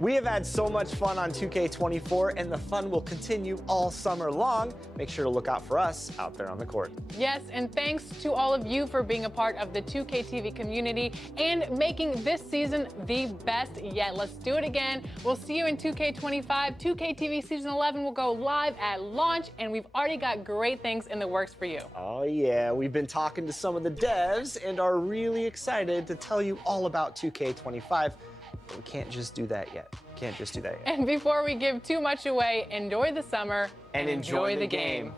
We have had so much fun on 2K24, and the fun will continue all summer long. Make sure to look out for us out there on the court. Yes, and thanks to all of you for being a part of the 2K TV community and making this season the best yet. Let's do it again. We'll see you in 2K25. 2K TV Season 11 will go live at launch, and we've already got great things in the works for you. Oh yeah, we've been talking to some of the devs and are really excited to tell you all about 2K25. But we can't just do that yet. And before we give too much away, enjoy the summer and enjoy the game.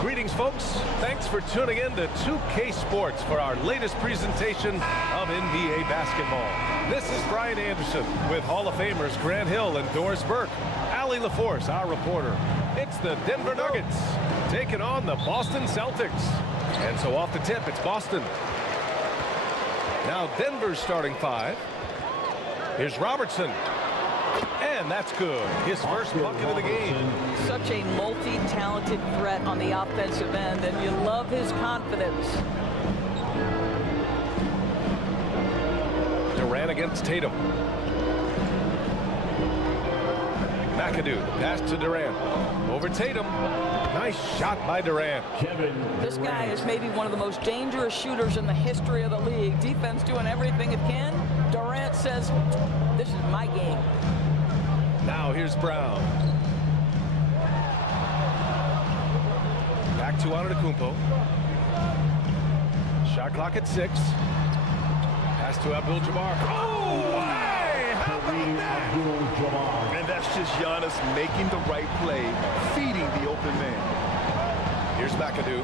Greetings, folks. Thanks for tuning in to 2K Sports for our latest presentation of NBA basketball. This is Brian Anderson with Hall of Famers Grant Hill and Doris Burke. Allie LaForce, our reporter. It's the Denver Nuggets taking on the Boston Celtics. And so off the tip, it's Boston. Now Denver's starting five. Here's Robertson. And that's good. His first bucket of the game. Such a multi-talented threat on the offensive end, and you love his confidence. Durant against Tatum. McAdoo, pass to Durant. Over Tatum. Nice shot by Durant. This guy is maybe one of the most dangerous shooters in the history of the league. Defense doing everything it can. Durant says, this is my game. Now here's Brown. Back to Antetokounmpo. Shot clock at 6. Pass to Abdul-Jabbar. Oh, hey! How about that? And that's just Giannis making the right play, feeding the open man. Here's McAdoo.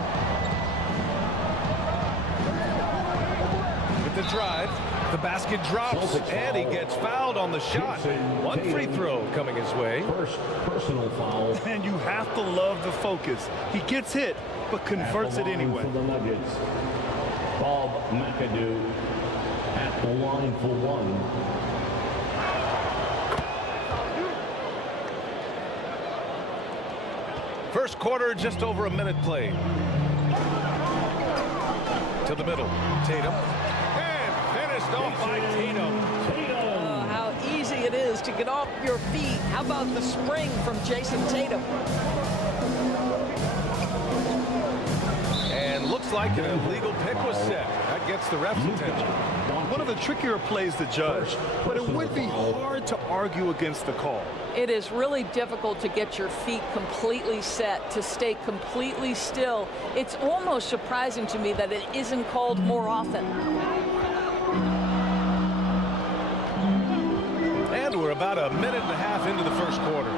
With the drive. The basket drops, and he gets fouled on the shot. One free throw coming his way. First personal foul. And you have to love the focus. He gets hit, but converts it anyway. For the Nuggets, Bob McAdoo at the line for one. First quarter, just over a minute played. To the middle, Tatum. Off by Tatum. How easy it is to get off your feet. How about the spring from Jason Tatum? And looks like an illegal pick was set. That gets the ref's attention. One of the trickier plays to judge, but it would be hard to argue against the call. It is really difficult to get your feet completely set, to stay completely still. It's almost surprising to me that it isn't called more often. And we're about a minute and a half into the first quarter.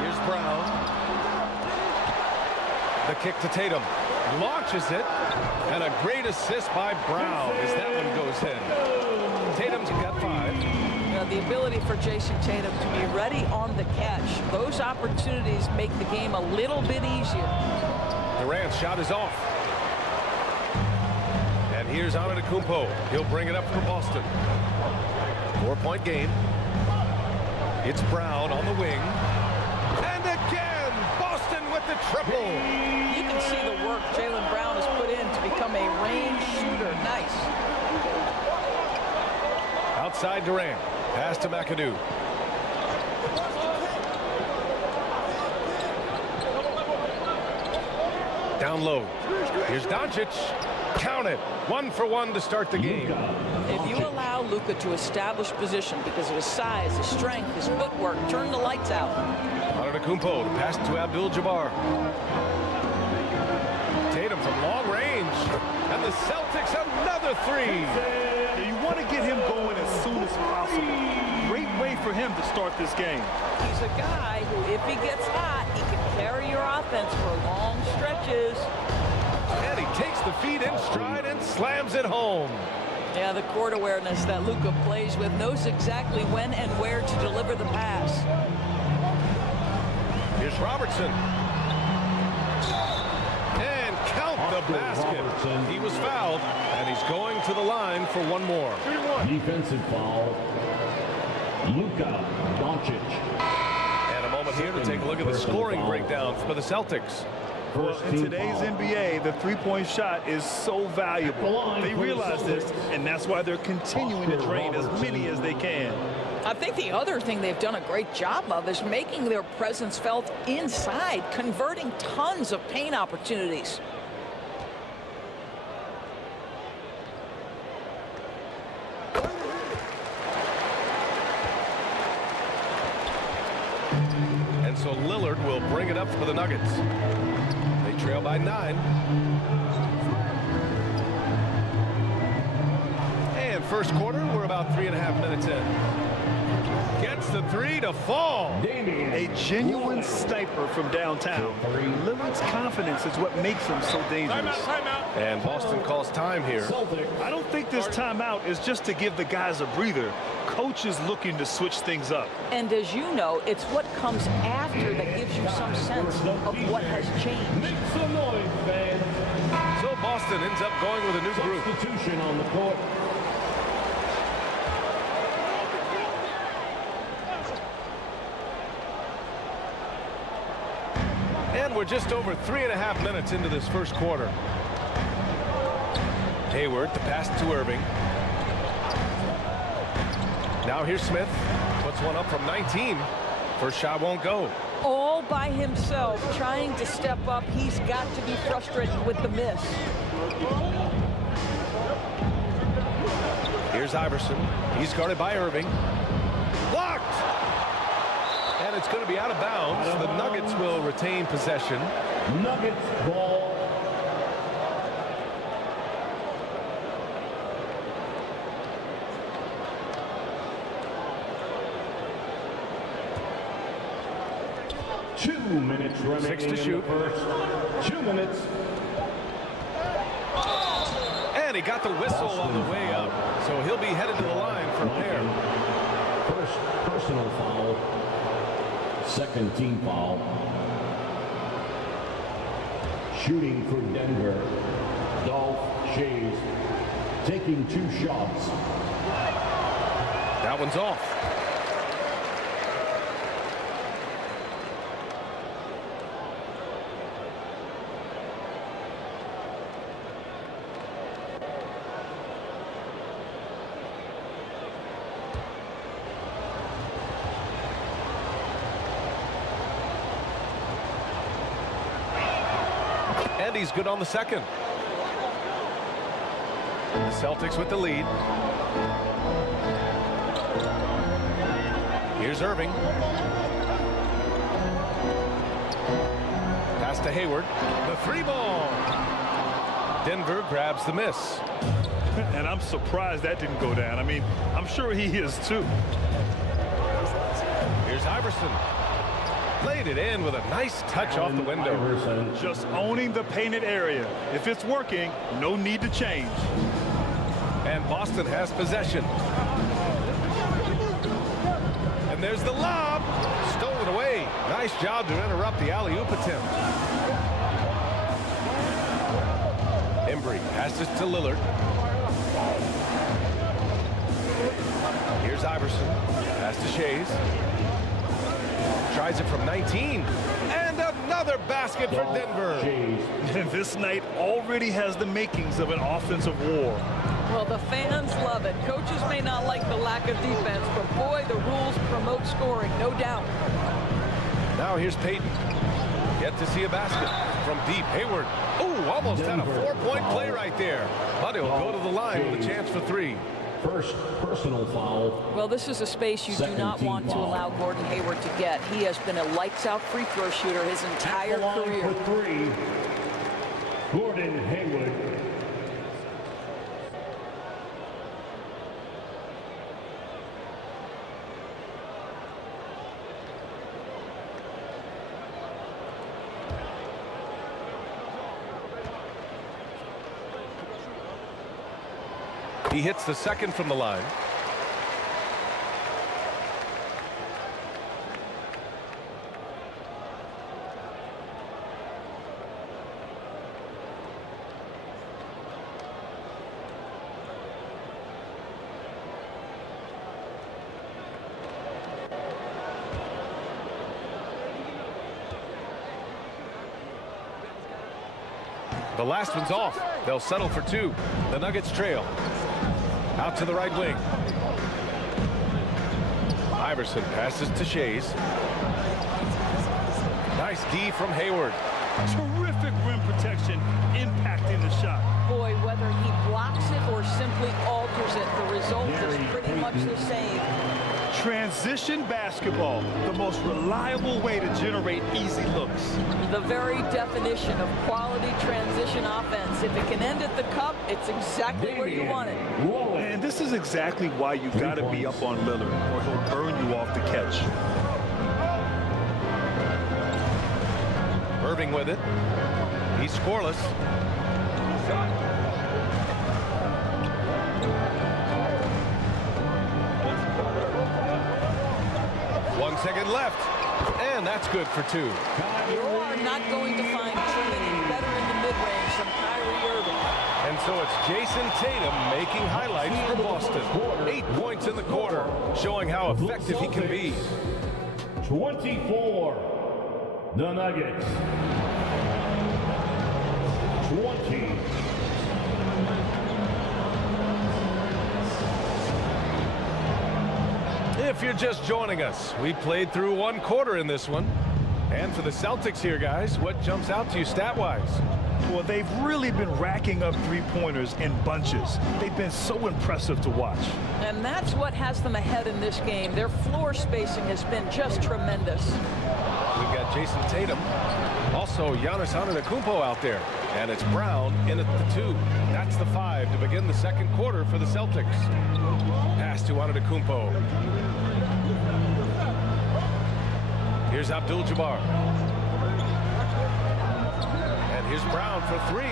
Here's Brown. The kick to Tatum. Launches it. And a great assist by Brown as that one goes in. Tatum's got 5. You know, the ability for Jason Tatum to be ready on the catch. Those opportunities make the game a little bit easier. Durant's shot is off. And here's Antetokounmpo. He'll bring it up for Boston. 4-point game. It's Brown on the wing. And again, Boston with the triple. You can see the work Jaylen Brown has put in to become a range shooter. Nice. Outside Durant. Pass to McAdoo. Down low. Here's Doncic. Count it. 1 for 1 to start the game. If you allow Luka to establish position because of his size, his strength, his footwork, turn the lights out. Antetokounmpo to pass to Abdul-Jabbar. Tatum from long range. And the Celtics another 3. You want to get him going as soon as possible. Great way for him to start this game. He's a guy who, if he gets hot, he can carry your offense for long stretches. feet in stride and slams it home. Yeah, the court awareness that Luka plays with, knows exactly when and where to deliver the pass. Here's Robertson. And count the basket. He was fouled, and he's going to the line for one more. Defensive foul. Luka Doncic. And a moment here to take a look at the scoring breakdown for the Celtics. Well, in today's NBA, the three-point shot is so valuable. They realize this, and that's why they're continuing to drain as many as they can. I think the other thing they've done a great job of is making their presence felt inside, converting tons of paint opportunities. And so Lillard will bring it up for the Nuggets. They trail by 9. And first quarter, we're about 3.5 minutes in. Gets the three to fall. A genuine sniper from downtown. Lillard's confidence is what makes him so dangerous. And Boston calls time here. I don't think this timeout is just to give the guys a breather. Coach is looking to switch things up. And as you know, it's what comes after that gives you some sense of what has changed. Make some noise, fans. So Boston ends up going with a new group. Substitution on the court. And we're just over 3.5 minutes into this first quarter. Hayward to pass to Irving. Now here's Smith. Puts one up from 19. First shot won't go. All by himself, trying to step up. He's got to be frustrated with the miss. Here's Iverson. He's guarded by Irving. Blocked! And it's going to be out of bounds. The Nuggets will retain possession. Nuggets ball. Two minutes remaining. 6 to shoot. First 2 minutes. And he got the whistle on the way up. So he'll be headed to the line for a pair. First personal foul. Second team foul. Shooting for Denver. Dolph Shays taking 2 shots. That one's off. And he's good on the second. The Celtics with the lead. Here's Irving. Pass to Hayward. The 3-ball. Denver grabs the miss. And I'm surprised that didn't go down. I mean, I'm sure he is too. Here's Iverson. Laid it in with a nice touch off the window. Iverson. Just owning the painted area. If it's working, no need to change. And Boston has possession. And there's the lob. Stolen away. Nice job to interrupt the alley-oop attempt. Embry passes to Lillard. Here's Iverson. Pass to Shays. Tries it from 19. And another basket for Denver. And this night already has the makings of an offensive war. Well, the fans love it. Coaches may not like the lack of defense, but boy, the rules promote scoring, no doubt. Now here's Payton. Yet to see a basket from deep. Hayward. Oh, almost had a 4-point play right there. But he'll go to the line with a chance for 3. First personal foul. Well, this is a space you do not want to allow Gordon Hayward to get. He has been a lights-out free throw shooter his entire career. For 3. Gordon Hayward. He hits the second from the line. The last one's off. They'll settle for 2. The Nuggets trail. Out to the right wing. Iverson passes to Shays. Nice D from Hayward. Terrific rim protection, impacting the shot. Boy, whether he blocks it or simply alters it, the result is pretty much the same. Transition basketball, the most reliable way to generate easy looks. The very definition of quality transition offense. If it can end at the cup, it's exactly where you want it. And this is exactly why you got to be up on Lillard, or he'll burn you off the catch. Irving with it. He's scoreless. One second left, and that's good for 2. You are not going to find anything better in the mid-range than Kyrie Irving. And so it's Jason Tatum making highlights for Boston. 8 points in the quarter, showing how effective he can be. 24, the Nuggets. 20. If you're just joining us, we played through 1 quarter in this one. And for the Celtics here, guys, what jumps out to you stat-wise? Well, they've really been racking up three-pointers in bunches. They've been so impressive to watch. And that's what has them ahead in this game. Their floor spacing has been just tremendous. We've got Jason Tatum. Also, Giannis Antetokounmpo out there. And it's Brown in at the 2. That's the 5 to begin the second quarter for the Celtics. Pass to Antetokounmpo. Here's Abdul-Jabbar. And here's Brown for 3.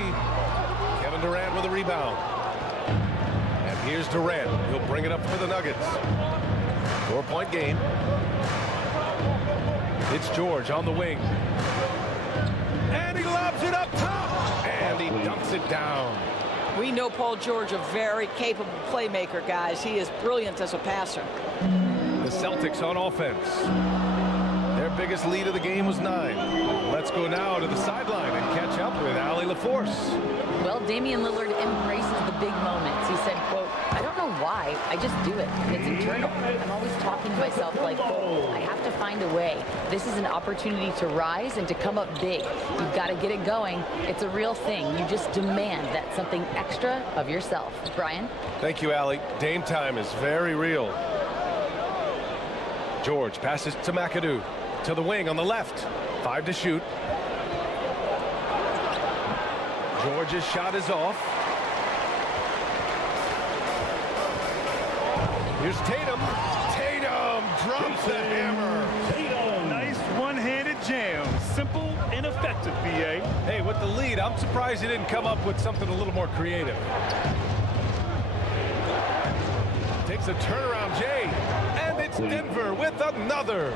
Kevin Durant with a rebound. And here's Durant. He'll bring it up for the Nuggets. 4-point game. It's George on the wing. And he lobs it up top. And he dunks it down. We know Paul George, a very capable playmaker, guys. He is brilliant as a passer. The Celtics on offense. Their biggest lead of the game was 9. Let's go now to the sideline and catch up with Allie LaForce. Well, Damian Lillard embraces the big moments. He said, quote, "I don't know why, I just do it. It's internal. I'm always talking to myself like, I have to find a way. This is an opportunity to rise and to come up big. You've got to get it going. It's a real thing. You just demand that something extra of yourself." Brian? Thank you, Allie. Dame time is very real. George passes to McAdoo. To the wing on the left. 5 to shoot. George's shot is off. Here's Tatum. Tatum drops the hammer. Nice one-handed jam. Simple and effective, BA. Hey, with the lead, I'm surprised he didn't come up with something a little more creative. Takes a turnaround, Jay. And it's Denver with another.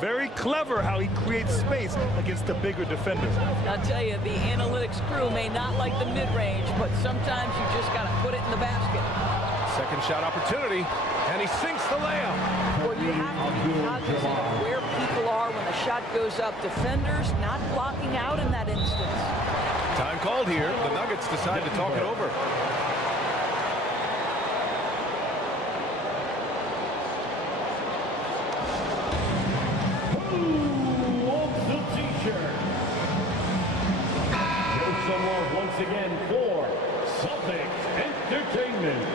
Very clever how he creates space against the bigger defenders. I'll tell you, the analytics crew may not like the mid-range, but sometimes you just got to put it in the basket. Second shot opportunity, and he sinks the layup. Well, you have to be cognizant of where people are when the shot goes up. Defenders not blocking out in that instance. Time called here. The Nuggets decide to talk it over. Once again for Celtics Entertainment.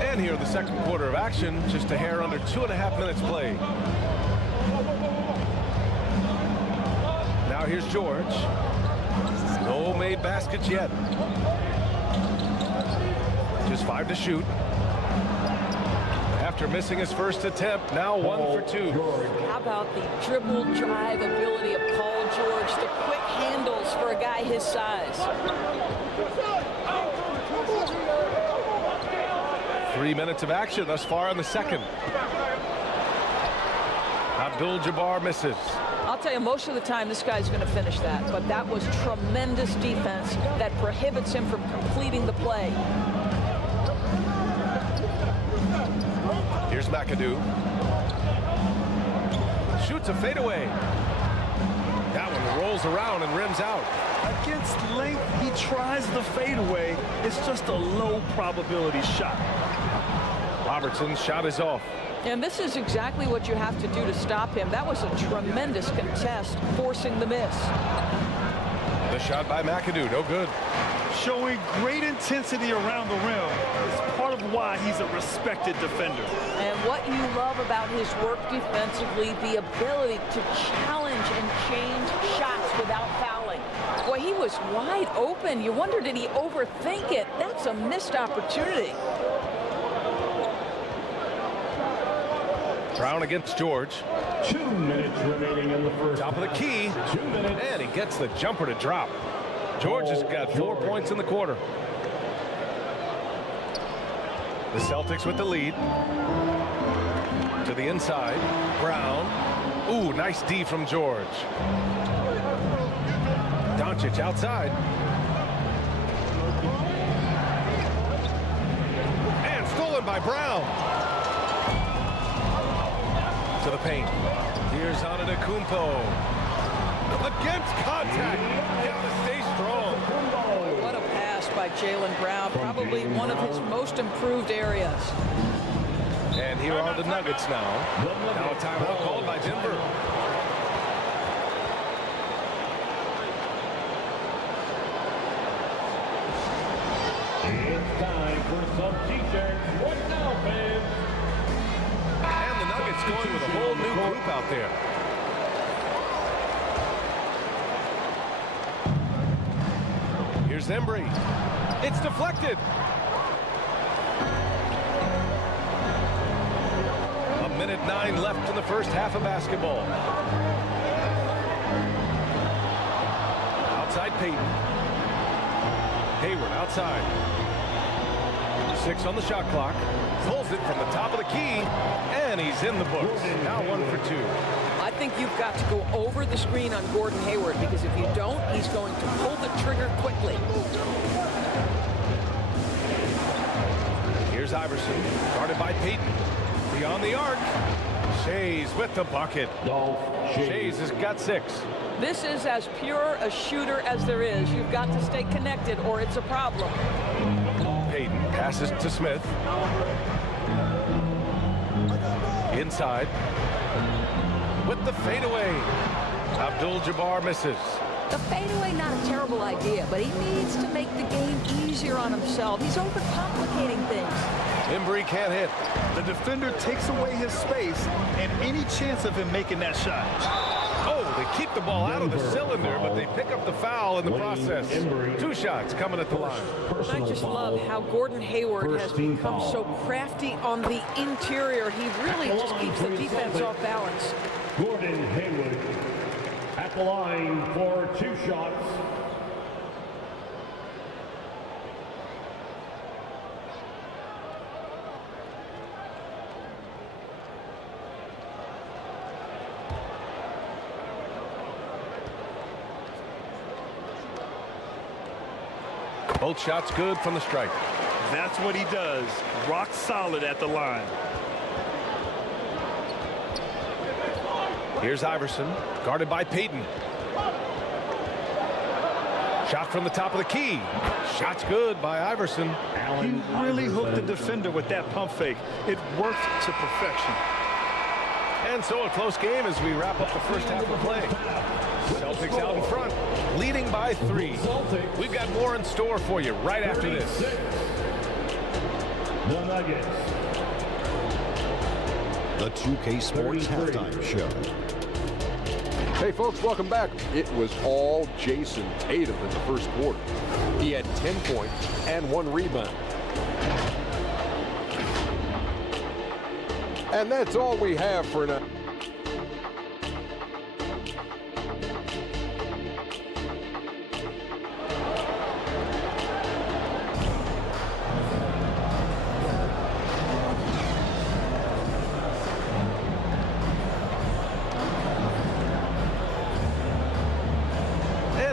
And here, the second quarter of action, just a hair under 2.5 minutes played. Now here's George. No made baskets yet. Just 5 to shoot. After missing his first attempt, now 1 for 2. How about the dribble drive ability of Paul George, the quick handles for a guy his size. 3 minutes of action thus far in the second. Abdul-Jabbar misses. I'll tell you, most of the time this guy's going to finish that, but that was tremendous defense that prohibits him from completing the play. Here's McAdoo. Shoots a fadeaway. That one rolls around and rims out. Against length, he tries the fadeaway. It's just a low probability shot. Robertson's shot is off. And this is exactly what you have to do to stop him. That was a tremendous contest, forcing the miss. The shot by McAdoo, no good. Showing great intensity around the rim is part of why he's a respected defender. And what you love about his work defensively, the ability to challenge and change shots without fouling. Boy, he was wide open. You wonder, did he overthink it? That's a missed opportunity. Brown against George. 2 minutes remaining in the first. Top of the key. 2 minutes. And he gets the jumper to drop. George has got 4 points in the quarter. The Celtics with the lead. To the inside. Brown. Ooh, nice D from George. Doncic outside. And stolen by Brown. To the paint. Here's Antetokounmpo. Against contact. Gotta stay strong. What a pass by Jaylen Brown. Probably one of his most improved areas. And here are the Nuggets now. Now a timeout called by Denver. It's time for some t-shirts. What now, fans? And the Nuggets going with a whole new group out there. Here's Embry. It's deflected. A minute 9 left in the first half of basketball. Outside Payton. Hayward outside. 6 on the shot clock. Pulls it from the top of the key, and he's in the books. Now 1 for 2. I think you've got to go over the screen on Gordon Hayward, because if you don't, he's going to pull the trigger quickly. Here's Iverson, guarded by Payton. Beyond the arc. Shays with the bucket. Shays has got 6. This is as pure a shooter as there is. You've got to stay connected or it's a problem. Payton passes to Smith. Inside. With the fadeaway. Abdul-Jabbar misses. The fadeaway, not a terrible idea, but he needs to make the game easier on himself. He's overcomplicating things. Embry can't hit. The defender takes away his space and any chance of him making that shot. Oh, they keep the ball out of the cylinder, but they pick up the foul in the process. 2 shots coming at the line. I just love how Gordon Hayward has become so crafty on the interior. He really just keeps the defense off balance. Gordon Hayward at the line for 2 shots. Both shots good from the stripe. That's what he does. Rock solid at the line. Here's Iverson, guarded by Payton. Shot from the top of the key. Shot's good by Iverson. He really hooked the defender with that pump fake. It worked to perfection. And so a close game as we wrap up the first half of play. Celtics out in front, leading by 3. We've got more in store for you right after this. The Nuggets. The 2K Sports Halftime Show. Hey folks, welcome back. It was all Jason Tatum in the first quarter. He had 10 points and 1 rebound. And that's all we have for now.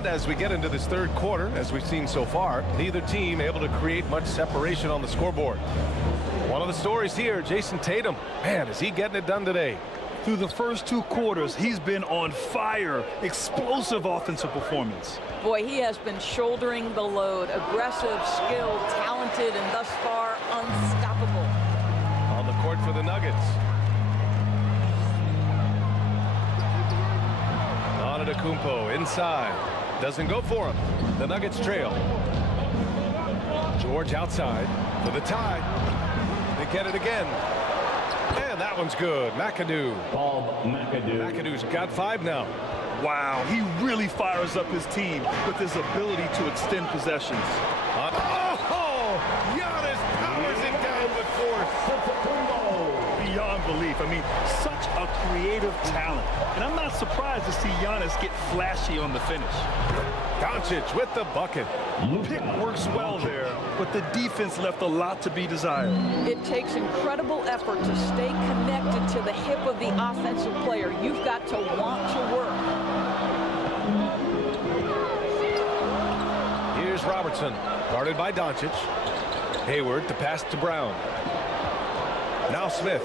As we get into this third quarter, as we've seen so far, neither team able to create much separation on the scoreboard. One of the stories here, Jason Tatum. Man, is he getting it done today? Through the first 2 quarters, he's been on fire. Explosive offensive performance. Boy, he has been shouldering the load. Aggressive, skilled, talented, and thus far unstoppable. On the court for the Nuggets. Antetokounmpo inside. Doesn't go for him. The Nuggets trail. George outside for the tie. They get it again. And that one's good. McAdoo. McAdoo's got 5 now. Wow, he really fires up his team with his ability to extend possessions. Oh, Giannis powers it down with force. Beyond belief. I mean, such a creative talent. And I'm not surprised to see Giannis get flashy on the finish. Doncic with the bucket. Pick works well there, but the defense left a lot to be desired. It takes incredible effort to stay connected to the hip of the offensive player. You've got to want to work. Here's Robertson, guarded by Doncic. Hayward, the pass to Brown. Now Smith.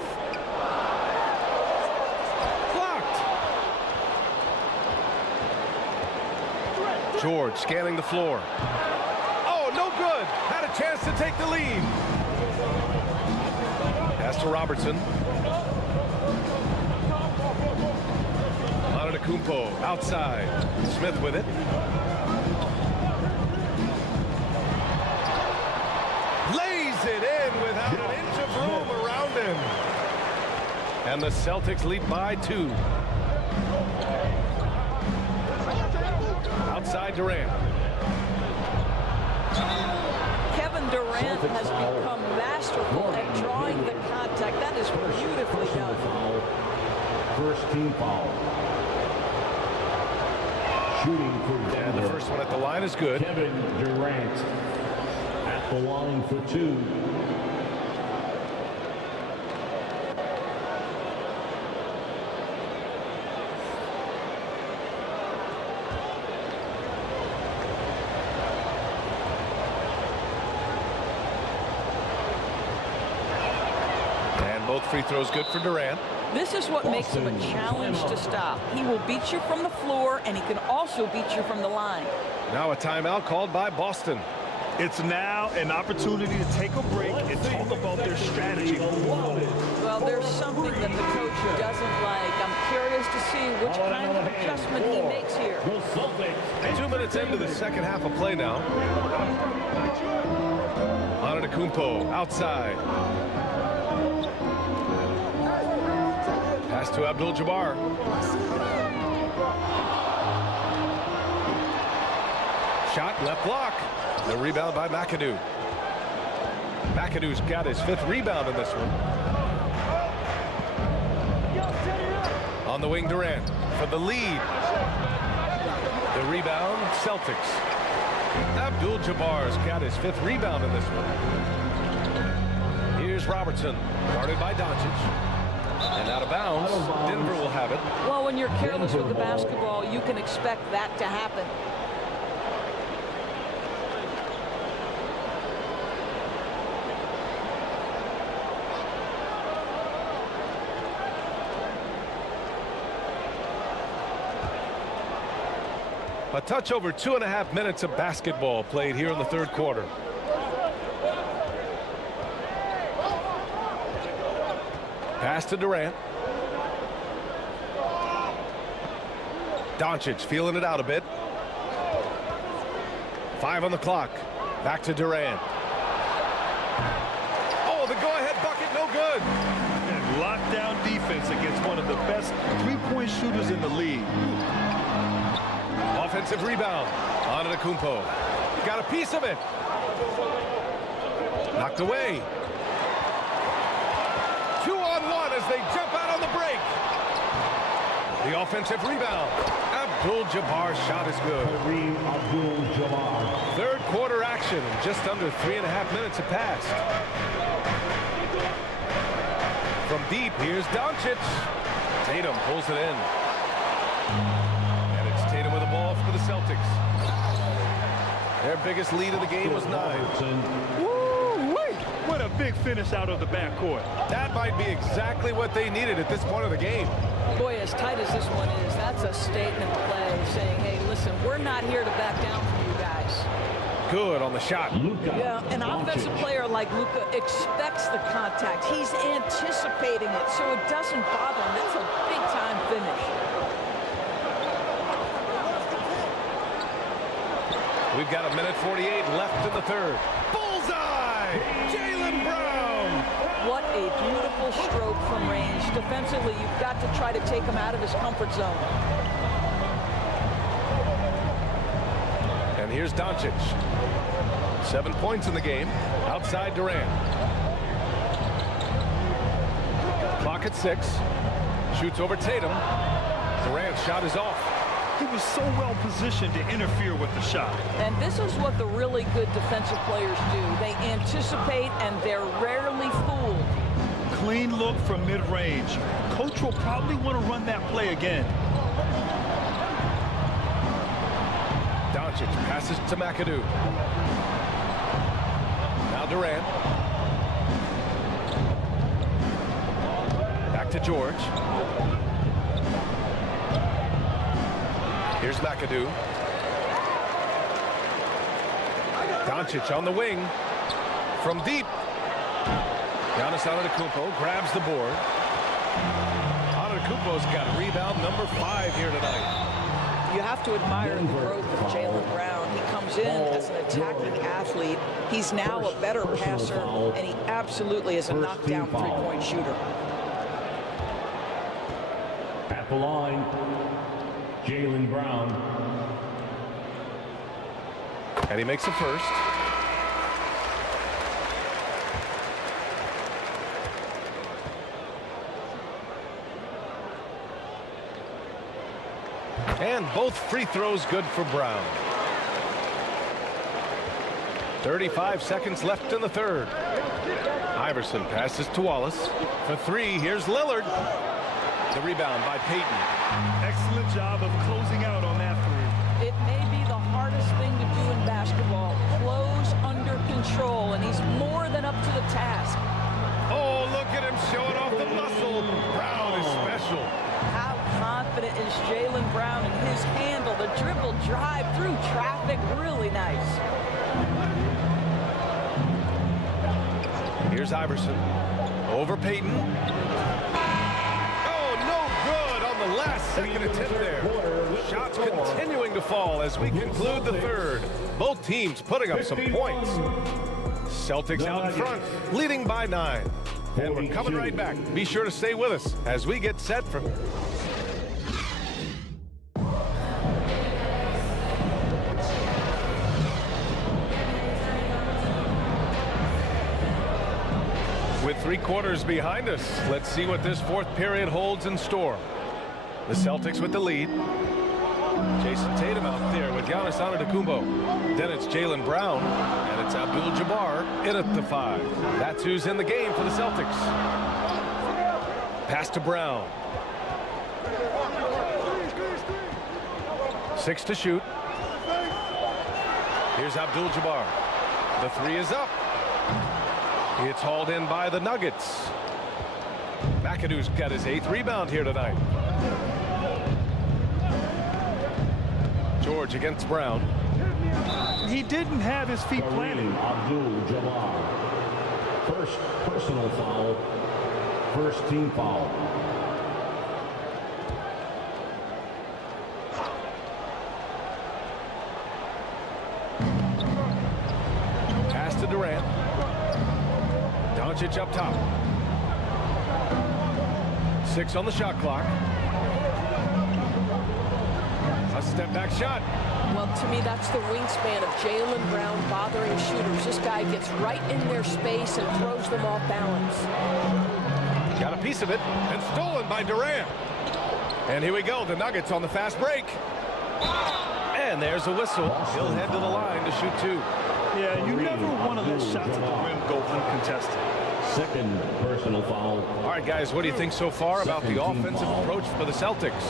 Blocked. George scanning the floor. Oh, no good. Had a chance to take the lead. Pass to Robertson. Antetokounmpo outside. Smith with it. Lays it in without an inch of room around him. And the Celtics lead by 2. Outside Durant. Kevin Durant has become masterful at drawing the contact. That is beautifully done. First team foul. Shooting for Denver. And the first one at the line is good. Kevin Durant at the line for 2. Both free throws good for Durant. This is what makes him a challenge to stop. He will beat you from the floor, and he can also beat you from the line. Now a timeout called by Boston. It's now an opportunity to take a break and talk about their strategy. Well, there's something that the coach doesn't like. I'm curious to see which kind of adjustment he makes here. 2 minutes into the second half of play now. Antetokounmpo outside. Pass to Abdul-Jabbar. Shot left block. The rebound by McAdoo. McAdoo's got his 5th rebound in this one. On the wing, Durant for the lead. The rebound, Celtics. Abdul-Jabbar's got his 5th rebound in this one. Here's Robertson, guarded by Doncic. And out of bounds, Denver will have it. Well, when you're careless with the basketball, you can expect that to happen. A touch over 2.5 minutes of basketball played here in the third quarter. Pass to Durant. Doncic feeling it out a bit. 5 on the clock. Back to Durant. Oh, the go-ahead bucket, no good. And lockdown defense against one of the best three-point shooters in the league. Offensive rebound. Antetokounmpo. Got a piece of it. Knocked away. 2-on-1 as they jump out on the break. The offensive rebound. Abdul-Jabbar's shot is good. Kareem Abdul-Jabbar. Third quarter action, and just under 3.5 minutes have passed. From deep, here's Doncic. Tatum pulls it in. And it's Tatum with the ball for the Celtics. Their biggest lead of the game was 9. Woo-wee! What a big finish out of the backcourt. That might be exactly what they needed at this point of the game. Boy, as tight as this one is, that's a statement play saying, hey, listen, we're not here to back down from you guys. Good on the shot. Yeah, an offensive player like Luka expects the contact. He's anticipating it, so it doesn't bother him. That's a big-time finish. We've got 1:48 left in the third. Bullseye! Jaylen Brown! What a beautiful stroke from range. Defensively, you've got to try to take him out of his comfort zone. And here's Doncic. 7 points in the game. Outside Durant. Clock at 6. Shoots over Tatum. Durant's shot is off. He was so well positioned to interfere with the shot. And this is what the really good defensive players do. They anticipate, and they're rarely fooled. Clean look from mid-range. Coach will probably want to run that play again. Doncic passes to McAdoo. Now Durant. Back to George. Here's McAdoo. Doncic on the wing. From deep. Giannis Antetokounmpo grabs the board. Antetokounmpo's got rebound number 5 here tonight. You have to admire the growth of Jaylen Brown. He comes in as an attacking athlete. He's now a better passer, and he absolutely is a knockdown three-point shooter. At the line, Jaylen Brown. And he makes the first. And both free throws good for Brown. 35 seconds left in the third. Iverson passes to Wallace. For 3, here's Lillard. The rebound by Payton. Excellent job of closing out on that 3. It may be the hardest thing to do in basketball. Close under control, and he's more than up to the task. Oh, look at him showing off the muscle. Brown is special. How confident is Jaylen Brown in his handle? The dribble drive through traffic, really nice. Here's Iverson. Over Payton. Oh, no good on the last second attempt there. Shots continuing to fall as we conclude the third. Both teams putting up some points. Celtics out in front, leading by 9. And we're coming right back. Be sure to stay with us as we get set for... With 3 quarters behind us, let's see what this fourth period holds in store. The Celtics with the lead. Jason Tatum out there with Giannis Antetokounmpo. Then it's Jaylen Brown, and it's Abdul-Jabbar in at the 5. That's who's in the game for the Celtics. Pass to Brown. 6 to shoot. Here's Abdul-Jabbar. The 3 is up. It's hauled in by the Nuggets. McAdoo's got his 8th rebound here tonight. George against Brown. He didn't have his feet planted. Abdul-Jabbar. First personal foul. First team foul. Pass to Durant. Doncic up top. 6 on the shot clock. A step back shot. Well, to me, that's the wingspan of Jaylen Brown bothering shooters. This guy gets right in their space and throws them off balance. Got a piece of it and stolen by Durant. And here we go, the Nuggets on the fast break. And there's a whistle. He'll head to the line to shoot 2. Yeah, you never want to let shots at the rim go uncontested. Second personal foul. All right, guys, what do you think so far about the offensive approach for the Celtics?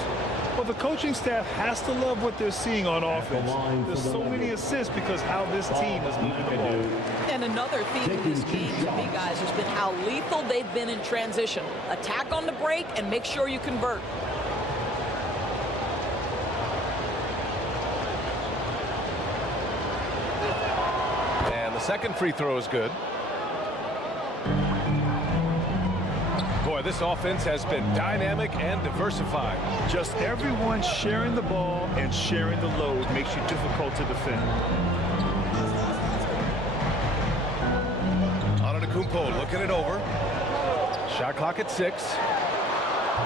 Well, the coaching staff has to love what they're seeing on offense. There's so many assists because how this team is moving the ball. And another theme in this game to me, guys, has been how lethal they've been in transition. Attack on the break and make sure you convert. And the second free throw is good. Boy, this offense has been dynamic and diversified. Just everyone sharing the ball and sharing the load makes you difficult to defend. Antetokounmpo looking it over. Shot clock at 6.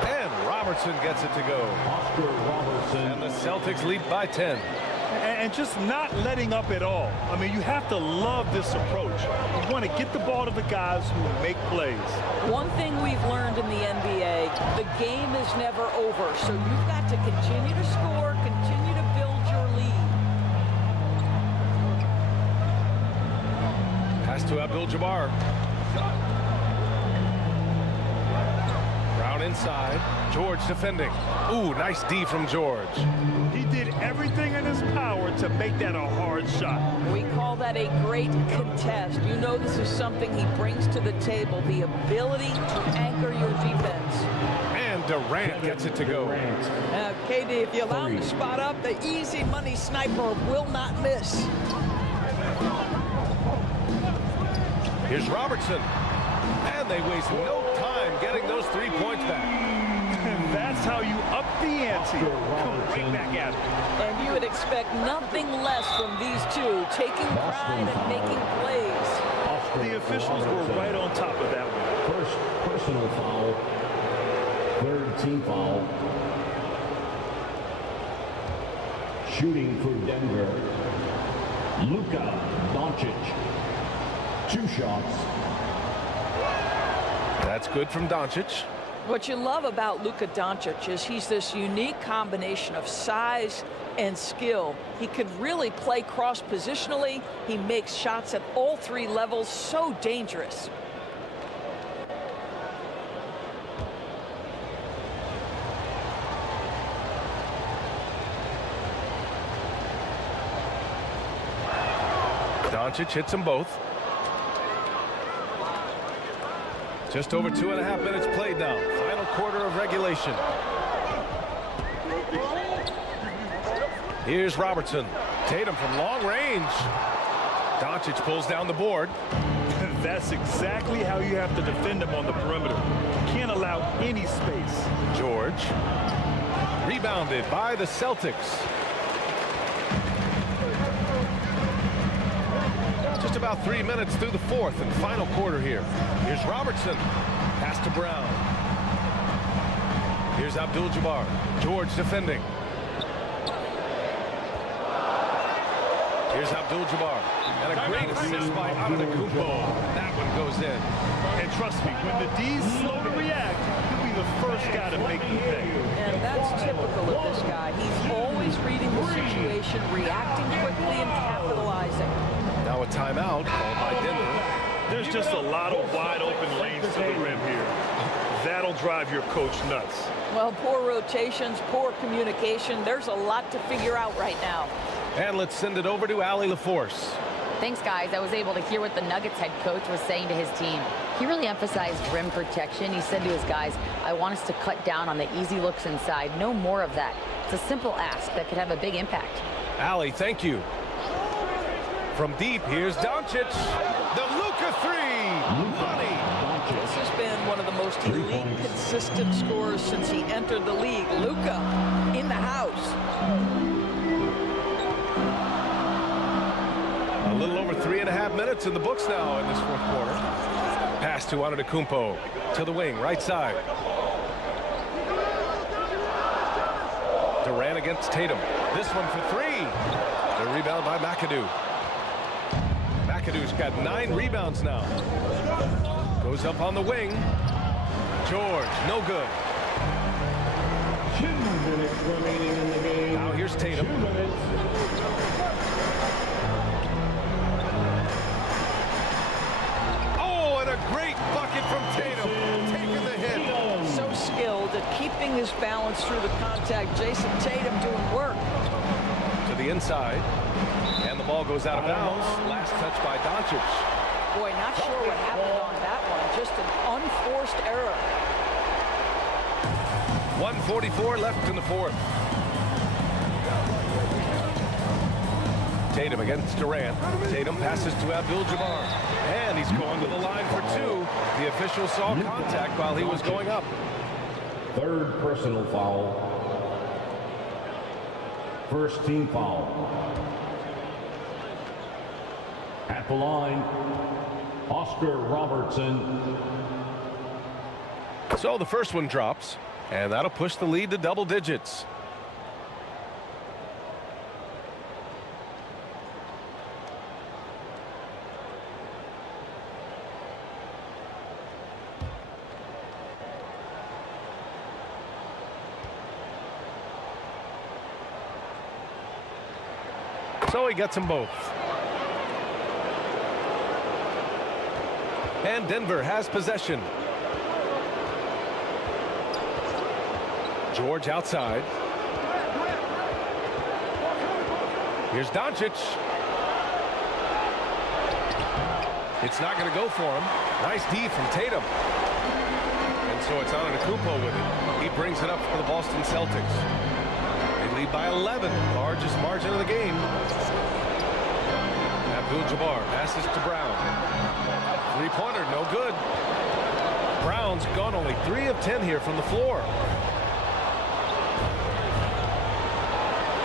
And Robertson gets it to go. Oscar Robertson. And the Celtics lead by 10. And just not letting up at all. I mean, you have to love this approach. You want to get the ball to the guys who make plays. One thing we've learned in the NBA, the game is never over. So you've got to continue to score, continue to build your lead. Pass to Abdul-Jabbar. Brown inside. George defending. Ooh, nice D from George. He did everything in his power to make that a hard shot. We call that a great contest. You know this is something he brings to the table, the ability to anchor your defense. And Durant gets it to go. Now, KD, if you allow him to spot up, the easy money sniper will not miss. Here's Robertson. And they waste no time getting those 3 points back. And that's how you up the ante. Come right back at it. And you would expect nothing less from these two, taking pride and making plays. The officials were right on top of that one. First personal foul. Third team foul. Shooting for Denver. Luka Doncic. 2 shots. That's good from Doncic. What you love about Luka Doncic is he's this unique combination of size and skill. He could really play cross-positionally. He makes shots at all 3 levels, so dangerous. Doncic hits them both. Just over 2.5 minutes played now. Final quarter of regulation. Here's Robertson. Tatum from long range. Doncic pulls down the board. That's exactly how you have to defend him on the perimeter. Can't allow any space. George. Rebounded by the Celtics. Just about 3 minutes through the 4th and final quarter here. Here's Robertson. Pass to Brown. Here's Abdul-Jabbar. George defending. Here's Abdul-Jabbar. And a great assist by Antetokounmpo. That one goes in. And trust me, when the D's slow to react, he'll be the first guy to make the pay. And that's typical of this guy. He's always reading the situation, reacting quickly and capitalizing. Now a timeout called by Denver. There's just a lot of wide open lanes to the rim here. That'll drive your coach nuts. Well, poor rotations, poor communication. There's a lot to figure out right now. And let's send it over to Allie LaForce. Thanks, guys. I was able to hear what the Nuggets head coach was saying to his team. He really emphasized rim protection. He said to his guys, I want us to cut down on the easy looks inside. No more of that. It's a simple ask that could have a big impact. Allie, thank you. From deep, here's Doncic. The Luka 3. Money. This has been one of the most elite, consistent scorers since he entered the league. Luka in the house. A little over 3.5 minutes in the books now in this 4th quarter. Pass to Antetokounmpo to the wing, right side. Durant against Tatum. This one for 3. The rebound by McAdoo. McAdoo's got 9 rebounds now. Goes up on the wing. George, no good. 2 minutes remaining in the game. Now here's Tatum. 2 minutes. Oh, and a great bucket from Tatum. Taking the hit. So skilled at keeping his balance through the contact. Jason Tatum doing work. To the inside. And the ball goes out of bounds. Last touch by Doncic. Boy, not sure what happened on that one. Just an unforced error. 1:44 left in the fourth. Tatum against Durant. Tatum passes to Abdul-Jabbar. And he's going to the line for two. The official saw contact while he was going up. 3rd personal foul. 1st team foul. At the line, Oscar Robertson. So the first one drops, and that'll push the lead to double digits. So he gets them both. And Denver has possession. George outside. Here's Doncic. It's not going to go for him. Nice D from Tatum. And so it's Antetokounmpo with it. He brings it up for the Boston Celtics. They lead by 11, largest margin of the game. Abdul-Jabbar passes to Brown. Three-pointer, no good. Brown's gone only 3 of 10 here from the floor.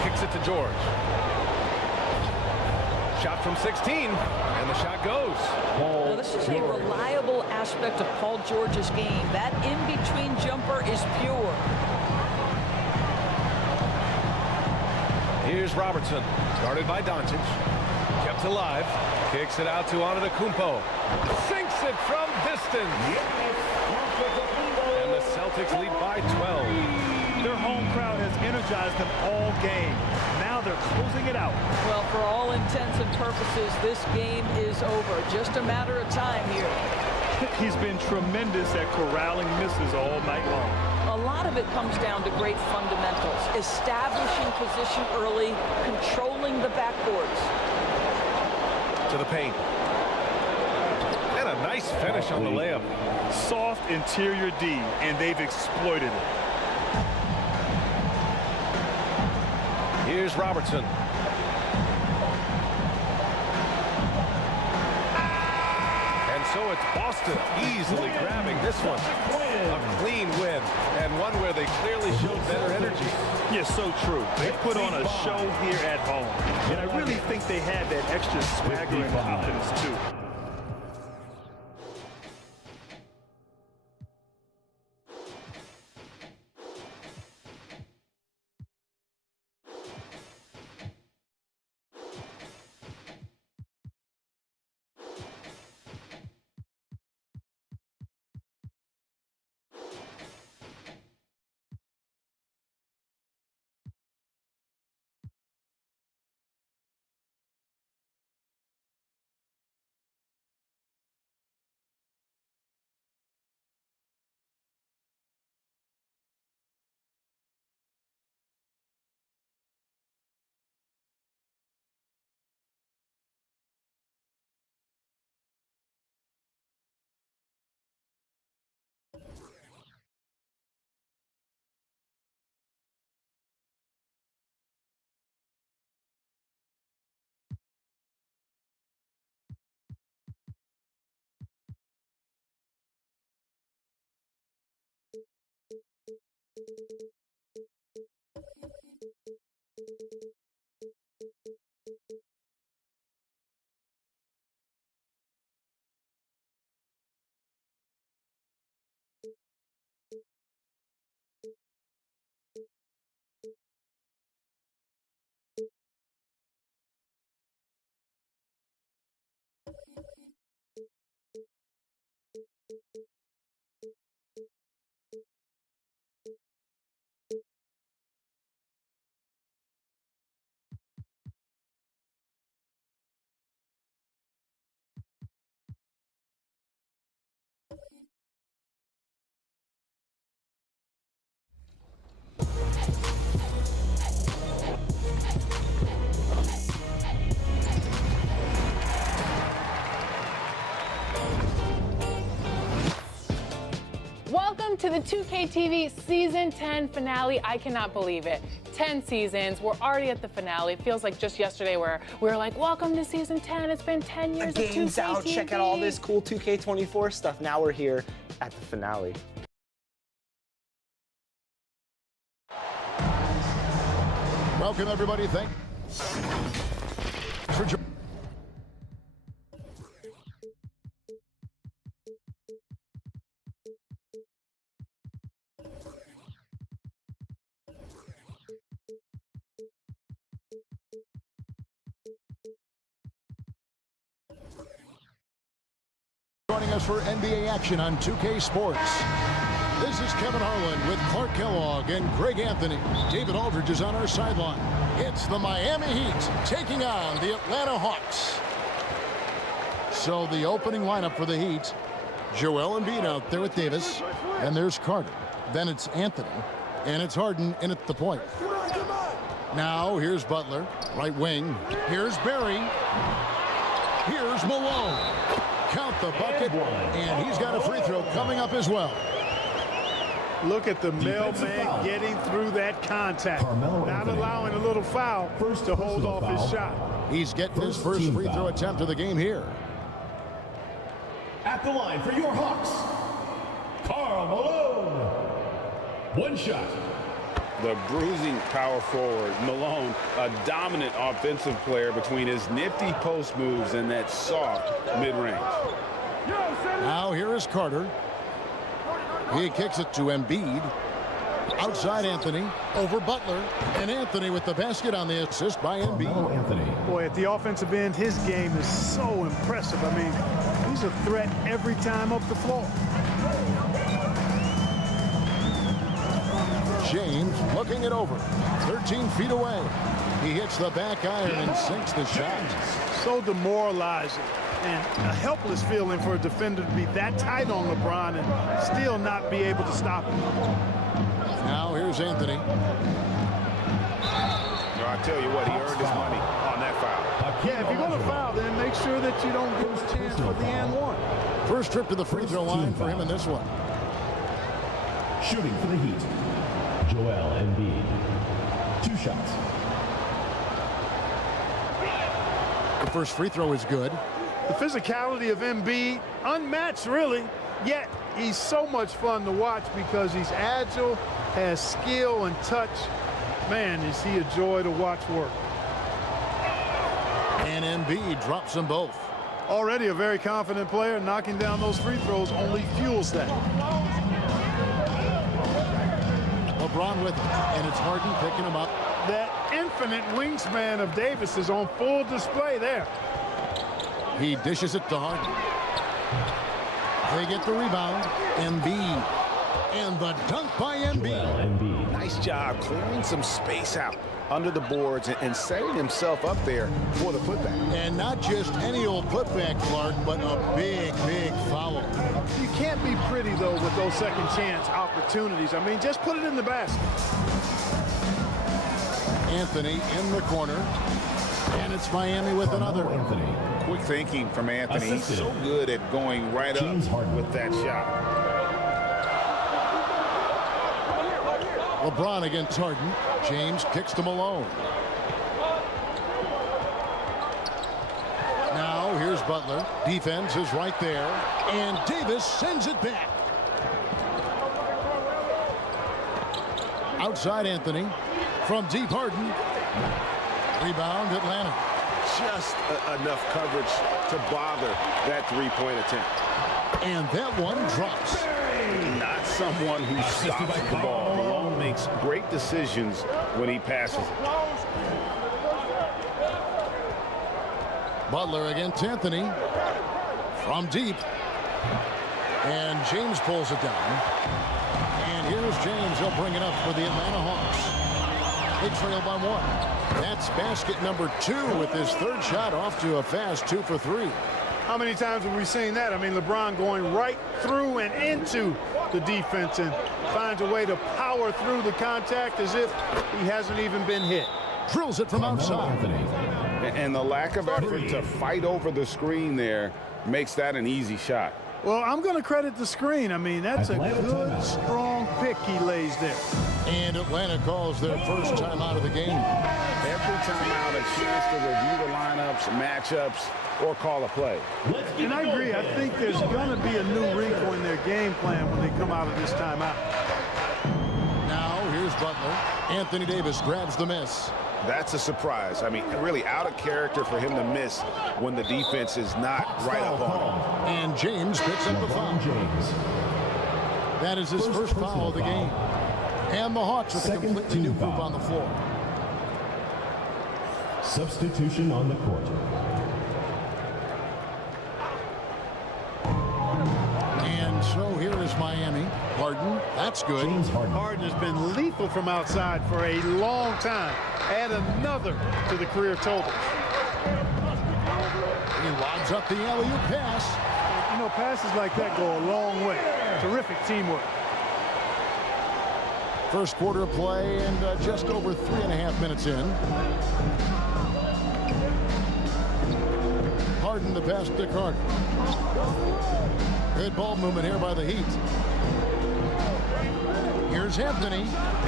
Kicks it to George. Shot from 16, and the shot goes. Now, this is a reliable aspect of Paul George's game. That in-between jumper is pure. Here's Robertson, guarded by Doncic. Kept alive. Kicks it out to Antetokounmpo. Sinks it from distance. And the Celtics lead by 12. Their home crowd has energized them all game. Now they're closing it out. Well, for all intents and purposes, this game is over. Just a matter of time here. He's been tremendous at corralling misses all night long. A lot of it comes down to great fundamentals. Establishing position early, controlling the backboards. To the paint. And a nice finish on the layup. Soft interior D, and they've exploited it. Here's Robertson. And so it's Boston easily grabbing this one. A clean win, and one where they clearly showed better energy. Yes, so true. They put on a show here at home. And I really think they had that extra swagger and confidence, too. Welcome to the 2K TV Season 10 finale. I cannot believe it. 10 seasons. We're already at the finale. It feels like just yesterday where we were like, welcome to Season 10. It's been 10 years The of 2K game's out. TV. Check out all this cool 2K24 stuff. Now we're here at the finale. Welcome, everybody. Thanks for joining. Joining us for NBA action on 2K Sports. This is Kevin Harlan with Clark Kellogg and Greg Anthony. David Aldridge is on our sideline. It's the Miami Heat taking on the Atlanta Hawks. So the opening lineup for the Heat, Joel Embiid out there with Davis, and there's Carter. Then it's Anthony, and it's Harden in at the point. Now here's Butler, right wing. Here's Barry. Here's Malone. Count the bucket, and he's got a free throw coming up as well. Look at the mailman getting through that contact, not allowing a little foul to hold off his shot. He's getting his first free throw attempt of the game here. At the line for your Hawks, Karl Malone. One shot. The bruising power forward, Malone, a dominant offensive player between his nifty post moves and that soft mid-range. Now here is Carter. He kicks it to Embiid. Outside Anthony, over Butler, and Anthony with the basket on the assist by Embiid. Boy, at the offensive end, his game is so impressive. I mean, he's a threat every time up the floor. James looking it over, 13 feet away. He hits the back iron and sinks the shot. So demoralizing and a helpless feeling for a defender to be that tight on LeBron and still not be able to stop him. Now here's Anthony. I tell you what, he earned his money on that foul. Yeah, if you're going to foul, then make sure that you don't give a chance for the and one. First trip to the free throw line for him in this one. Shooting for the Heat, Joel Embiid. 2 shots. The first free throw is good. The physicality of Embiid, unmatched really, yet he's so much fun to watch because he's agile, has skill and touch. Man, is he a joy to watch work. And Embiid drops them both. Already a very confident player, knocking down those free throws only fuels that. LeBron with him, and it's Harden picking him up. That infinite wingspan of Davis is on full display there. He dishes it to Harden. They get the rebound. Embiid. And the dunk by Embiid. Nice job clearing some space out under the boards and setting himself up there for the putback. And not just any old putback, Clark, but a big, big foul. You can't be pretty, though, with those second chance opportunities. I mean, just put it in the basket. Anthony in the corner. And it's Miami with another. Quick thinking from Anthony. He's so good at going right up with that shot. LeBron against Harden. James kicks to Malone. Now here's Butler. Defense is right there. And Davis sends it back. Outside Anthony. From deep Harden. Rebound Atlanta. Just enough coverage to bother that three-point attempt. And that one drops. Not someone who stops the ball. Malone makes great decisions when he passes it. Butler against Anthony. From deep. And James pulls it down. And here's James. He'll bring it up for the Atlanta Hawks. They trail by 1. That's basket number 2 with his third shot off to a fast 2 for 3. How many times have we seen that? I mean, LeBron going right through and into the defense and finds a way to power through the contact as if he hasn't even been hit. Drills it from outside. And the lack of effort to fight over the screen there makes that an easy shot. Well, I'm going to credit the screen. I mean, that's a good, strong pick he lays there. And Atlanta calls their first timeout of the game. Every timeout, a chance to review the lineups, matchups, or call a play. And I agree. I think there's going to be a new wrinkle in their game plan when they come out of this timeout. Now, here's Butler. Anthony Davis grabs the miss. That's a surprise. I mean, really out of character for him to miss when the defense is not right up on him. And James picks up the foul. That is his first foul of the game. And the Hawks with a completely new group on the floor. Substitution on the court. And so here is Miami. Harden, that's good. Harden has been lethal from outside for a long time. Add another to the career total. He lobs up the alley-oop pass. You know, passes like that go a long way. Terrific teamwork. First quarter of play and just over 3.5 minutes in. Harden the pass to Carter. Good ball movement here by the Heat. Here's Anthony,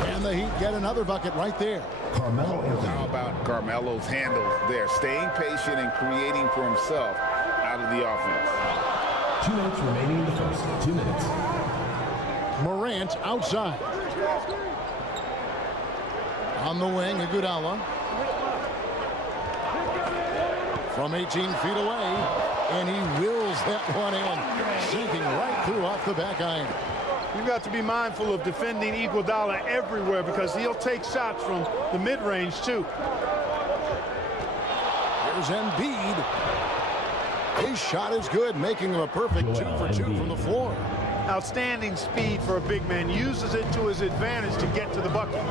and the Heat get another bucket right there. Carmelo Anthony. How about Carmelo's handle there, staying patient and creating for himself out of the offense. 2 minutes remaining in the first. 2 minutes. Morant outside. On the wing, Iguodala. From 18 feet away, and he wills that one in, sinking right through off the back iron. You've got to be mindful of defending Iguodala everywhere because he'll take shots from the mid-range too. Here's Embiid. His shot is good, making him a perfect 2 for 2 from the floor. Outstanding speed for a big man. Uses it to his advantage to get to the bucket.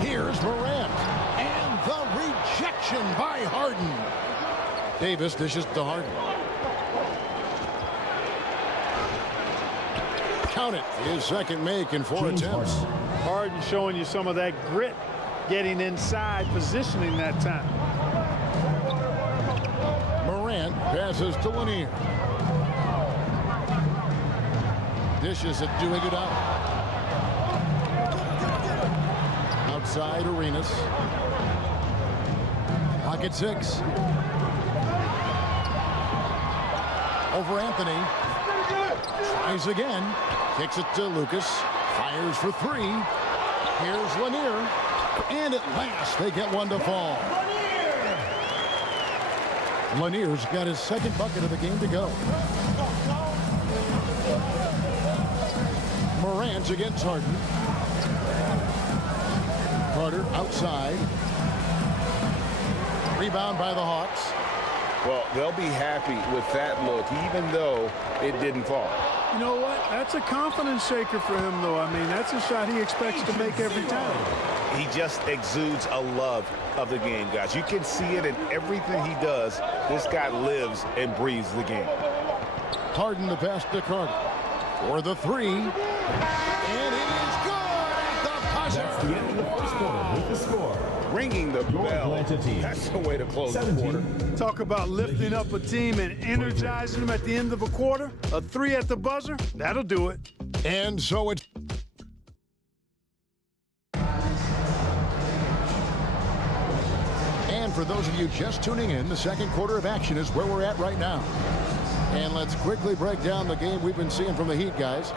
Here's Morant. And the rejection by Harden. Davis dishes to Harden. Count it. His second make in 4 attempts. Harden showing you some of that grit, getting inside, positioning that time. Morant passes to Lanier. Dishes it to Iguodala. Outside Arenas. Pocket 6. Over Anthony. Tries again. Kicks it to Lucas. Fires for 3. Here's Lanier. And at last they get one to fall. Lanier's got his second bucket of the game to go. Morant against Harden. Carter outside. Rebound by the Hawks. Well, they'll be happy with that look, even though it didn't fall. You know what? That's a confidence shaker for him, though. I mean, that's a shot he expects to make every time. He just exudes a love of the game, guys. You can see it in everything he does. This guy lives and breathes the game. Harden the pass to Carter. For the 3. And it is good at the buzzer. That's the end of the first quarter with the score. Ringing the bell. That's the way to close the quarter. Talk about lifting up a team and energizing them at the end of a quarter. A 3 at the buzzer, that'll do it. And so it's... And for those of you just tuning in, the second quarter of action is where we're at right now. And let's quickly break down the game we've been seeing from the Heat, guys.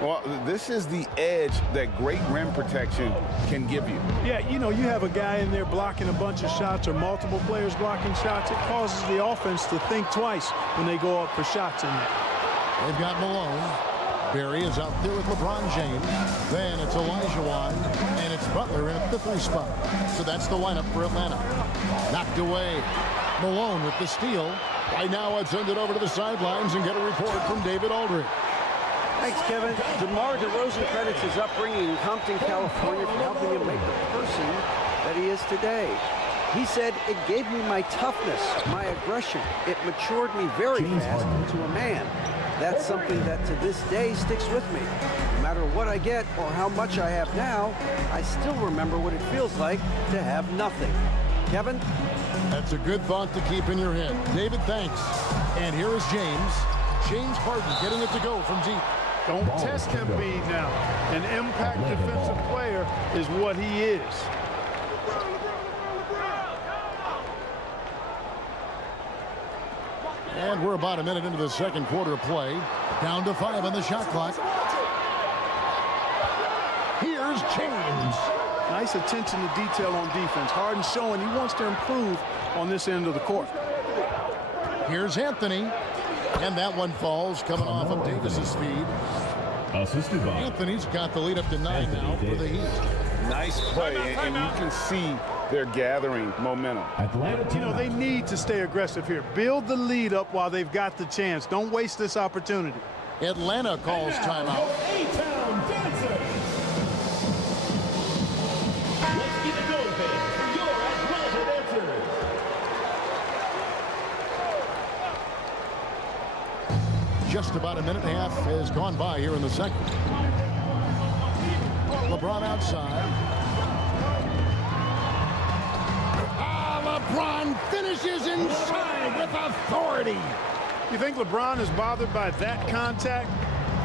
Well, this is the edge that great rim protection can give you. Yeah, you know, you have a guy in there blocking a bunch of shots or multiple players blocking shots. It causes the offense to think twice when they go up for shots in there. They've got Malone. Barry is out there with LeBron James. Then it's Olajuwon, and it's Butler in at the 3 spot. So that's the lineup for Atlanta. Knocked away. Malone with the steal. Right now, let's send it over to the sidelines and get a report from David Aldridge. Thanks, Kevin. DeMar DeRozan credits his upbringing in Compton, California for helping him make the person that he is today. He said, "It gave me my toughness, my aggression. It matured me very fast into a man. That's something that to this day sticks with me. No matter what I get or how much I have now, I still remember what it feels like to have nothing." Kevin? That's a good thought to keep in your head. David, thanks. And here is James. James Harden getting it to go from deep. Don't test Embiid now. An impact defensive player is what he is. And we're about a minute into the second quarter of play. Down to 5 on the shot clock. Here's James. Nice attention to detail on defense. Harden showing he wants to improve on this end of the court. Here's Anthony. And that one falls, coming off of Davis's feed. Assisted by Anthony's got the lead up to 9 now for the Heat. Nice play, and you can see they're gathering momentum. You know, they need to stay aggressive here. Build the lead up while they've got the chance. Don't waste this opportunity. Atlanta calls timeout. A-Town Dancers. Let's keep it going, fans, for your Atlanta Dancers. Just about a minute and a half has gone by here in the second. LeBron outside. LeBron finishes inside with authority. You think LeBron is bothered by that contact?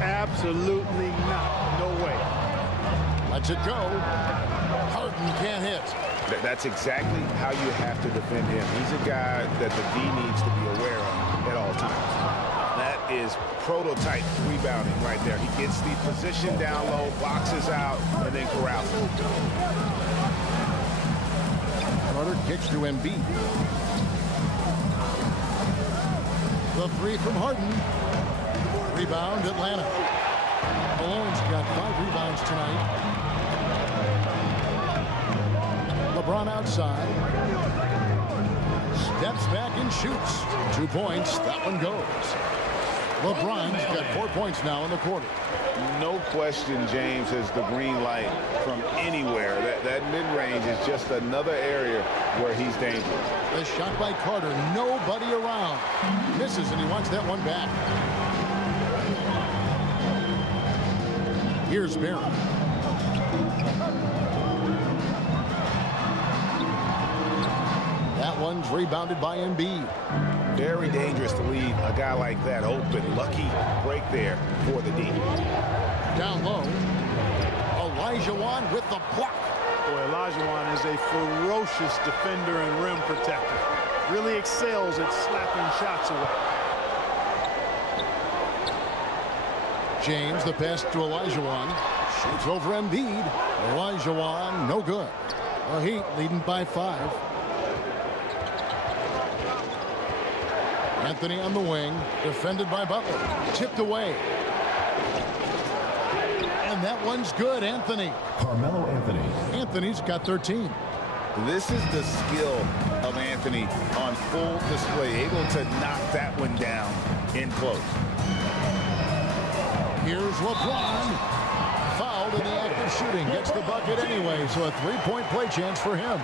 Absolutely not. No way. Lets it go. Harden can't hit. That's exactly how you have to defend him. He's a guy that the D needs to be aware of at all times. That is prototype rebounding right there. He gets the position down low, boxes out, and then corrals it. Carter kicks to Embiid. The three from Harden. Rebound, Atlanta. Malone's got 5 rebounds tonight. LeBron outside. Steps back and shoots. 2 points. That one goes. LeBron's got 4 points now in the quarter. No question James has the green light from anywhere. That mid-range is just another area where he's dangerous. The shot by Carter. Nobody around. Misses, and he wants that one back. Here's Barry. That one's rebounded by Embiid. Very dangerous to leave a guy like that open. Lucky break there for the D. Down low. Olajuwon with the block. Boy, Olajuwon is a ferocious defender and rim protector. Really excels at slapping shots away. James, the pass to Olajuwon. Shoots over Embiid. Olajuwon, no good. The Heat leading by 5. Anthony on the wing, defended by Butler. Tipped away. And that one's good, Anthony. Carmelo Anthony. Anthony's got 13. This is the skill of Anthony on full display, able to knock that one down in close. Here's LeBron. Fouled in the act of shooting. Gets the bucket anyway, so a 3-point play chance for him.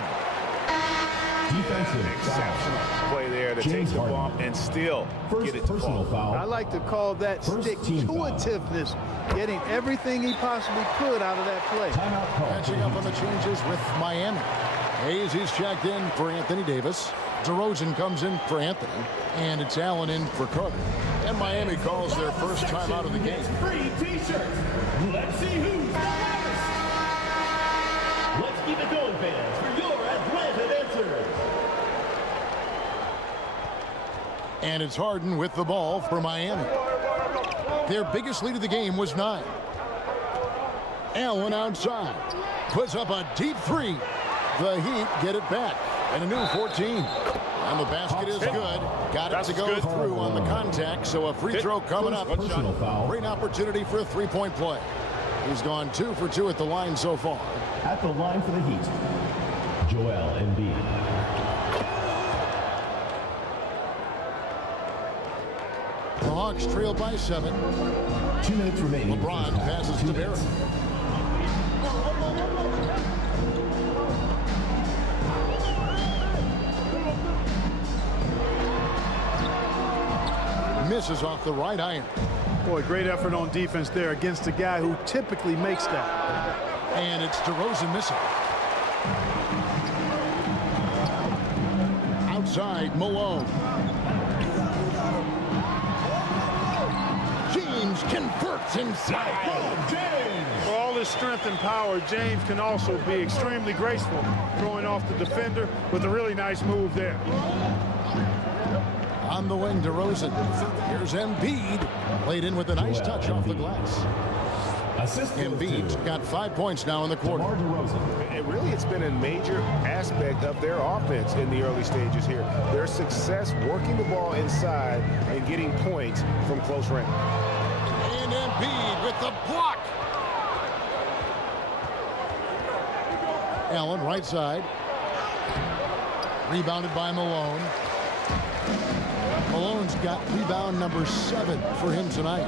Defensive exceptional play there to take the bump and still get it to fall. I like to call that stick-to-itiveness, getting everything he possibly could out of that play. Catching up on the changes with Miami. Hayes is checked in for Anthony Davis. DeRozan comes in for Anthony. And it's Allen in for Carter. And Miami calls their first time out of the game. Free t-shirts. Let's see who's the hottest. Let's keep it going, fans, for your Atlanta Dancers. And it's Harden with the ball for Miami. Their biggest lead of the game was 9. Allen outside. Puts up a deep 3. The Heat get it back. And a new 14. And the basket is good. Got it to go through on the contact. So a free throw coming up. Great opportunity for a 3-point play. He's gone 2 for 2 at the line so far. At the line for the Heat, Joel Embiid. The Hawks trail by 7. 2 minutes remaining. LeBron passes to Barry. Misses off the right iron. Boy, great effort on defense there against a guy who typically makes that. And it's DeRozan missing. Outside, Malone. James converts inside. For all his strength and power, James can also be extremely graceful, throwing off the defender with a really nice move there. On the wing to Rosen. Here's Embiid. Played in with a nice touch off the glass. Embiid's got 5 points now in the quarter. And really, it's been a major aspect of their offense in the early stages here. Their success working the ball inside and getting points from close range. And Embiid with the block. Allen, right side. Rebounded by Malone. Malone's got rebound number 7 for him tonight.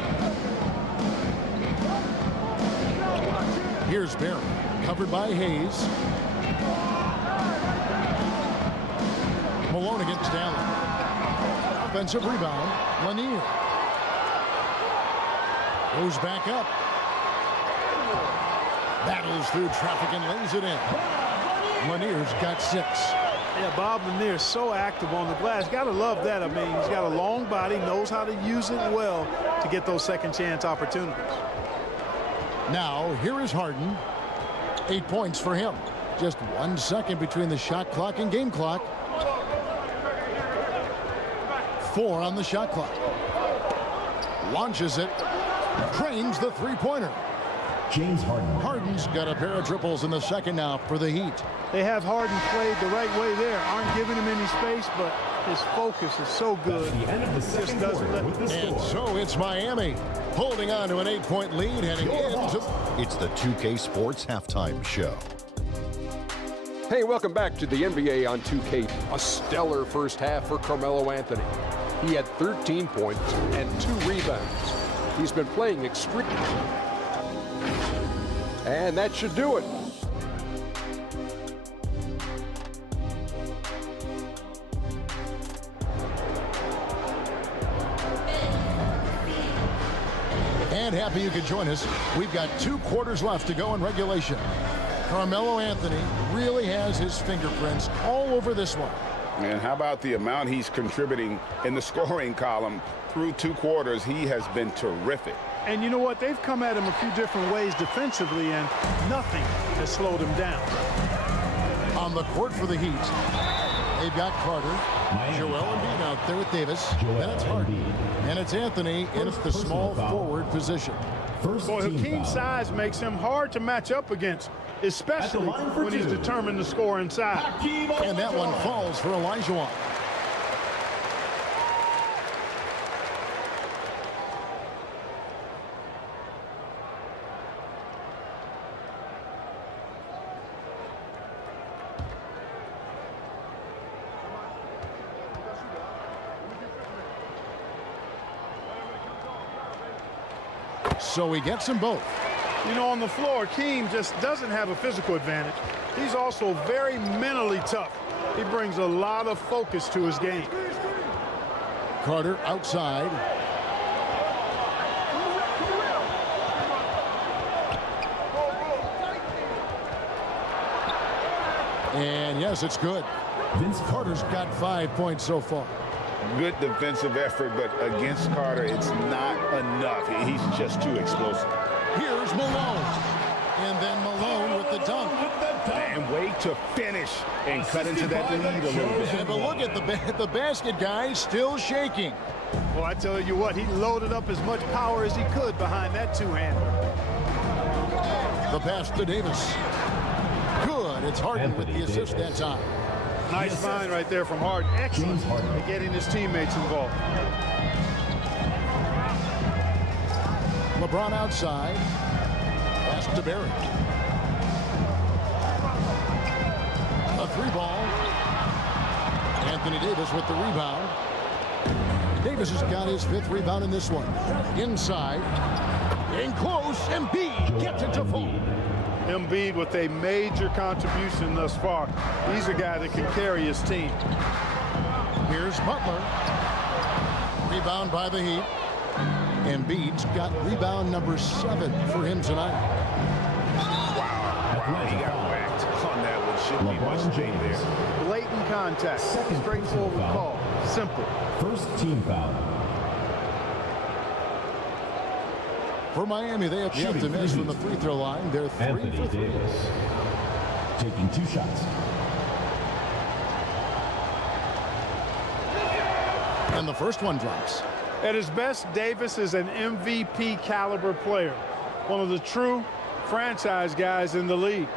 Here's Barry, covered by Hayes. Malone against Allen. Offensive rebound, Lanier. Goes back up. Battles through traffic and lays it in. Lanier's got 6. Yeah, Bob Lanier is so active on the glass. Got to love that. I mean, he's got a long body, knows how to use it well to get those second chance opportunities. Now, here is Harden. 8 points for him. Just 1 second between the shot clock and game clock. 4 on the shot clock. Launches it. Drains the three-pointer. James Harden. Harden's got a pair of triples in the second now for the Heat. They have Harden played the right way there. Aren't giving him any space, but his focus is so good. The end of the second quarter with the And score. so it's Miami holding on to an 8-point lead heading into... It's the 2K Sports Halftime Show. Hey, welcome back to the NBA on 2K. A stellar first half for Carmelo Anthony. He had 13 points and 2 rebounds. He's been playing extremely. And that should do it. And happy you could join us. We've got 2 quarters left to go in regulation. Carmelo Anthony really has his fingerprints all over this one. And how about the amount he's contributing in the scoring column through 2 quarters? He has been terrific. And you know what? They've come at him a few different ways defensively, and nothing has slowed him down. On the court for the Heat, they've got Carter, Joel Embiid out there with Davis. Then it's Harden. And it's Anthony in the small forward position. Boy, Hakeem's size makes him hard to match up against, especially when he's determined to score inside. And that one falls for Olajuwon. So he gets them both. You know, on the floor, Hakeem just doesn't have a physical advantage. He's also very mentally tough. He brings a lot of focus to his game. Carter outside. And yes, it's good. Vince Carter's got 5 points so far. Good defensive effort, but against Carter, it's not enough. He's just too explosive. Here's Malone. And then Malone with the dunk. And wait to finish and cut into that lead a little bit. Yeah, but look at the basket, guys, still shaking. Well, I tell you what, he loaded up as much power as he could behind that two-hander. The pass to Davis. Good. It's Harden with the assist that time. Nice find right there from Harden. Excellent at getting his teammates involved. LeBron outside. Pass to Barry. A 3-ball. Anthony Davis with the rebound. Davis has got his 5th rebound in this one. Inside. In close. Embiid gets it to fall. Embiid with a major contribution thus far. He's a guy that can carry his team. Here's Butler. Rebound by the Heat. Embiid's got rebound number 7 for him tonight. Wow, he got whacked on that one. be much made there. Blatant contact. Straightforward call. Simple. First team foul. For Miami, they have shoot to miss from the free throw line. They're 3 for 3. Davis taking 2 shots. And the first one drops. At his best, Davis is an MVP caliber player. One of the true franchise guys in the league.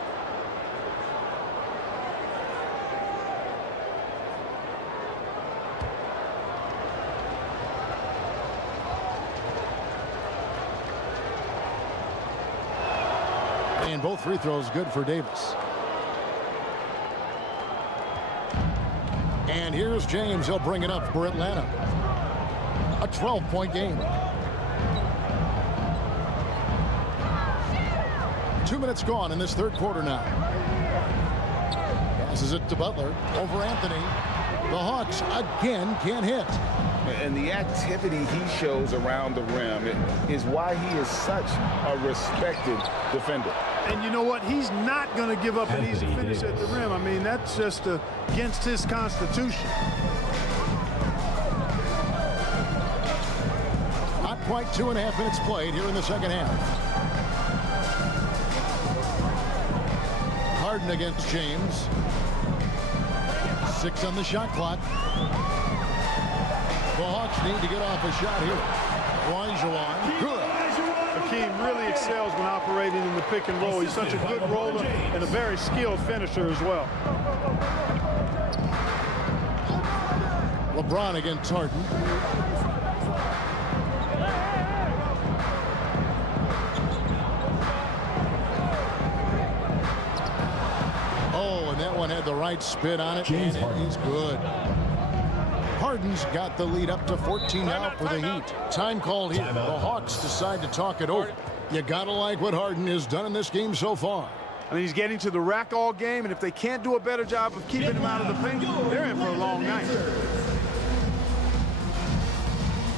And both free throws good for Davis. And here's James. He'll bring it up for Atlanta. A 12-point game. 2 minutes gone in this third quarter now. Passes it to Butler over Anthony. The Hawks again can't hit. And the activity he shows around the rim is why he is such a respected defender. And you know what? He's not going to give up an easy finish at the rim. I mean, that's just against his constitution. Not quite 2.5 minutes played here in the second half. Harden against James. 6 on the shot clock. The Hawks need to get off a shot here. Olajuwon, good. Hakeem really excels when operating in the pick and roll. He's such a good roller and a very skilled finisher as well. LeBron against Harden. Oh, and that one had the right spin on it, and it is good. Harden's got the lead up to 14 now for the Heat. Time called here. The Hawks decide to talk it over. You gotta like what Harden has done in this game so far. I mean, he's getting to the rack all game, and if they can't do a better job of keeping him out of the paint, they're in for a long night.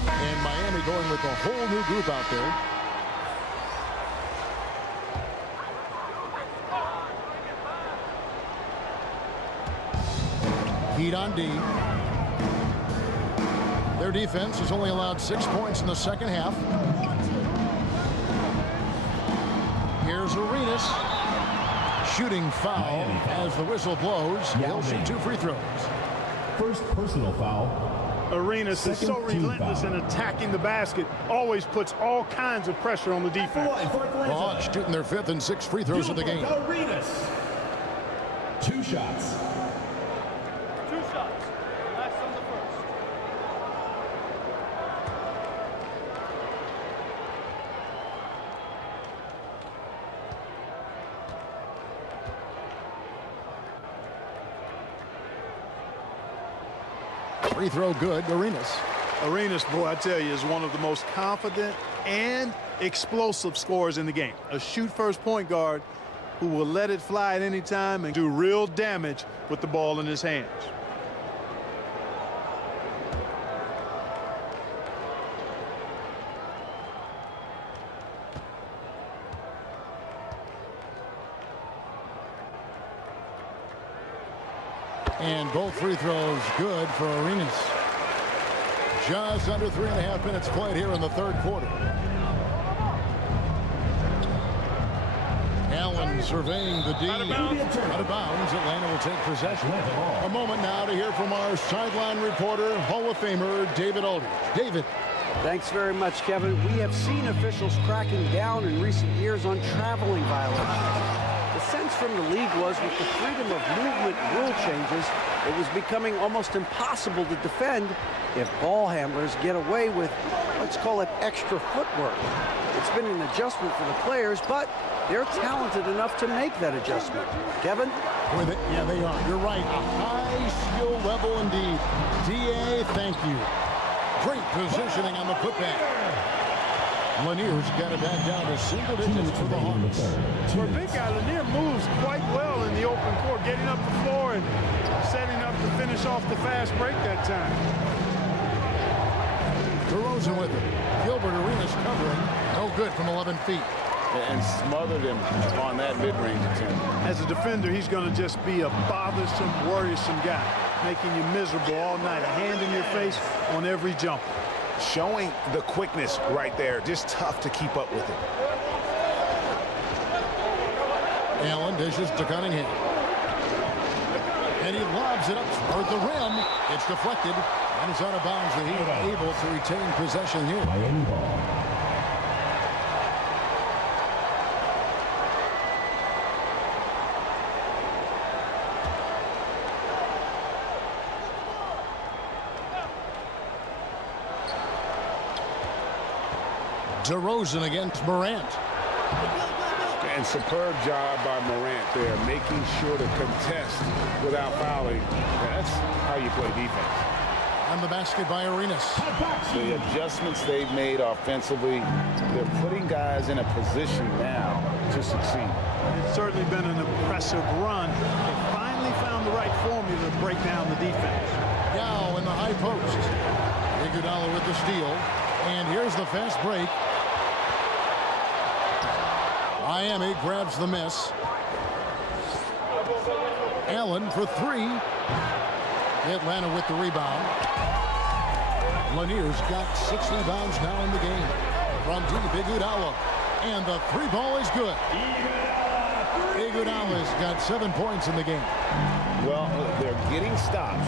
And Miami going with a whole new group out there. Heat on D. Their defense has only allowed 6 points in the second half. Here's Arenas. Shooting foul as the whistle blows. He'll shoot 2 free throws. First personal foul. Arenas is so relentless in attacking the basket. Always puts all kinds of pressure on the defense. The Hawks shooting their 5th and 6th free throws of the game. Arenas. 2 shots. 2 shots. Last on the first. Free throw good, Arenas. Arenas, boy, I tell you, is one of the most confident and explosive scorers in the game. A shoot-first point guard who will let it fly at any time and do real damage with the ball in his hands. And both free throws good for Arenas. Just under 3.5 minutes played here in the third quarter. Allen surveying the D. Out of bounds. Atlanta will take possession. A moment now to hear from our sideline reporter, Hall of Famer David Aldridge. David. Thanks very much, Kevin. We have seen officials cracking down in recent years on traveling violations. The sense from the league was with the freedom of movement rule changes, it was becoming almost impossible to defend if ball handlers get away with, let's call it, extra footwork. It's been an adjustment for the players, but they're talented enough to make that adjustment. Kevin? Yeah, they are. You're right. A high skill level indeed. DA, thank you. Great positioning on the putback. Lanier's got it back down to single digits for the Hawks. For a big guy, Lanier moves quite well in the open court, getting up the floor and setting up to finish off the fast break that time. DeRozan with it. Gilbert Arenas covering. No good from 11 feet. and smothered him on that mid-range attempt. As a defender, he's going to just be a bothersome, worrisome guy, making you miserable all night, a hand in your face on every jumper. Showing the quickness right there, just tough to keep up with it. Allen dishes to Cunningham. And he lobs it up toward the rim. It's deflected, and it's out of bounds. The Heat able to retain possession here. Miami ball. DeRozan against Morant. And superb job by Morant there, making sure to contest without fouling. That's how you play defense. And the basket by Arenas. The adjustments they've made offensively, they're putting guys in a position now to succeed. It's certainly been an impressive run. They finally found the right formula to break down the defense. Now in the high post. Iguodala with the steal. And here's the fast break. Miami grabs the miss. Allen for three. Atlanta with the rebound. Lanier's got 6 rebounds now in the game. From deep, Iguodala. And the three ball is good. Iguodala's got 7 points in the game. Well, they're getting stops,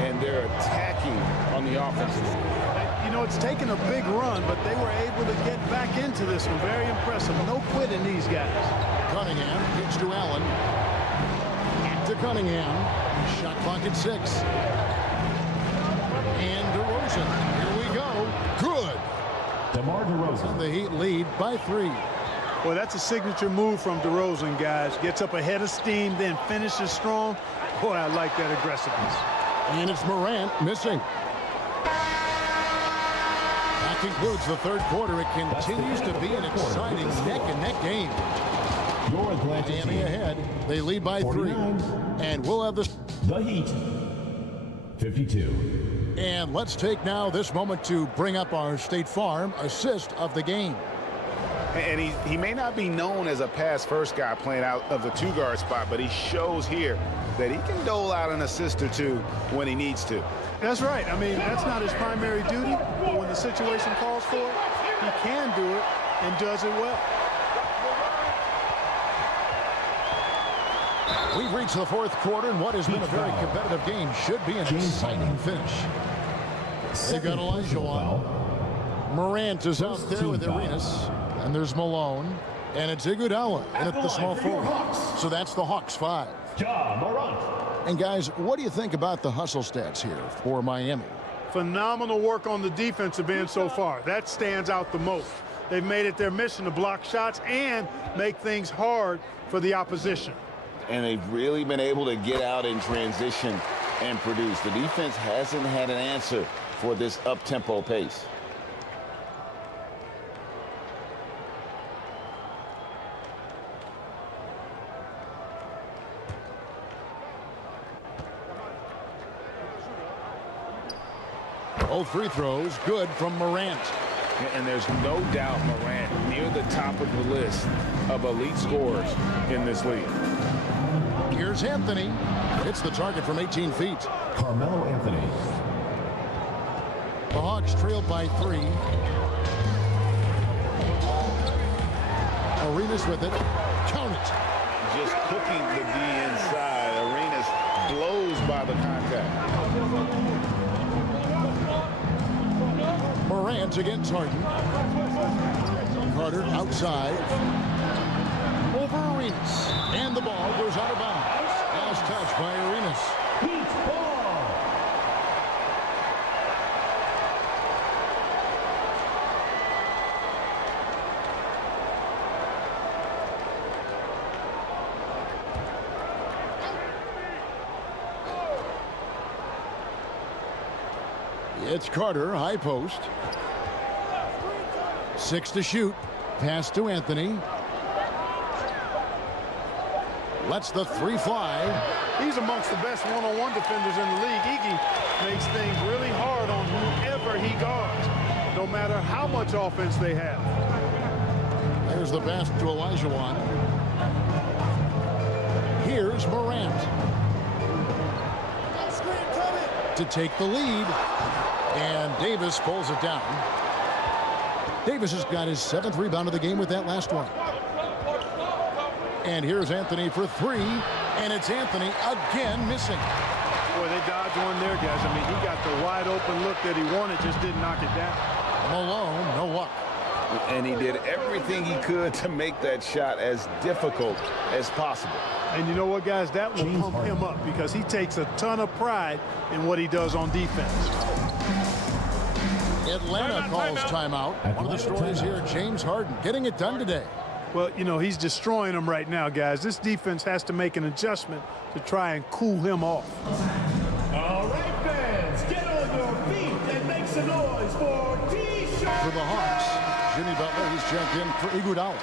and they're attacking on the offensive side. You know, it's taken a big run, but they were able to get back into this one. Very impressive. No quit in these guys. Cunningham kicks to Allen. To Cunningham. Shot clock at 6. And DeRozan. Here we go. Good. DeMar DeRozan. The Heat lead by 3. Well, that's a signature move from DeRozan, guys. Gets up ahead of steam, then finishes strong. Boy, I like that aggressiveness. And it's Morant missing. That concludes the third quarter. It continues to be an exciting neck-and-neck game. Miami ahead. They lead by 3. And we'll have the Heat 52. And let's take now this moment to bring up our State Farm assist of the game. And he may not be known as a pass-first guy playing out of the 2-guard spot, but he shows here that he can dole out an assist or two when he needs to. That's right. I mean, that's not his primary duty, but when the situation calls for it, he can do it and does it well. We've reached the fourth quarter, and what has been a very competitive game should be an exciting finish. They've got Elijah on. Morant is out there with Arenas, and there's Malone, and it's Iguodala in at the small forward. So that's the Hawks 5. And guys, what do you think about the hustle stats here for Miami? Phenomenal work on the defensive end so far. That stands out the most. They've made it their mission to block shots and make things hard for the opposition. And they've really been able to get out in transition and produce. The defense hasn't had an answer for this up-tempo pace. Both free throws good from Morant. And there's no doubt Morant near the top of the list of elite scorers in this league. Here's Anthony. It's the target from 18 feet. Carmelo Anthony. The Hawks trail by 3. Arenas with it. Count it. Just cooking the D inside. Arenas blows by the contact. Morant against Harden. Carter outside. Over Arenas. And the ball goes out of bounds. Last touch by Arenas. Heat ball. It's Carter, high post. 6 to shoot. Pass to Anthony. Lets the 3 fly. He's amongst the best one-on-one defenders in the league. Iggy makes things really hard on whoever he guards, no matter how much offense they have. Here's the pass to Olajuwon. Here's Morant to take the lead, and Davis pulls it down. Davis has got his 7th rebound of the game with that last one. And here's Anthony for 3, and it's Anthony again missing. Boy, they dodged one there, guys. I mean, he got the wide open look that he wanted, just didn't knock it down. Malone, no luck. And he did everything he could to make that shot as difficult as possible. And you know what, guys? That will pump him up because he takes a ton of pride in what he does on defense. Atlanta calls timeout. One of the stories here, James Harden getting it done today. Well, you know, he's destroying them right now, guys. This defense has to make an adjustment to try and cool him off. All right, fans, get on your feet and make some noise for T-shirt. For the Hawks, Jimmy Butler, he's checked in for Iguodala.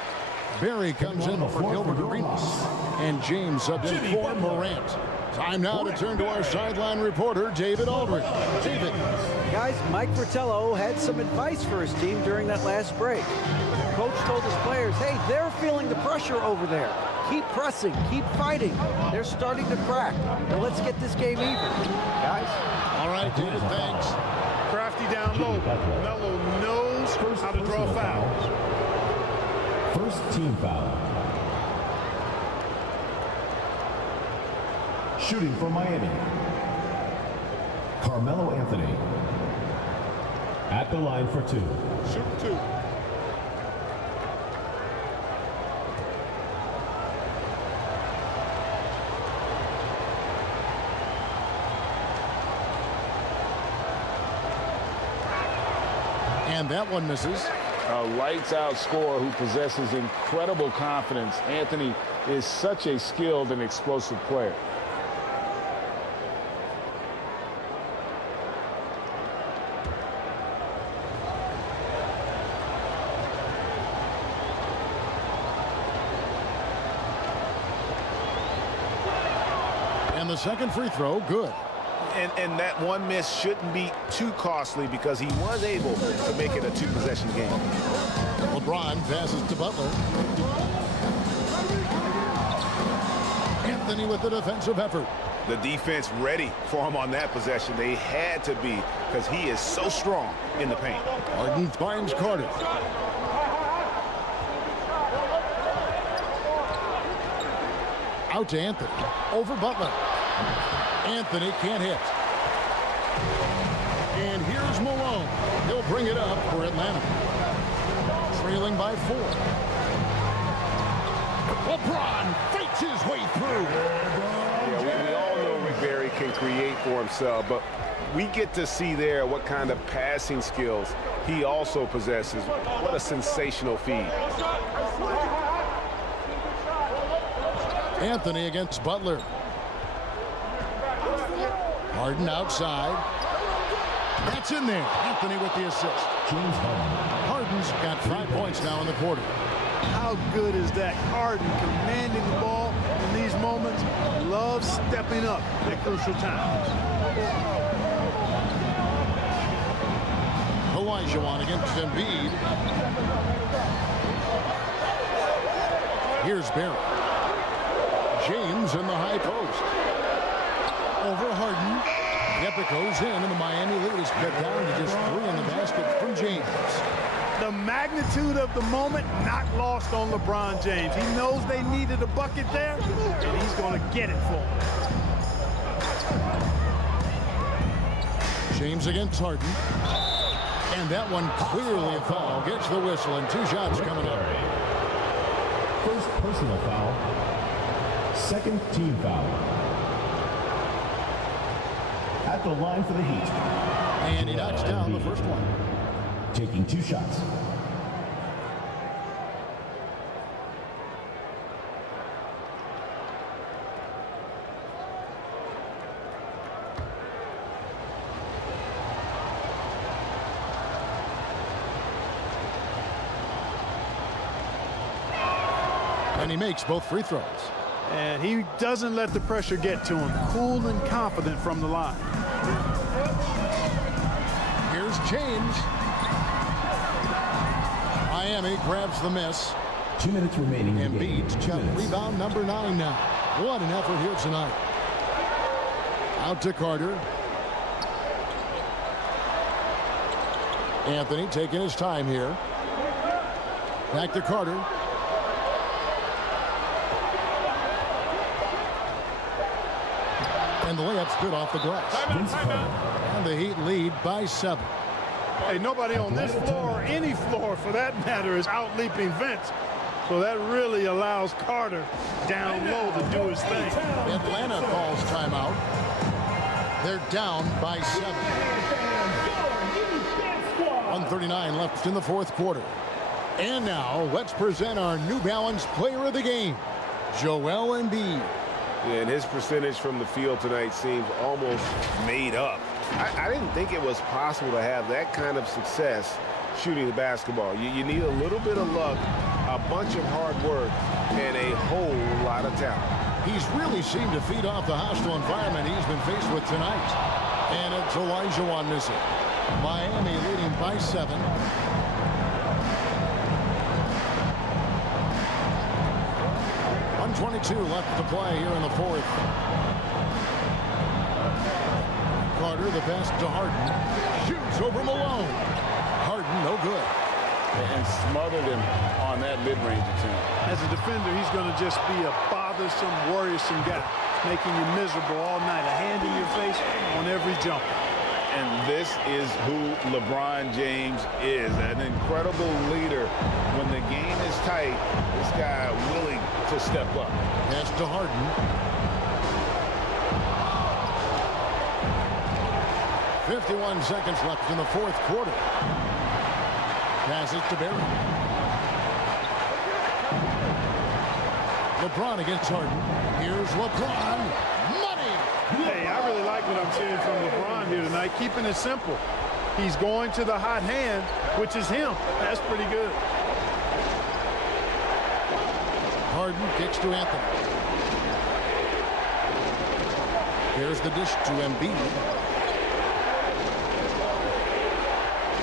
Barry comes in for Gilbert Arenas. And James subbed in for Morant. Time now to turn to our sideline reporter, David Aldridge. David. Guys, Mike Fratello had some advice for his team during that last break. Coach told his players, hey, they're feeling the pressure over there. Keep pressing, keep fighting. They're starting to crack. Now let's get this game even. Guys? All right, David, thanks. Crafty down low. Melo knows how to draw fouls. First team foul. Shooting for Miami, Carmelo Anthony. At the line for 2. Shoot 2. And that one misses. A lights-out scorer who possesses incredible confidence. Anthony is such a skilled and explosive player. And the second free throw, good. And that one miss shouldn't be too costly because he was able to make it a 2-possession game. LeBron passes to Butler. Anthony with the defensive effort. The defense ready for him on that possession. They had to be because he is so strong in the paint. Harden finds Carter. Out to Anthony. Over Butler. Anthony can't hit. And here's Malone. He'll bring it up for Atlanta. Trailing by 4. LeBron fights his way through. Yeah, we all know Rick Barry can create for himself, but we get to see there what kind of passing skills he also possesses. What a sensational feed. Anthony against Butler. Harden outside. That's in there. Anthony with the assist. James Harden's got 5 points now in the quarter. How good is that? Harden commanding the ball in these moments. Loves stepping up at crucial times. Olajuwon against Embiid. Here's Barry. James in the high post. Over Harden. Yep, it goes in, and the Miami lead is cut down to just 3 in the basket from James. The magnitude of the moment not lost on LeBron James. He knows they needed a bucket there, and he's going to get it for them. James against Harden. And that one clearly a foul. Gets the whistle, and 2 shots coming up. First personal foul. Second team foul. At the line for the Heat. And he knocks down the first one. Taking 2 shots. And he makes both free throws. And he doesn't let the pressure get to him. Cool and confident from the line. Here's James. Miami grabs the miss. 2 minutes remaining. Embiid's got rebound number 9 now. What an effort here tonight. Out to Carter. Anthony taking his time here. Back to Carter. And the layup's good off the glass. And the Heat lead by 7. Hey, nobody on this floor, or any floor for that matter, is out-leaping Vince. So that really allows Carter down low to do his thing. Atlanta calls timeout. They're down by 7. 1:39 left in the fourth quarter. And now let's present our New Balance Player of the Game, Joel Embiid. Yeah, and his percentage from the field tonight seems almost made up. I didn't think it was possible to have that kind of success shooting the basketball. You need a little bit of luck, a bunch of hard work, and a whole lot of talent. He's really seemed to feed off the hostile environment he's been faced with tonight. And it's Elijah Wan missing. Miami leading by 7. .122 left to play here in the fourth. Carter, the pass to Harden. Shoots over Malone. Harden, no good. And smothered him on that mid-range attempt. As a defender, he's going to just be a bothersome, worrisome guy, making you miserable all night, a hand in your face on every jumper. And this is who LeBron James is, an incredible leader. When the game is tight, this guy willing to step up. Pass to Harden. 51 seconds left in the fourth quarter. Passes to Barry. LeBron against Harden. Here's LeBron. Money! Hey, I really like what I'm seeing from LeBron here tonight, keeping it simple. He's going to the hot hand, which is him. That's pretty good. Harden kicks to Anthony. Here's the dish to Embiid.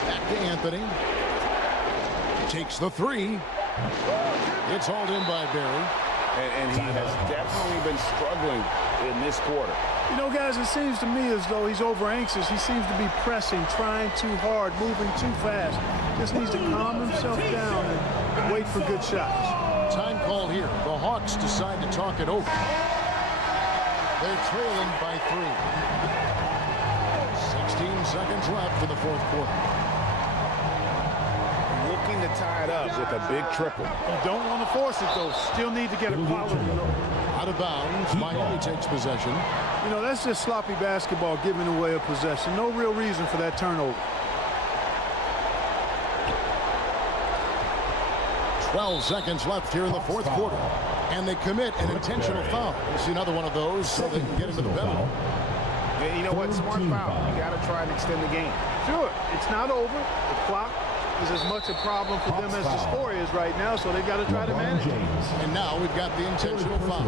Back to Anthony. Takes the 3. It's hauled in by Barry. And he has definitely been struggling in this quarter. You know, guys, it seems to me as though he's over anxious. He seems to be pressing, trying too hard, moving too fast. Just needs to calm himself down and wait for good shots. Time call here. The Hawks decide to talk it over. They're trailing by 3. 16 seconds left in the fourth quarter. Looking to tie it up with a big triple. You don't want to force it, though. Still need to get a quality look. Out of bounds. Miami takes possession. You know, that's just sloppy basketball, giving away a possession. No real reason for that turnover. 12 seconds left here in the fourth quarter. And they commit an intentional foul. We'll see another one of those so they can get into the penalty. Yeah, you know what? Smart foul. You got to try and extend the game. Sure. It's not over. The clock is as much a problem for them as the score is right now, so they've got to try to manage it. And now we've got the intentional foul.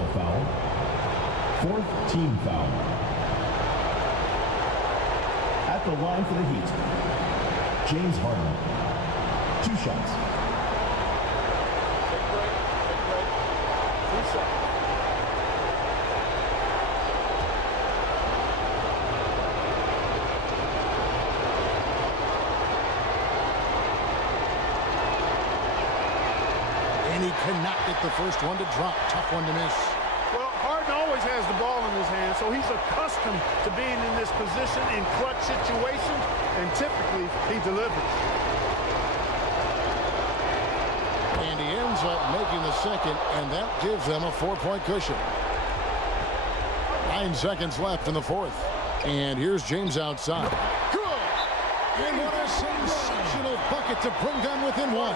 Fourth team foul. At the line for the Heat, James Harden. 2 shots. And he cannot get the first one to drop. Tough one to miss. Well, Harden always has the ball in his hand, so he's accustomed to being in this position in clutch situations, and typically he delivers. And he ends up making the second, and that gives them a 4-point cushion. 9 seconds left in the fourth. And here's James outside. Good! And what a sensational bucket to bring them within 1.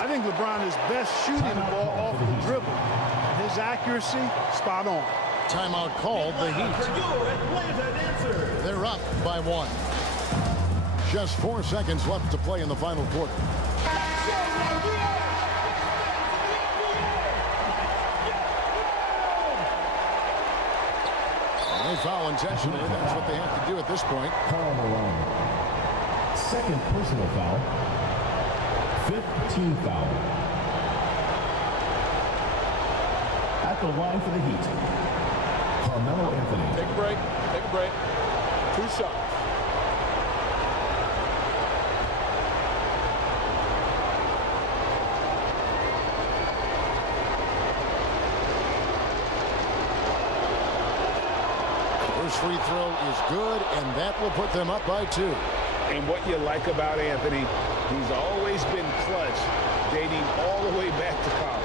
I think LeBron is best shooting the ball off the dribble. His accuracy, spot on. Timeout called, the Heat. They're up by 1. Just 4 seconds left to play in the final quarter. They foul intentionally. That's what they have to do at this point. Karl Malone. Second personal foul. 5th team foul. the line for the Heat, Carmelo Anthony. Take a break. Take a break. 2 shots. First free throw is good, and that will put them up by 2. And what you like about Anthony, he's always been clutch, dating all the way back to college.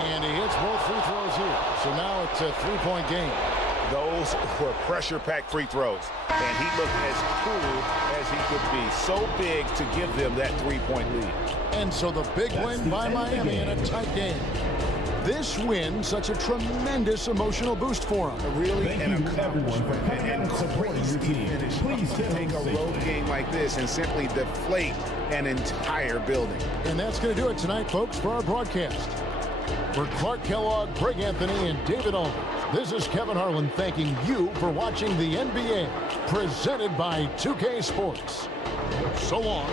And he hits both free throws here. So now it's a 3-point game. Those were pressure-packed free throws. And he looked as cool as he could be. So big to give them that 3-point lead. And so the big win by Miami in a tight game. This win, such a tremendous emotional boost for him. Really an accomplishment and crazy finish. Please to take a road game like this and simply deflate an entire building. And that's going to do it tonight, folks, for our broadcast. For Clark Kellogg, Greg Anthony, and David Aldridge, this is Kevin Harlan thanking you for watching the NBA, presented by 2K Sports. So long.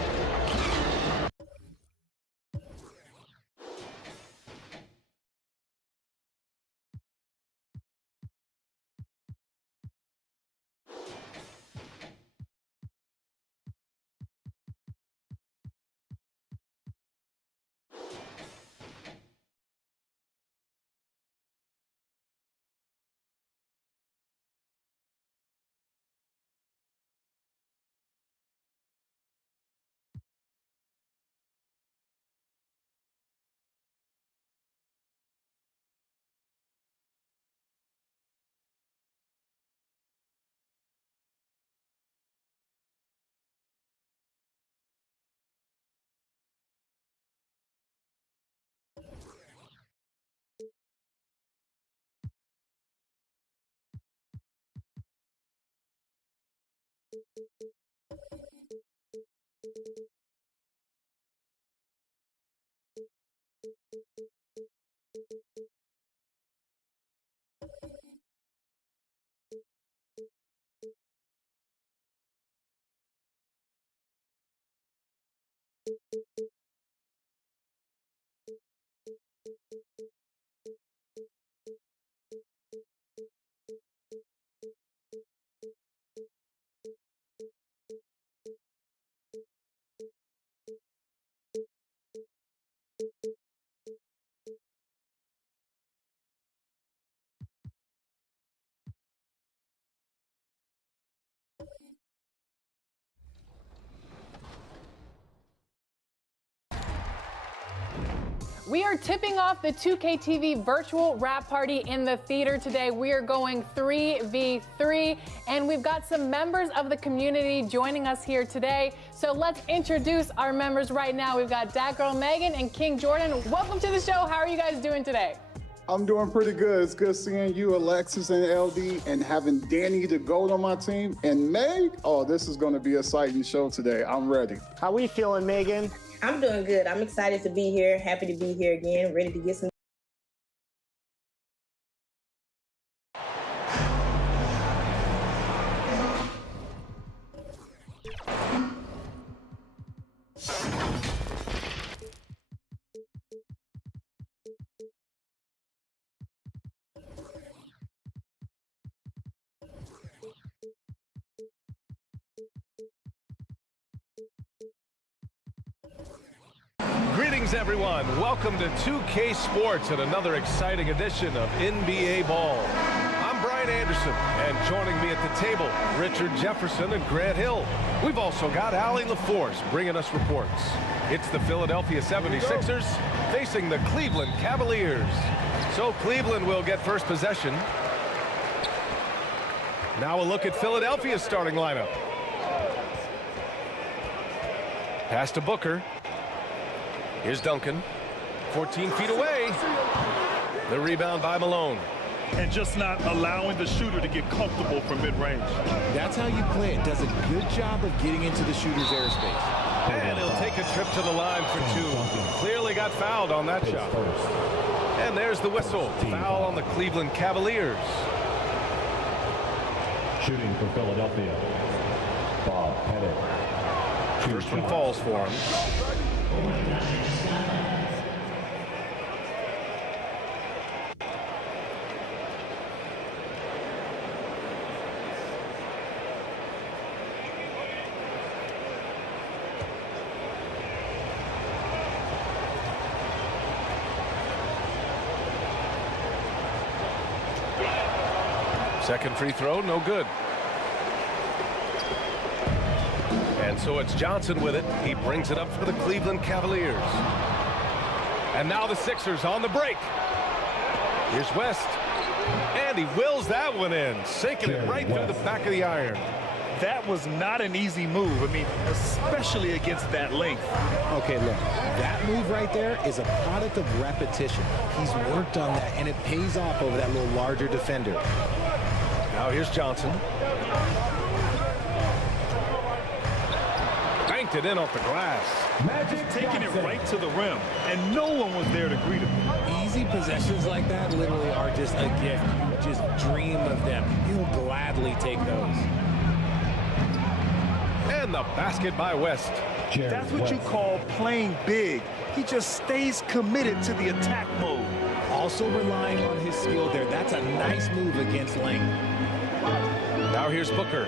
We are tipping off the 2K TV virtual wrap party in the theater today. We are going 3v3, and we've got some members of the community joining us here today. So let's introduce our members right now. We've got Dat Girl Megan and King Jordan. Welcome to the show. How are you guys doing today? I'm doing pretty good. It's good seeing you, Alexis and LD, and having Danny the GOAT on my team. And Meg, oh, this is going to be an exciting show today. I'm ready. How we feeling, Megan? I'm doing good. I'm excited to be here. Happy to be here again. Ready to get some. Greetings, everyone. Welcome to 2K Sports and another exciting edition of NBA Ball. I'm Brian Anderson, and joining me at the table, Richard Jefferson and Grant Hill. We've also got Allie LaForce bringing us reports. It's the Philadelphia 76ers facing the Cleveland Cavaliers. So Cleveland will get first possession. Now a look at Philadelphia's starting lineup. Pass to Booker. Here's Duncan, 14 feet away. The rebound by Malone. And just not allowing the shooter to get comfortable from mid-range. That's how you play it. Does a good job of getting into the shooter's airspace. And he'll take a trip to the line for two. Clearly got fouled on that shot. And there's the whistle. Foul on the Cleveland Cavaliers. Shooting for Philadelphia, Bob Pettit. First one falls for him. Second free throw, no good. And so it's Johnson with it. He brings it up for the Cleveland Cavaliers. And now the Sixers on the break. Here's West. And he wills that one in, sinking it right through the back of the iron. That was not an easy move. I mean, especially against that length. Okay, look, that move right there is a product of repetition. He's worked on that, and it pays off over that little larger defender. Now here's Johnson. Banked it in off the glass. Magic taking it right to the rim, and no one was there to greet him. Easy possessions like that literally are just a gift. You just dream of them. He'll gladly take those. And the basket by West. That's what you call playing big. He just stays committed to the attack mode. Also relying on his skill there. That's a nice move against length. Now here's Booker.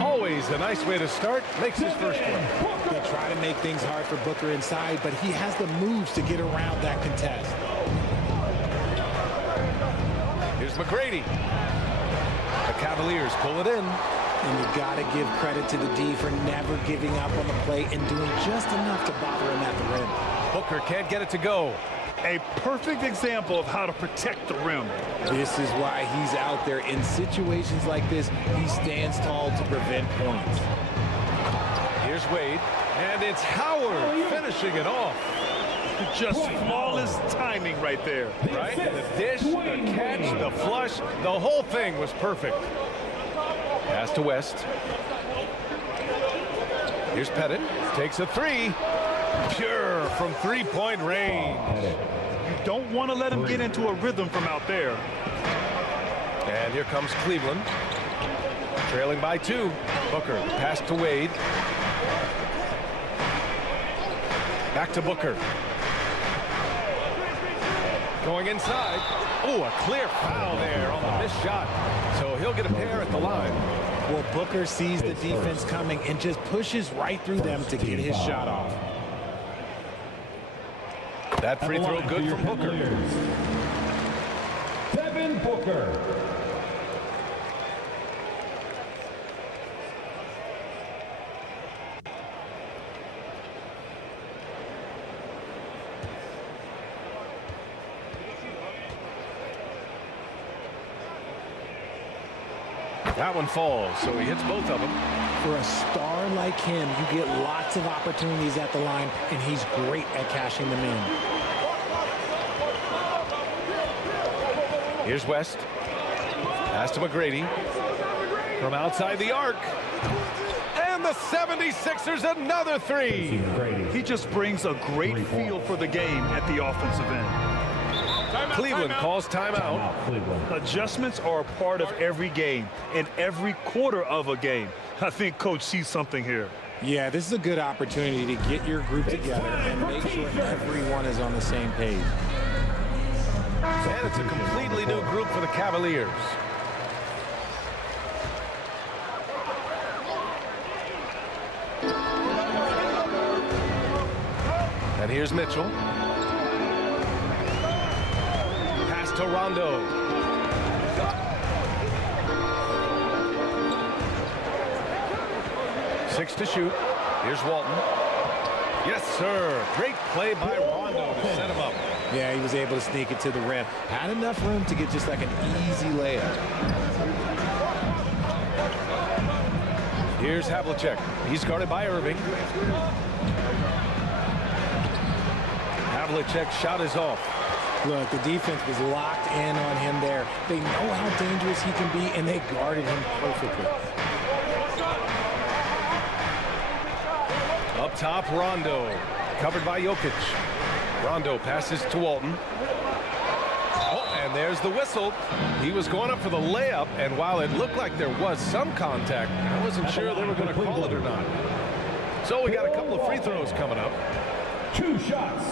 Always a nice way to start. Makes his first one. They try to make things hard for Booker inside, but he has the moves to get around that contest. Here's McGrady. The Cavaliers pull it in. And you got to give credit to the D for never giving up on the play and doing just enough to bother him at the rim. Booker can't get it to go. A perfect example of how to protect the rim. This is why he's out there. In situations like this, he stands tall to prevent points. Here's Wade, and it's Howard finishing it off. Just flawless timing right there. Right? The dish, the catch, the flush, the whole thing was perfect. Pass to West. Here's Pettit. Takes a three. Pure from three-point range. You don't want to let him get into a rhythm from out there. And here comes Cleveland. Trailing by 2. Booker, pass to Wade. Back to Booker. Going inside. Oh, a clear foul there on the missed shot. So he'll get a pair at the line. Well, Booker sees the defense coming and just pushes right through them to get his shot off. That free throw good from Booker. Devin Booker. That one falls, so he hits both of them. For a star like him, you get lots of opportunities at the line, and he's great at cashing them in. Here's West. Pass to McGrady. From outside the arc. And the 76ers another three. He just brings a great feel for the game at the offensive end. Cleveland calls timeout. Adjustments are a part of every game and every quarter of a game. I think Coach sees something here. Yeah, this is a good opportunity to get your group together and make sure everyone is on the same page. And it's a completely new group for the Cavaliers. And here's Mitchell. Pass to Rondo. Six to shoot. Here's Walton. Yes, sir. Great play by Rondo to set him up. Yeah, he was able to sneak it to the rim. Had enough room to get just like an easy layup. Here's Havlicek. He's guarded by Irving. Havlicek's shot is off. Look, the defense was locked in on him there. They know how dangerous he can be, and they guarded him perfectly. Up top, Rondo. Covered by Jokic. Rondo passes to Walton. Oh, and there's the whistle. He was going up for the layup, and while it looked like there was some contact, I wasn't sure they were going to call it or not. So we got a couple of free throws coming up. 2 shots.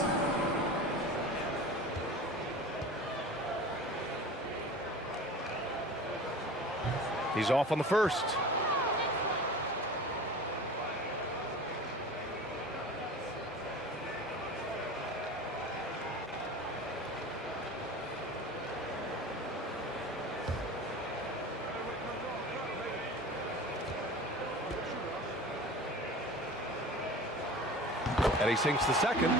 He's off on the first. And he sinks the second.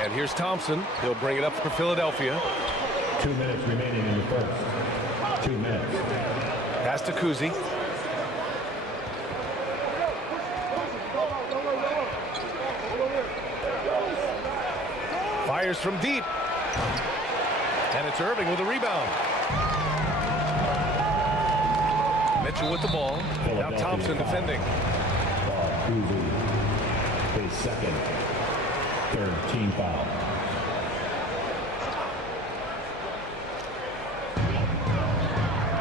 And here's Thompson. He'll bring it up for Philadelphia. 2 minutes remaining in the first. 2 minutes. Pass to COUSY. Fires from deep. And it's Irving with a rebound. Mitchell with the ball. Now Thompson defending. COUSY. His second. Third team foul.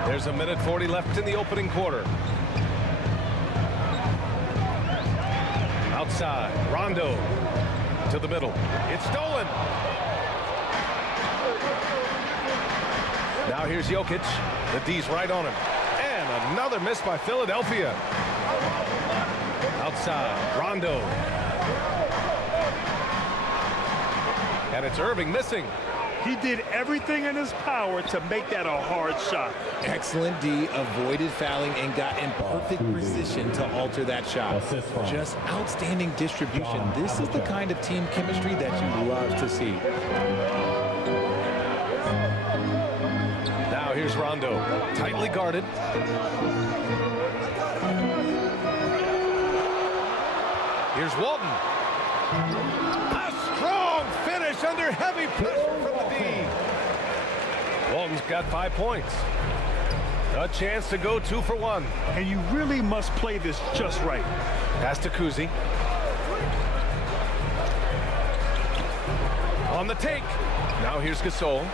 There's a minute 40 left in the opening quarter. Outside, Rondo to the middle. It's stolen. Now here's JOKIC. The D's right on him. And another miss by Philadelphia. Outside, Rondo. And it's Irving missing. He did everything in his power to make that a hard shot. Excellent D, avoided fouling and got in perfect position to alter that shot. Just outstanding distribution. This is the kind of team chemistry that you love to see. Now here's Rondo, tightly guarded. Here's Walton. A strong finish under heavy pressure from the D. Walton's got 5 points. A chance to go 2 for 1. And you really must play this just right. Pass to COUSY. On the take. Now here's GASOL.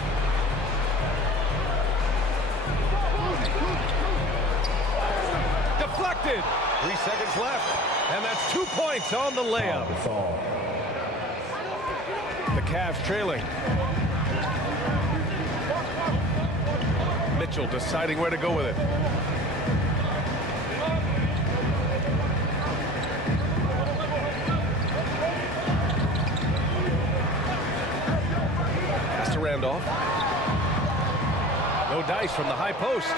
Deflected. 3 seconds left. And that's 2 points on the layup. The Cavs trailing. Mitchell deciding where to go with it. Pass to Randolph. No dice from the high post.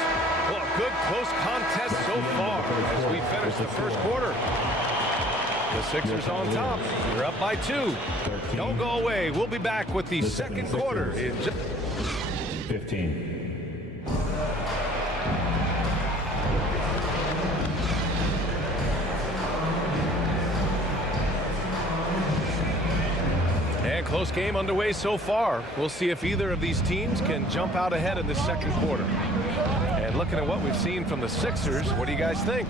Well, good close contest so far as we finish the first quarter. The Sixers on top. You're up by 2. Don't go away. We'll be back with the second quarter in 15. And close game underway so far. We'll see if either of these teams can jump out ahead in the second quarter. And looking at what we've seen from the Sixers, what do you guys think?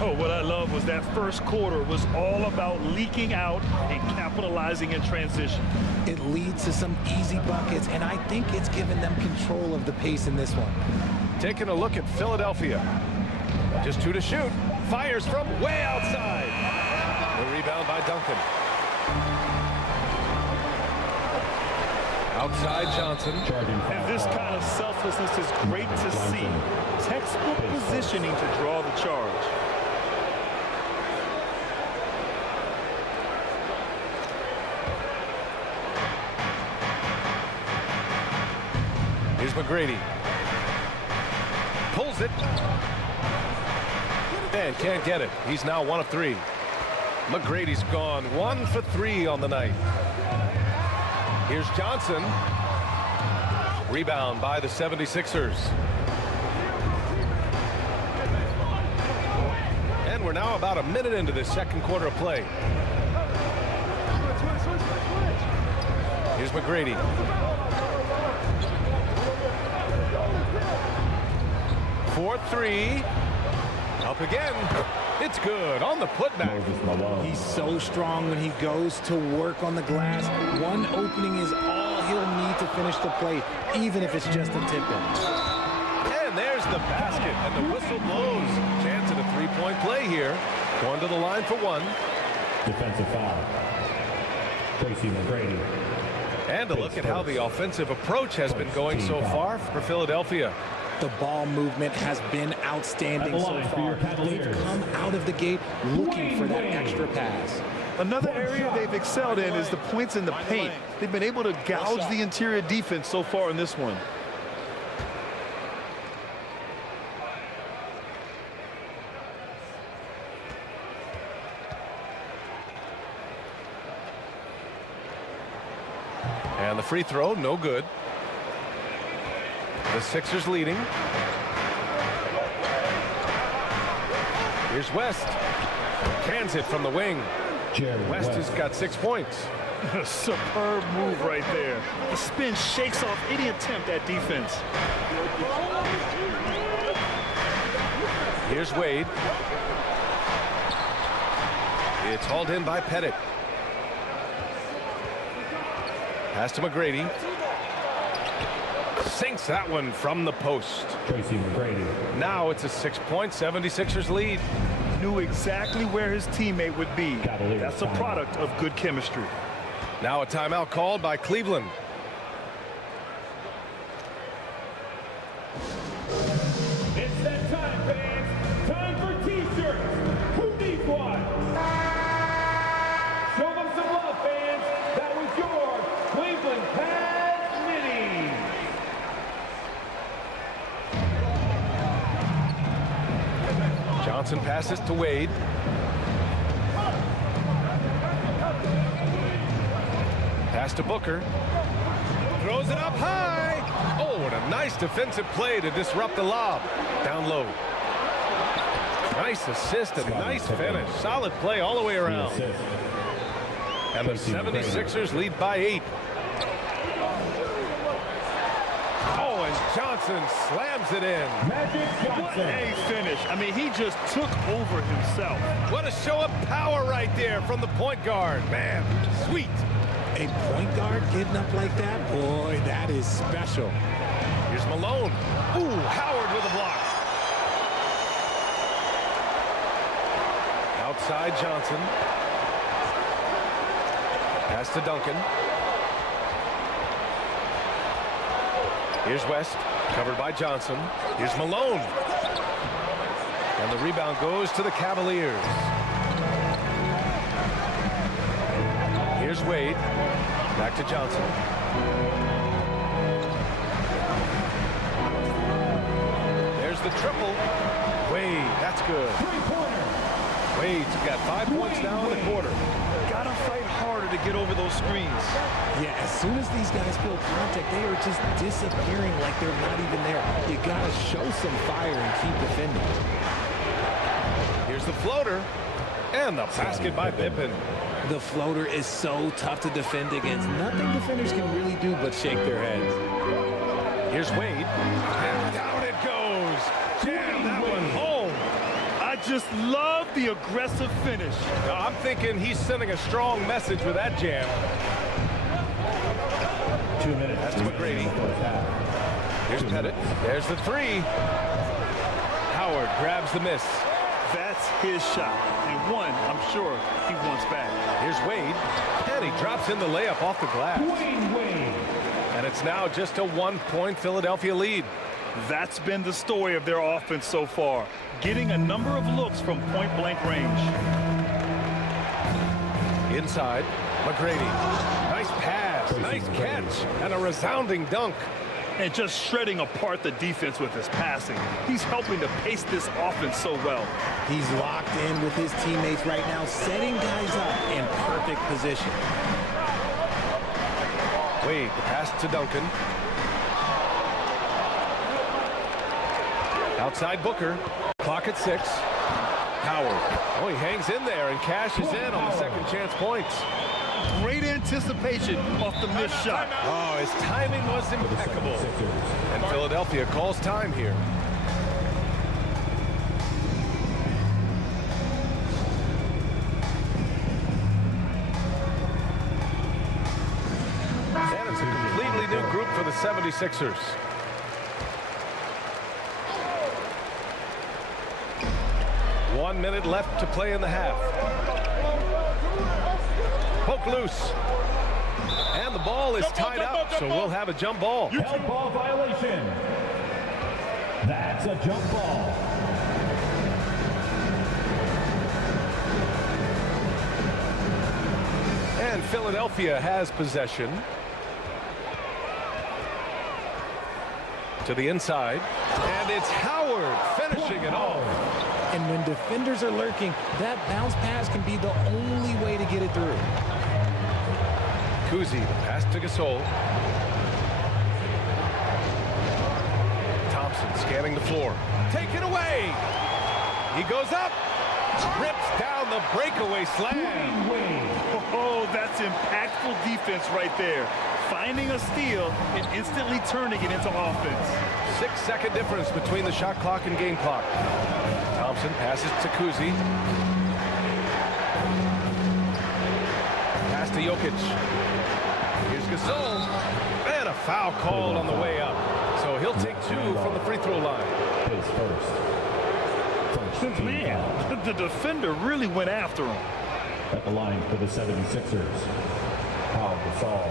Oh, what I love was that first quarter was all about leaking out and capitalizing in transition. It leads to some easy buckets, and I think it's given them control of the pace in this one. Taking a look at Philadelphia. Just 2 to shoot. Fires from way outside. The rebound by Duncan. Outside Johnson. And this kind of selflessness is great to see. Textbook positioning to draw the charge. Here's McGrady. Pulls it. And can't get it. He's now 1 of 3. McGrady's gone 1 for 3 on the night. Here's Johnson. Rebound by the 76ers. And we're now about a minute into this second quarter of play. Here's McGrady. For 3. Up again. It's good on the putback. He's so strong when he goes to work on the glass. One opening is all he'll need to finish the play, even if it's just a tip-in. And there's the basket, and the whistle blows. Chance at a 3-point play here. Going to the line for 1. Defensive foul. TRACY McGrady. And a look at how the offensive approach has been going so far for Philadelphia. The ball movement has been outstanding so far. They've come out of the gate looking for that extra pass. Another area they've excelled in is the points in the paint. They've been able to gouge the interior defense so far in this one. And the free throw, no good. The Sixers leading. Here's West. Cans it from the wing. West has got 6 points. Superb move right there. The spin shakes off any attempt at defense. Here's Wade. It's hauled in by Pettit. Pass to McGrady. Sinks that one from the post. TRACY McGrady. Now it's a 6-point 76ers lead. Knew exactly where his teammate would be. That's a product of good chemistry. Now a timeout called by Cleveland. It's that time, fans. Time for T-shirts. Who needs one? Show them some love, fans. That was your Cleveland Cavs mini. Johnson passes to Wade. Pass to Booker. Throws it up high. Oh, and a nice defensive play to disrupt the lob. Down low. Nice assist and nice finish. Solid play all the way around. And the 76ers lead by 8. Oh, and Johnson slams it in. What a finish. I mean, he just took over himself. What a show of power right there from the point guard. Man, sweet. A point guard getting up like that? Boy, that is special. Here's Malone. Ooh, Howard with a block. Outside Johnson. Pass to Duncan. Here's West, covered by Johnson. Here's Malone. And the rebound goes to the Cavaliers. Here's Wade. Back to Johnson. There's the triple. Wade, that's good. Wade's got 5 points now in the quarter. Gotta fight harder to get over those screens. Yeah, as soon as these guys feel contact, they are just disappearing like they're not even there. You gotta show some fire and keep defending. Here's the floater. And the basket by Pippen. The floater is so tough to defend against. Nothing defenders can really do but shake their heads. Here's Wade. And down it goes. Jam that one home. I just love the aggressive finish. Now, I'm thinking he's sending a strong message with that jam. 2 minutes. That's to McGrady. Here's Pettit. There's the three. Howard grabs the miss. That's his shot. And one, I'm sure, he wants back. Here's Wade. And he drops in the layup off the glass. Wade. And it's now just a 1-point Philadelphia lead. That's been the story of their offense so far. Getting a number of looks from point-blank range. Inside, McGrady. Nice pass, nice catch, and a resounding dunk. And just shredding apart the defense with his passing. He's helping to pace this offense so well. He's locked in with his teammates right now, setting guys up in perfect position. Wade, the pass to Duncan. Outside Booker. Clock at 6. Howard. Oh, he hangs in there and cashes in on the second chance points. Great anticipation off the missed shot. Oh, his timing was impeccable. And Philadelphia calls time here. And it's a completely new group for the 76ers. One minute left to play in the half. Poke loose. And the ball is tied up, so we'll have a jump ball. Jump ball violation. That's a jump ball. And Philadelphia has possession. To the inside. And it's Howard finishing it off. And when defenders are lurking, that bounce pass can be the only way to get it through. COUSY, the pass to GASOL. Thompson scanning the floor. Taken away. He goes up. Rips down the breakaway slam. Oh, that's impactful defense right there. Finding a steal and instantly turning it into offense. 6-second difference between the shot clock and game clock. Thompson passes to COUSY. Pass to JOKIC. Here's GASOL. And a foul called on the way up. So he'll take 2 from the free throw line. His first. Man, the defender really went after him. At the line for the 76ers. GASOL.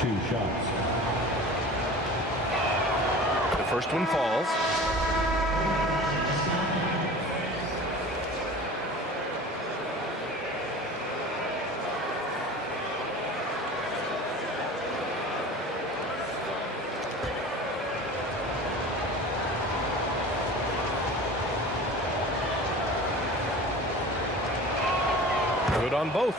2 shots. The first one falls. Good on both.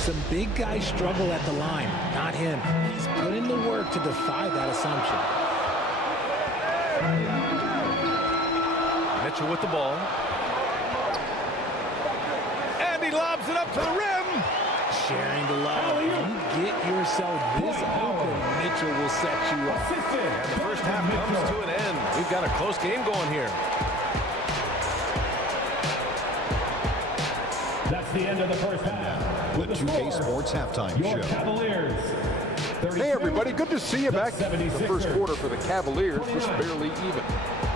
Some big guys struggle at the line, not him. He's put in the work to defy that assumption. Mitchell with the ball. And he lobs it up to the rim. Sharing the love. If you get yourself this open, Mitchell will set you up. And the first half comes to an end. We've got a close game going here. That's the end of the first half. The 2K Sports Halftime Your Show. Cavaliers. Hey everybody, good to see you back. The first quarter for the Cavaliers was barely even.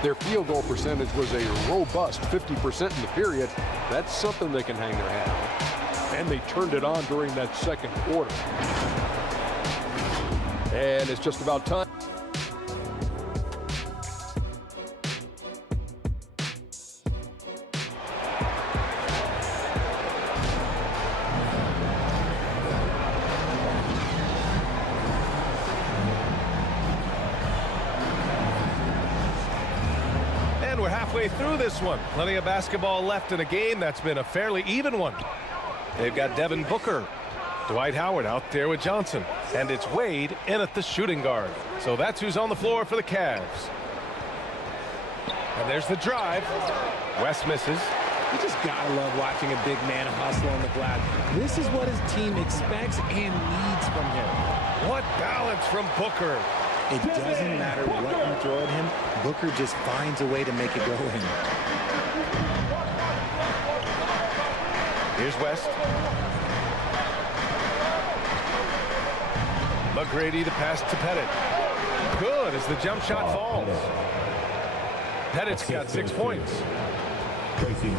Their field goal percentage was a robust 50% in the period. That's something they can hang their hat on. And they turned it on during that second quarter. And it's just about time. We're halfway through this one. Plenty of basketball left in a game that's been a fairly even one. They've got Devin Booker, Dwight Howard out there with Johnson, and it's Wade in at the shooting guard. So that's who's on the floor for the Cavs. And there's the drive. West misses. You just gotta love watching a big man hustle on the glass. This is what his team expects and needs from him. What balance from Booker. It doesn't matter what you throw at him, Booker just finds a way to make it go in. Here's West. McGrady, the pass to Pettit. Good as the jump shot falls. Pettit's got 6 points. TRACY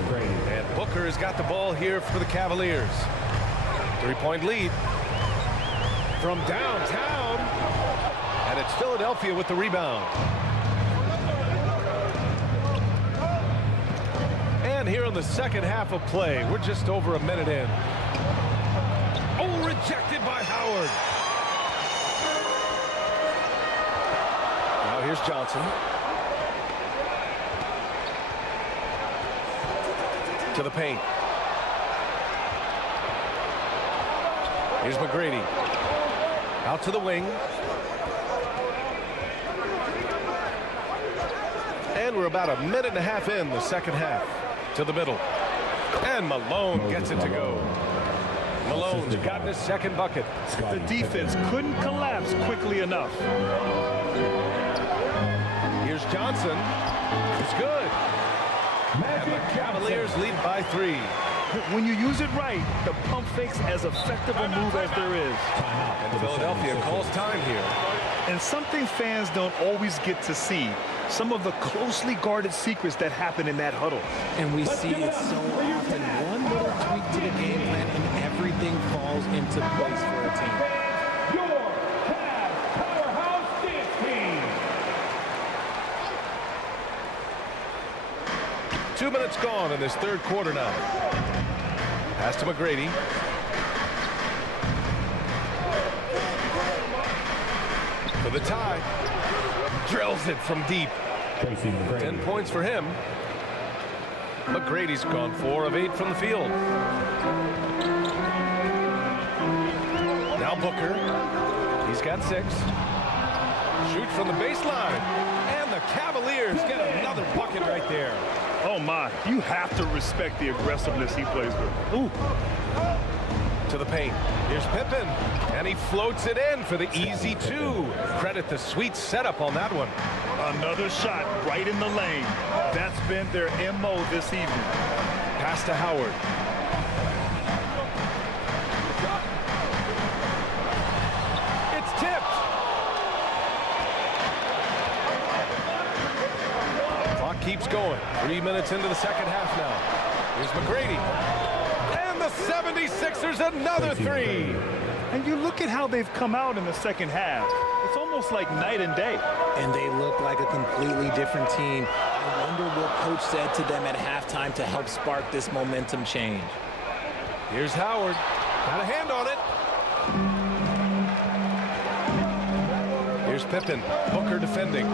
And Booker has got the ball here for the Cavaliers. 3-point lead from downtown. And it's Philadelphia with the rebound. And here in the second half of play, we're just over a minute in. Oh, rejected by Howard. Now here's Johnson. To the paint. Here's McGrady. Out to the wing. And we're about a minute and a half in the second half. To the middle. And Malone gets it to go. Malone's gotten his second bucket. The defense couldn't collapse quickly enough. Here's Johnson. It's good. And the Cavaliers lead by 3. When you use it right, the pump fake's as effective a move as there is. And Philadelphia calls time here. And something fans don't always get to see. Some of the closely guarded secrets that happen in that huddle. And we see it so often. One little tweak to the game plan and everything falls into place for a team. Your Cavs powerhouse dance team. 2 minutes gone in this third quarter now. Pass to McGrady. For the tie. Drills it from deep. 10 points for him. McGrady's gone 4 of 8 from the field. Now Booker. He's got 6. Shoot from the baseline. And the Cavaliers get another bucket right there. Oh, my. You have to respect the aggressiveness he plays with. Ooh. To the paint. Here's Pippen. And he floats it in for the easy 2. Credit the sweet setup on that one. Another shot right in the lane. That's been their MO this evening. Pass to Howard. It's tipped. Clock keeps going. 3 minutes into the second half now. Here's McGrady. And the 76ers another 3. And you look at how they've come out in the second half. It's almost like night and day. And they look like a completely different team. I wonder what coach said to them at halftime to help spark this momentum change. Here's Howard. Got a hand on it. Here's Pippen. Booker defending.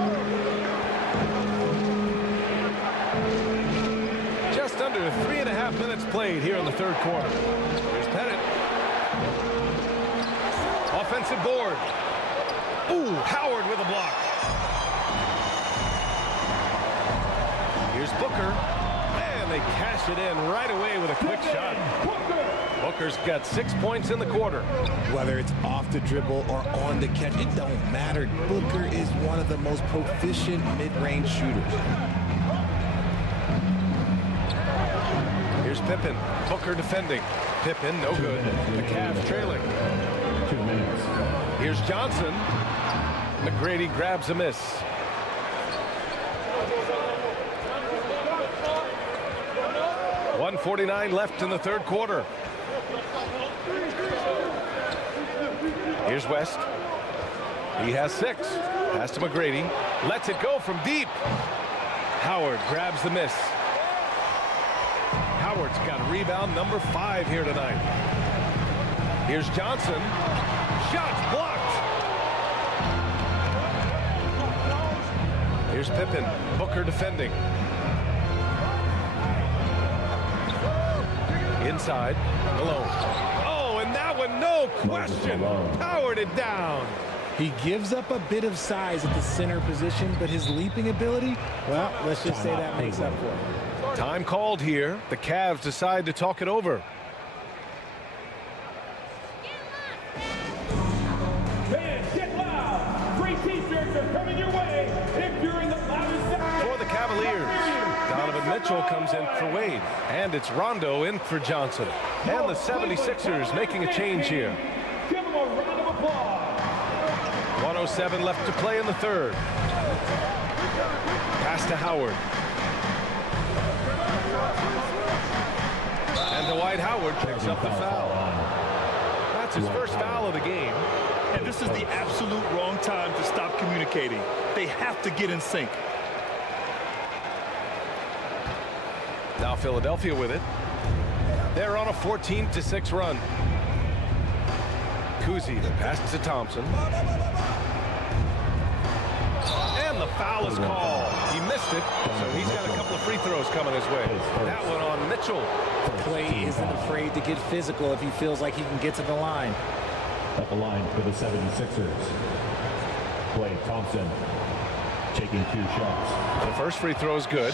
Just under 3.5 minutes played here in the third quarter. Here's Pettit. Offensive board. Ooh, Howard with a block. Here's Booker. And they cash it in right away with a quick shot. Booker's got 6 points in the quarter. Whether it's off the dribble or on the catch, it don't matter. Booker is one of the most proficient mid-range shooters. Here's Pippen. Booker defending. Pippen, no good. The Cavs trailing. 2 minutes. Here's Johnson. McGrady grabs a miss. .149 left in the third quarter. Here's West. He has 6. Pass to McGrady. Lets it go from deep. Howard grabs the miss. Howard's got rebound number 5 here tonight. Here's Johnson. Shots blocked. Here's Pippen. Booker defending. Inside. Malone. Oh, and that one, no question. Powered it down. He gives up a bit of size at the center position, but his leaping ability, well, let's just say that makes up for it. Time called here. The Cavs decide to talk it over. Fans, get loud. Free t-shirts are coming your way if you're in the loudest section. For the Cavaliers, Donovan Mitchell comes in for Wade. And it's Rondo in for Johnson. And the 76ers making a change here. Give them a round of applause. 1:07 left to play in the third. Pass to Howard. And Dwight Howard picks up the foul. That's his first foul of the game. And this is the absolute wrong time to stop communicating. They have to get in sync. Now Philadelphia with it. They're on a 14-6 run. COUSY, the pass to Thompson. And the foul is called. He missed it, so he's got a couple of free throws coming his way. That one on Mitchell. Klay isn't afraid to get physical if he feels like he can get to the line. At the line for the 76ers. Klay Thompson taking 2 shots. The first free throw is good.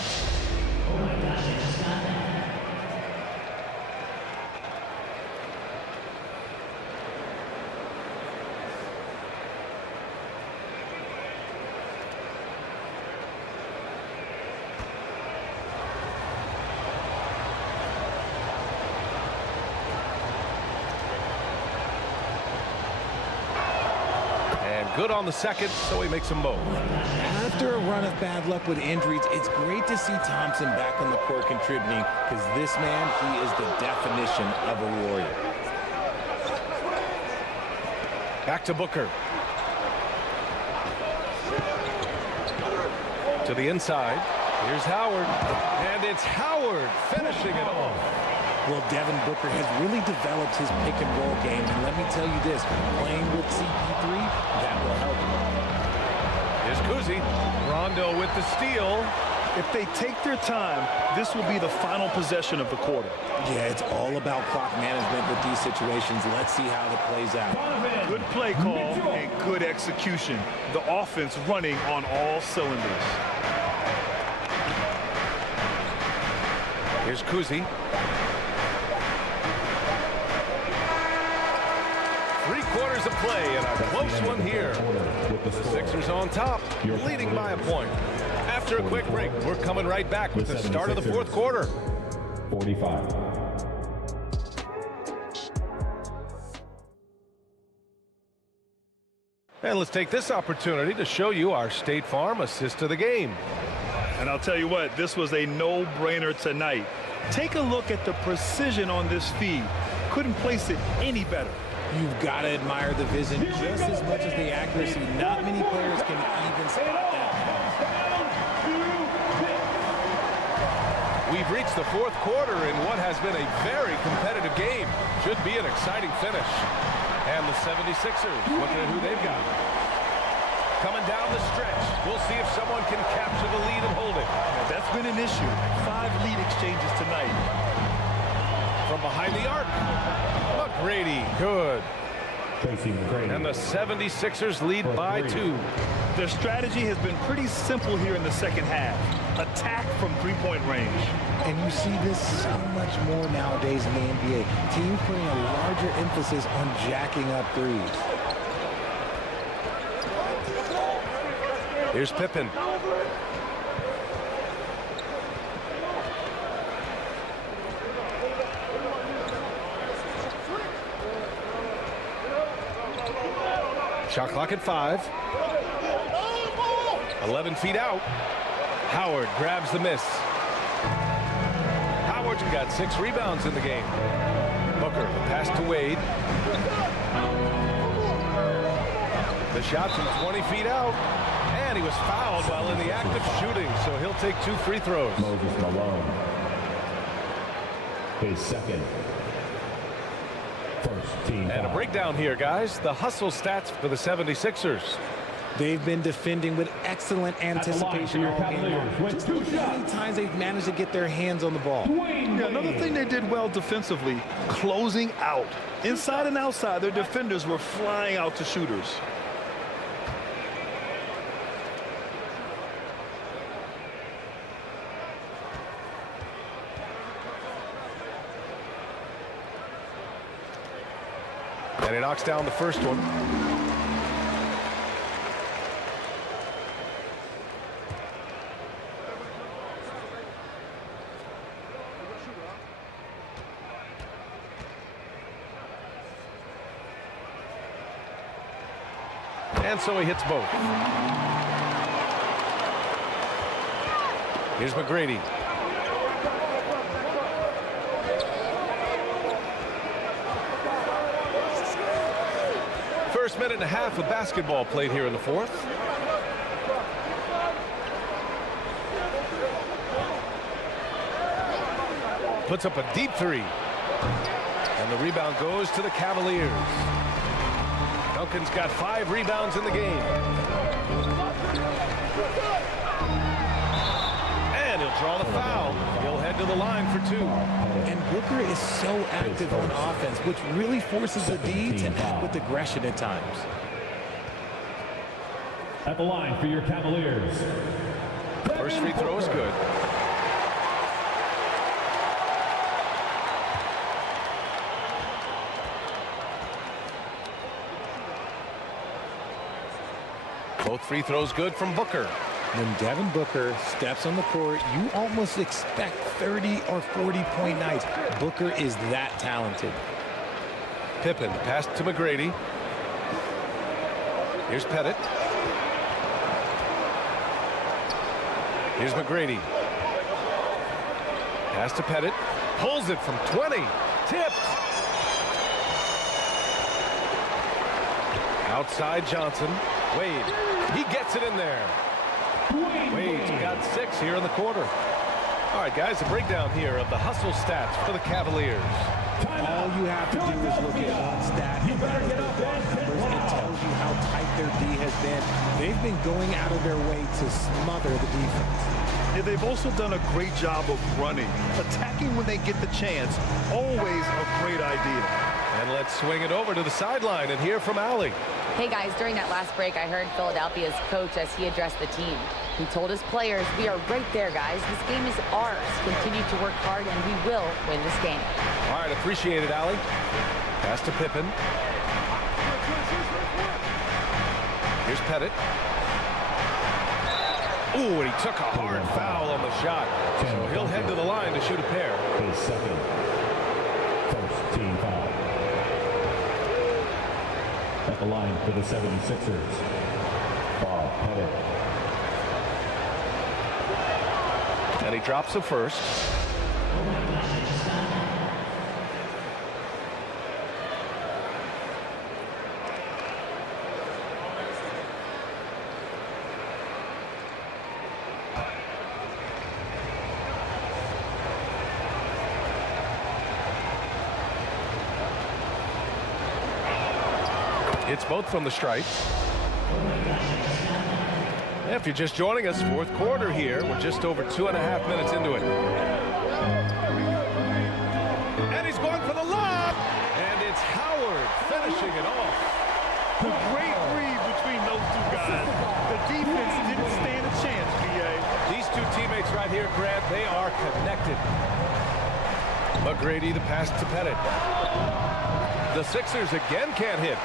Good on the second, so he makes them both. After a run of bad luck with injuries, it's great to see Thompson back on the court contributing, because this man, he is the definition of a warrior. Back to Booker. To the inside. Here's Howard. And it's Howard finishing it off. Well, Devin Booker has really developed his pick-and-roll game, and let me tell you this, playing with CP3, that will help him. Here's COUSY. Rondo with the steal. If they take their time, this will be the final possession of the quarter. Yeah, it's all about clock management with these situations. Let's see how it plays out. Good play call and good execution. The offense running on all cylinders. Here's COUSY. 3/4 of play and a close one here. The Sixers on top, leading by a point. After a quick break, we're coming right back with the start of the fourth quarter. 45. And let's take this opportunity to show you our State Farm assist of the game. And I'll tell you what, this was a no-brainer tonight. Take a look at the precision on this feed. Couldn't place it any better. You've got to admire the vision just as much as the accuracy. Not many players can even spot that. We've reached the fourth quarter in what has been a very competitive game. Should be an exciting finish. And the 76ers looking at who they've got. Coming down the stretch. We'll see if someone can capture the lead and hold it. Now, that's been an issue. 5 lead exchanges tonight. From behind the arc. McGrady, good. And the 76ers lead by 2. Their strategy has been pretty simple here in the second half. Attack from three-point range. And you see this so much more nowadays in the NBA. Teams putting a larger emphasis on jacking up threes. Here's PIPPEN. Shot clock at 5. 11 feet out. Howard grabs the miss. Howard's got 6 rebounds in the game. Booker, the pass to Wade. The shot from 20 feet out. And he was fouled while in the act of shooting, so he'll take 2 free throws. Moses Malone. His second. First team and a breakdown here, guys. The hustle stats for the 76ers. They've been defending with excellent anticipation all game long. Just look at how many times they've managed to get their hands on the ball. Yeah, another thing they did well defensively, closing out. Inside and outside, their defenders were flying out to shooters. And he knocks down the first one. And so he hits both. Here's McGrady. First minute and a half of basketball played here in the fourth. Puts up a deep 3. And the rebound goes to the Cavaliers. Duncan's got 5 rebounds in the game. And he'll draw the foul. He'll head to the line for 2. And Booker is so active on offense, which really forces the D to act with aggression at times. At the line for your Cavaliers. First free throw is good. Both free throws good from Booker. When Devin Booker steps on the court, you almost expect 30 or 40-point nights. Booker is that talented. Pippen, pass to McGrady. Here's Pettit. Here's McGrady. Pass to Pettit. Pulls it from 20. Tipped. Outside Johnson. Wade. He gets it in there. Wade's got 6 here in the quarter. All right, guys, a breakdown here of the hustle stats for the Cavaliers. All you have to do is look at one stat and that is their block numbers. It tells you how tight their D has been. They've been going out of their way to smother the defense. Yeah, they've also done a great job of running. Attacking when they get the chance, always a great idea. And let's swing it over to the sideline and hear from Allie. Hey guys, during that last break, I heard Philadelphia's coach as he addressed the team. He told his players, we are right there, guys. This game is ours. Continue to work hard, and we will win this game. All right, appreciate it, Allie. Pass to Pippen. Here's Pettit. Ooh, and he took a hard foul on the shot. So he'll head to the line to shoot a pair. His second. First team foul. At the line for the 76ers. Bob Pettit. And he drops the first. It's both from the stripe. If you're just joining us, fourth quarter here. We're just over 2.5 minutes into it. And he's going for the lob. And it's Howard finishing it off. The great read between those two guys. The defense didn't stand a chance, BA. These two teammates right here, Grant, they are connected. McGrady, the pass to Pettit. The Sixers again can't hit.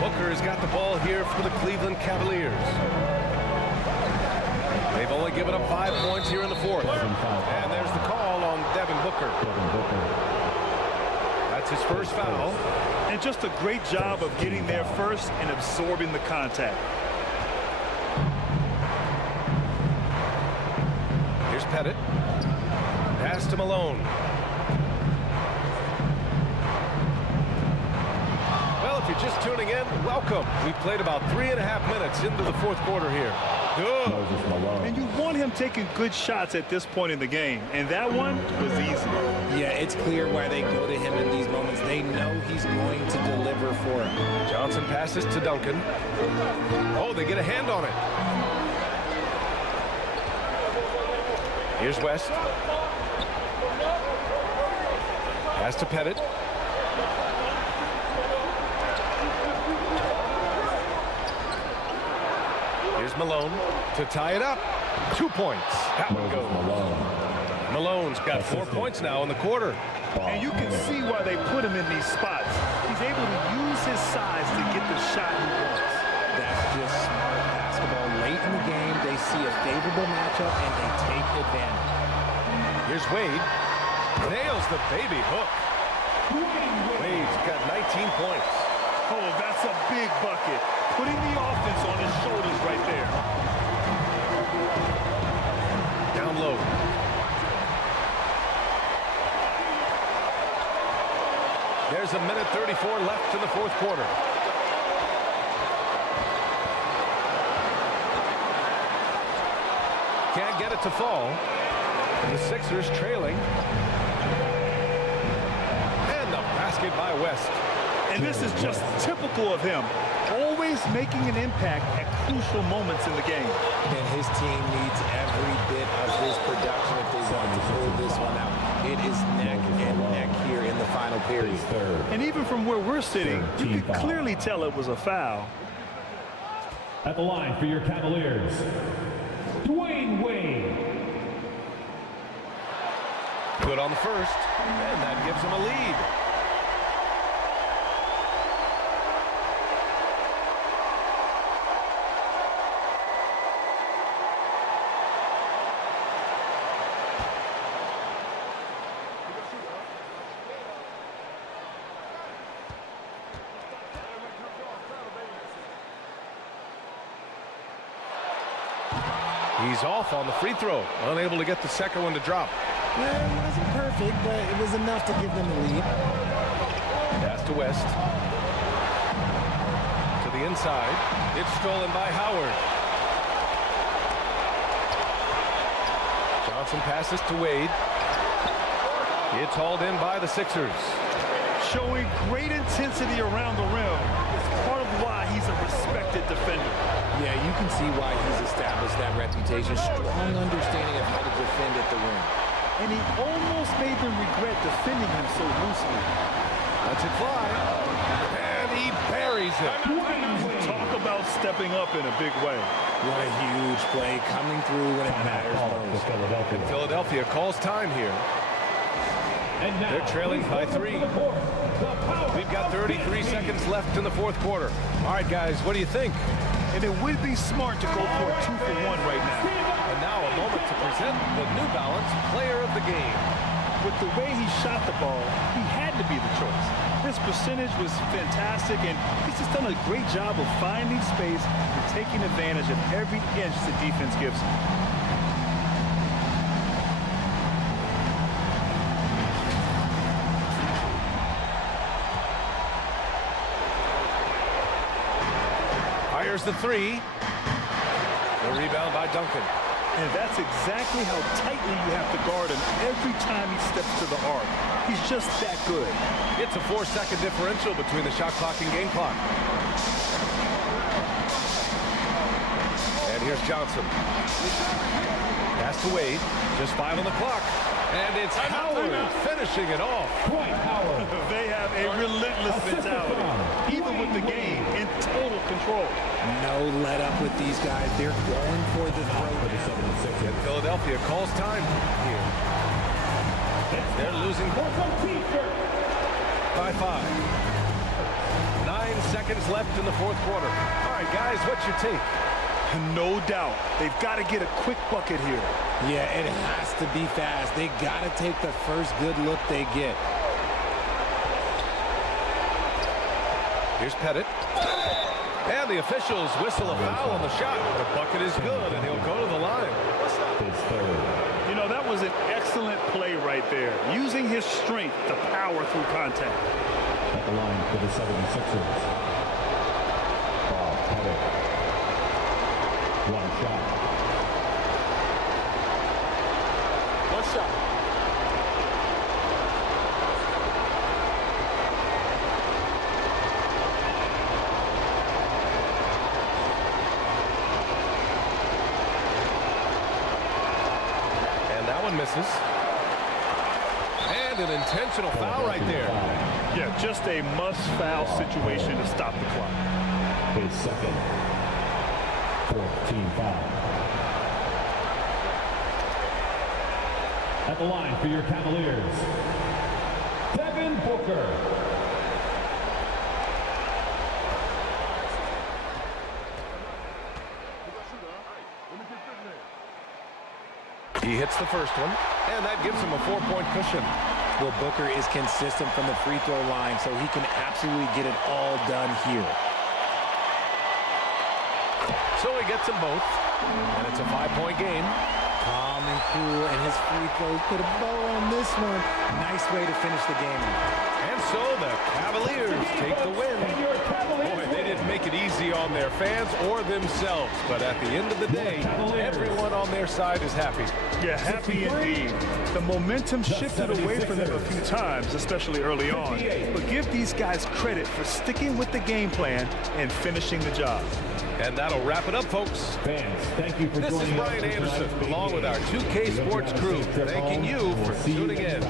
Booker has got the ball here for the Cleveland Cavaliers. They've only given up 5 points here in the fourth. And there's the call on Devin Booker. That's his first foul. And just a great job of getting there first and absorbing the contact. Here's Pettit. Pass to Malone. Well, if you're just tuning in, welcome. We've played about 3.5 minutes into the fourth quarter here. Good. And you want him taking good shots at this point in the game. And that one was easy. Yeah, it's clear why they go to him in these moments. They know he's going to deliver for him. Johnson passes to Duncan. Oh, they get a hand on it. Here's West. Pass to Pettit. Here's Malone to tie it up. 2 points. That one goes. Malone's got 4 points now in the quarter. And you can see why they put him in these spots. He's able to use his size to get the shot he wants. That's just smart basketball. Late in the game, they see a favorable matchup and they take advantage. Here's Wade. Nails the baby hook. Wade's got 19 points. Oh, that's a big bucket. Putting the offense on his shoulders right there. Down low. There's a minute 34 left in the fourth quarter. Can't get it to fall. The Sixers trailing. And the basket by West. And this is just typical of him. Always making an impact at crucial moments in the game. And his team needs every bit of his production if they want to pull this one out. It is neck and neck here in the final period. And even from where we're sitting, you can clearly tell it was a foul. At the line for your Cavaliers, Dwayne Wade. Good on the first, and that gives him a lead. He's off on the free throw, unable to get the second one to drop. Well, it wasn't perfect, but it was enough to give them the lead. Pass to West. To the inside. It's stolen by Howard. Johnson passes to Wade. It's hauled in by the Sixers. Showing great intensity around the rim is part of why he's a respected defender. Yeah, you can see why he's established that reputation. Strong understanding of how to defend at the rim. And he almost made them regret defending him so loosely. Lets it fly. And he buries it. Talk about stepping up in a big way. What a huge play coming through when it matters most. And Philadelphia calls time here. They're trailing by 3. We've got 33 seconds left in the fourth quarter. All right, guys, what do you think? And it would be smart to go for a 2-for-1 right now. And now a moment to present the New Balance Player of the Game. With the way he shot the ball, he had to be the choice. His percentage was fantastic, and he's just done a great job of finding space and taking advantage of every inch the defense gives him. Fires the 3. The rebound by Duncan. And that's exactly how tightly you have to guard him every time he steps to the arc. He's just that good. It's a 4-second differential between the shot clock and game clock. And here's Johnson. Pass to Wade. Just 5 on the clock. And it's Howard finishing it off. They have a relentless mentality, even with the game in total control. No let up with these guys. They're going for the throw. And Philadelphia calls time here. They're losing by 5. 9 seconds left in the fourth quarter. All right, guys, what's your take? No doubt. They've got to get a quick bucket here. Yeah, it has to be fast. They got to take the first good look they get. Here's Pettit. And the officials whistle a foul on the shot. The bucket is good, and he'll go to the line. You know, that was an excellent play right there. Using his strength to power through contact. At the line for the 76ers. Pettit. One shot. One shot. And that one misses. And an intentional foul right there. Yeah, just a must-foul situation to stop the clock. His second. 14 foul. At the line for your Cavaliers, Devin Booker. He hits the first one, and that gives him a 4-point cushion. Well, Booker is consistent from the free throw line, so he can absolutely get it all done here. So he gets them both, and it's a 5-point game. Calm and cool, and his free throw put a bow on this one. Nice way to finish the game. And so the Cavaliers take the win. Boy, they didn't make it easy on their fans or themselves, but at the end of the day, everyone on their side is happy. Yeah, happy indeed. The momentum shifted away from them a few times, especially early on. But give these guys credit for sticking with the game plan and finishing the job. And that'll wrap it up, folks. Fans, thank you for joining us. This is Brian Anderson, along with our 2K Sports crew, thanking you for tuning in.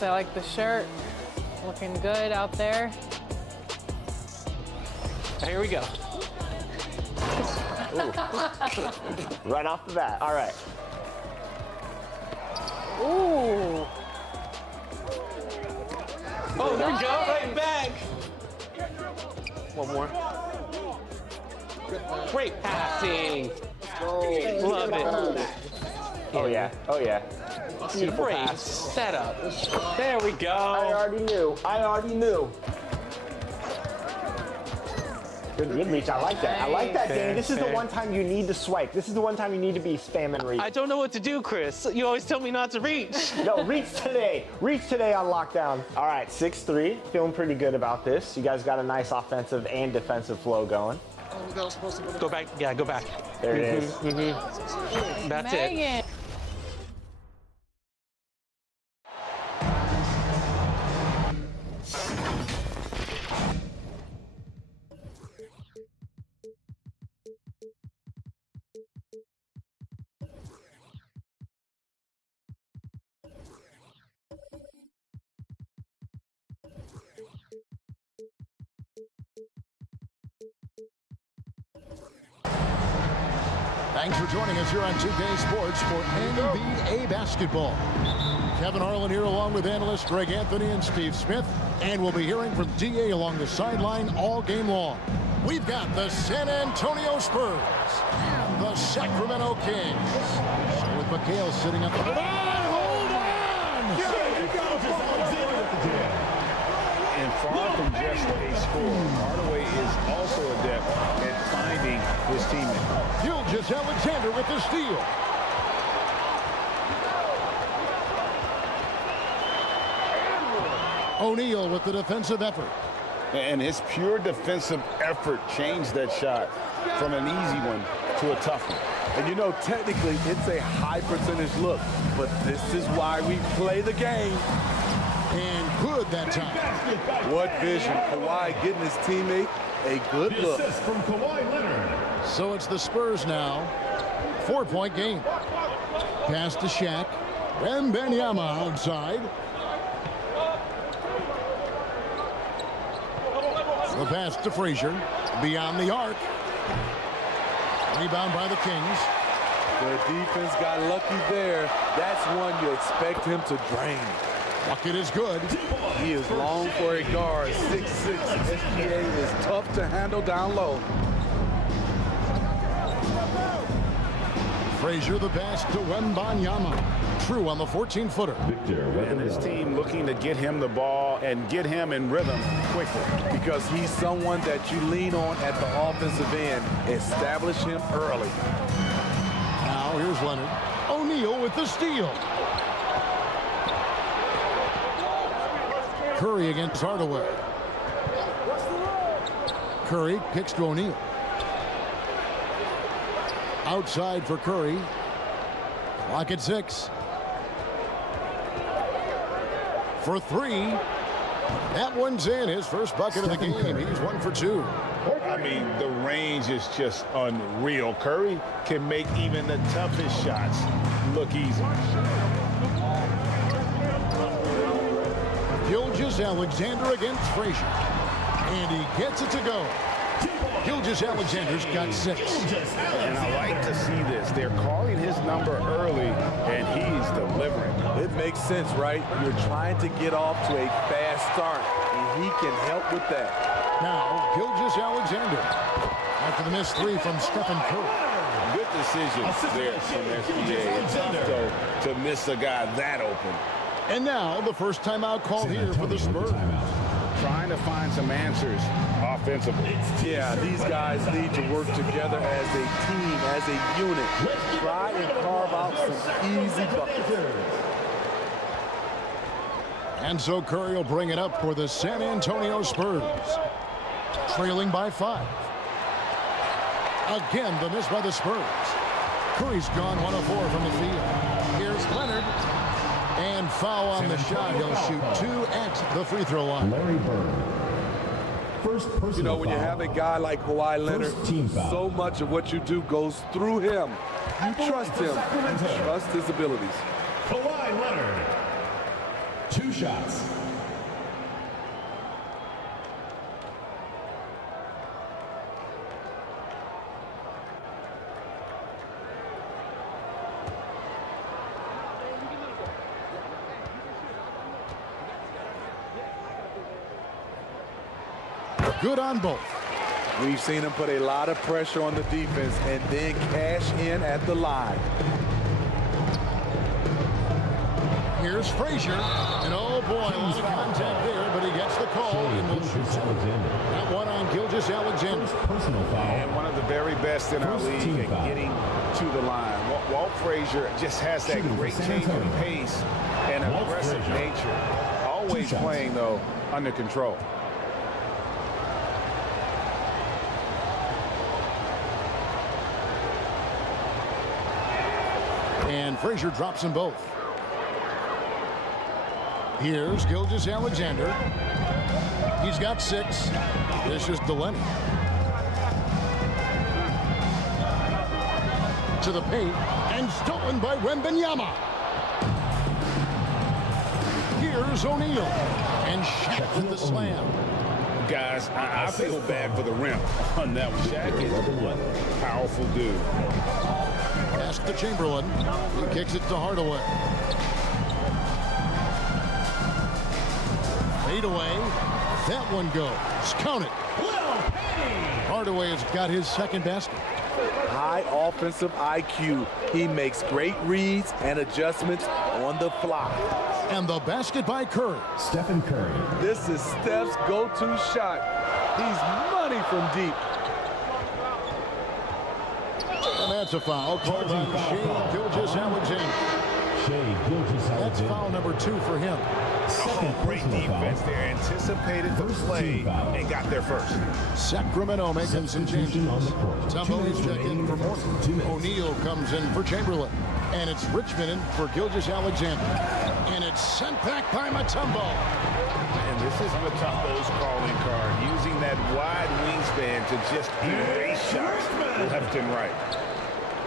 I like the shirt. Looking good out there. Here we go. Right off the bat. All right. Ooh. Oh, there we go. Nice. Right back. One more. Great passing. Love it. Oh, yeah. Oh, yeah. Beautiful Great pass. setup. There we go. I already knew. I already knew. Good reach. I like that. I like that, Danny. This is the one time you need to swipe. This is the one time you need to be spamming reach. I don't know what to do, Chris. You always tell me not to reach. No, reach today. Reach today on lockdown. All right, 6-3. Feeling pretty good about this. You guys got a nice offensive and defensive flow going. Go back. Yeah, go back. There it is. That's Megan. it. Thanks for joining us here on 2K Sports for NBA basketball. Kevin Harlan here along with analysts Greg Anthony and Steve Smith. And we'll be hearing from DA along the sideline all game long. We've got the San Antonio Spurs and the Sacramento Kings. So with McHale sitting up. Hold on! And far from just a scorer, Hardaway is also adept at finding his teammate. Gilgeous Alexander with the steal. O'Neal with the defensive effort. And his pure defensive effort changed that shot from an easy one to a tough one. And you know, technically, it's a high percentage look, but this is why we play the game. And good that time. What vision. Kawhi getting his teammate a good look. From Kawhi Leonard. So it's the Spurs now. 4-point game. Pass to Shaq. WEMBANYAMA outside. The pass to Frazier. Beyond the arc. Rebound by the Kings. The defense got lucky there. That's one you expect him to drain. Bucket is good. He is long for a guard. 6'6". SGA is tough to handle down low. Frazier the pass to WEMBANYAMA. True on the 14-footer. And his team looking to get him the ball and get him in rhythm quickly. Because he's someone that you lean on at the offensive end. Establish him early. Now here's Leonard. O'Neal with the steal. Curry against Hardaway. Curry kicks to O'Neal. Outside for Curry. Clock at 6. For 3. That one's in. His first bucket of the game. He's 1 for 2. I mean, the range is just unreal. Curry can make even the toughest shots look easy. Gilgeous Alexander against Frazier. And he gets it to go. Gilgeous Alexander's got 6. And I like to see this. They're calling his number early, and he's delivering. It makes sense, right? You're trying to get off to a fast start, and he can help with that. Now, Gilgeous Alexander. After the missed 3 from Stephen Curry. decision there from SBA. It's tough, though, to miss a guy that open. And now the first timeout called here for the Spurs. Trying to find some answers offensively. Yeah, these guys need to work together as a team, as a unit. Try and carve out some easy buckets. And so Curry will bring it up for the San Antonio Spurs. Trailing by 5. Again, the miss by the Spurs. Curry's gone 1 of 4 from the field. Here's Leonard. And foul on the shot. He'll shoot 2 at the free throw line. Larry Bird. First personal You know, when you have a guy like Kawhi Leonard, so much of what you do goes through him. You trust him. You trust his abilities. Kawhi Leonard. 2 shots. Good on both. We've seen him put a lot of pressure on the defense and then cash in at the line. Here's Frazier. And oh boy, a lot of contact there, but he gets the call. And will shoot that one on Gilgeous-Alexander. And one of the very best in our league at getting to the line. Walt Frazier just has that great change of pace and aggressive nature. Always playing, though, under control. And Frazier drops them both. Here's Gilgeous-Alexander. He's got 6. This is Delaney. To the paint, and stolen by Wembanyama. Here's O'Neal, and Shaq with the slam. Guys, I feel bad for the rim on that one. Shaq is one powerful dude. Pass to Chamberlain. He kicks it to Hardaway. Fade away. That one goes. Count it. Hardaway has got his second basket. High offensive IQ. He makes great reads and adjustments on the fly. And the basket by Curry. Stephen Curry. This is Steph's go-to shot. He's money from deep. And that's a foul called on Shai Gilgeous-Alexander. That's foul number 2 for him. Oh, great defense there. Anticipated the play and got there first. Sacramento making some changes. Tumbo's check in for Morton. O'Neal comes in for Chamberlain. And it's Richmond in for Gilgeous-Alexander. And it's sent back by Mutombo. And this is Mutombo's calling card, using that wide wingspan to just erase shots left and right.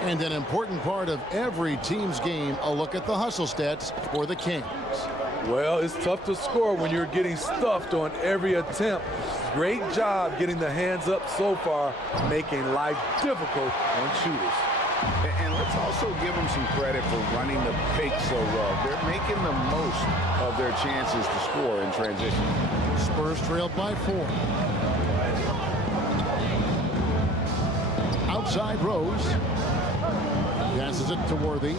And an important part of every team's game, a look at the hustle stats for the Kings. Well, it's tough to score when you're getting stuffed on every attempt. Great job getting the hands up so far, making life difficult on shooters. And let's also give them some credit for running the pick so well. They're making the most of their chances to score in transition. Spurs trailed by 4. Outside Rose. Passes it to Worthy.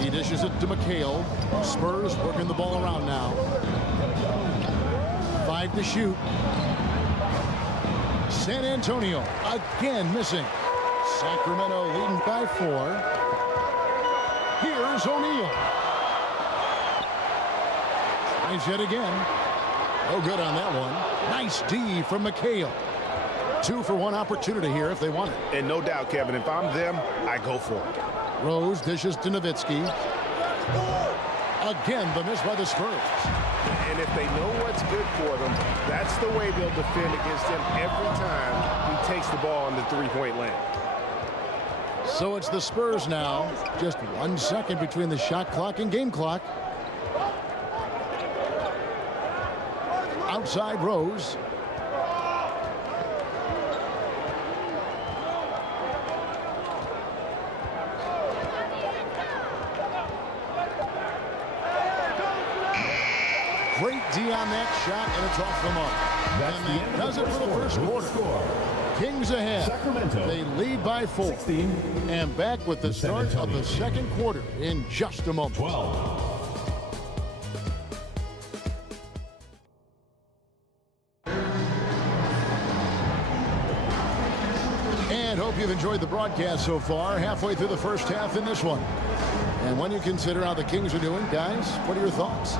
He dishes it to McHale. Spurs working the ball around now. 5 to shoot. San Antonio again missing. Sacramento leading by 4. Here's O'Neal. Tries yet again. No good on that one. Nice D from McHale. 2 for 1 opportunity here if they want it. And no doubt, Kevin, if I'm them, I go for it. Rose dishes to NOWITZKI. Again, the miss by the Spurs. And if they know what's good for them, that's the way they'll defend against him every time he takes the ball in the three-point lane. So it's the Spurs now. Just 1 second between the shot clock and game clock. Outside Rose. Great D on that shot, and it's off the mark. And that does it for the first quarter. Kings ahead. Sacramento. They lead by 4. 16. And back with the start of the second quarter in just a moment. 12. And hope you've enjoyed the broadcast so far. Halfway through the first half in this one. And when you consider how the Kings are doing, guys, what are your thoughts?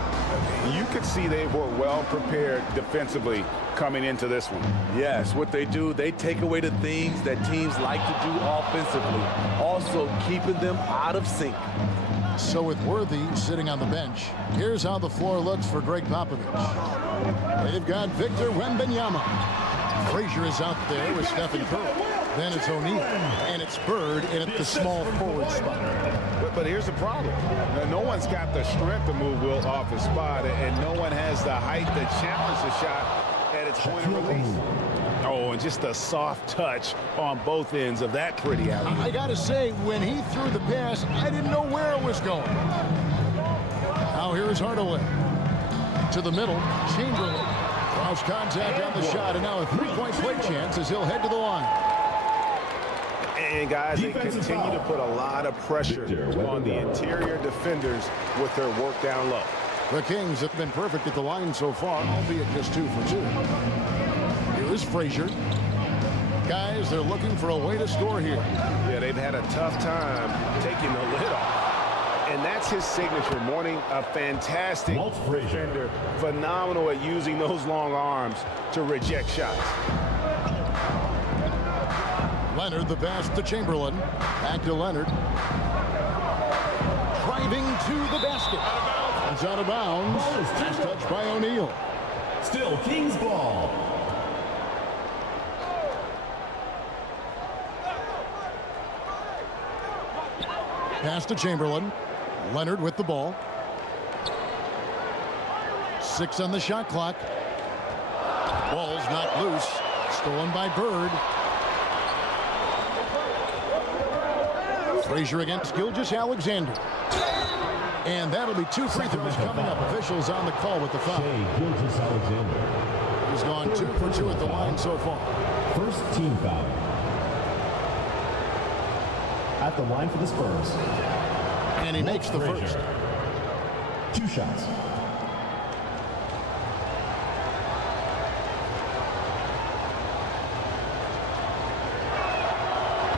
You could see they were well prepared defensively coming into this one. Yes, what they do, they take away the things that teams like to do offensively, also keeping them out of sync. So with Worthy sitting on the bench, here's how the floor looks for Greg Popovich. They've got Victor Wembanyama. Frazier is out there with Stephen Curry. Then it's O'Neal, and it's Bird in at the small forward spot. But here's the problem. No one's got the strength to move Wilt off his spot, and no one has the height to challenge the shot at its point of release. Oh, and just a soft touch on both ends of that pretty alley. I got to say, when he threw the pass, I didn't know where it was going. Now here is Hardaway. To the middle, Chamberlain. Lost contact on the shot, and now a three-point play chance as he'll head to the line. And guys, they continue to put a lot of pressure on the interior defenders with their work down low. The Kings have been perfect at the line so far, albeit just 2 for 2. Here is Frazier. Guys, they're looking for a way to score here. Yeah, they've had a tough time taking the lid off. And that's his signature. Morning, a fantastic defender. Phenomenal at using those long arms to reject shots. Leonard, the pass to Chamberlain. Back to Leonard. Driving to the basket. It's out of bounds. Last touch by O'Neal. Still Kings ball. Pass to Chamberlain. Leonard with the ball. 6 on the shot clock. Ball's knocked loose. Stolen by Bird. Frazier against Gilgeous-Alexander. And that'll be 2 free throws coming up. Officials on the call with the foul. Gilgeous-Alexander. He's gone 2 for 2 at the line so far. First team foul. At the line for the Spurs. And he makes the first. 2 shots.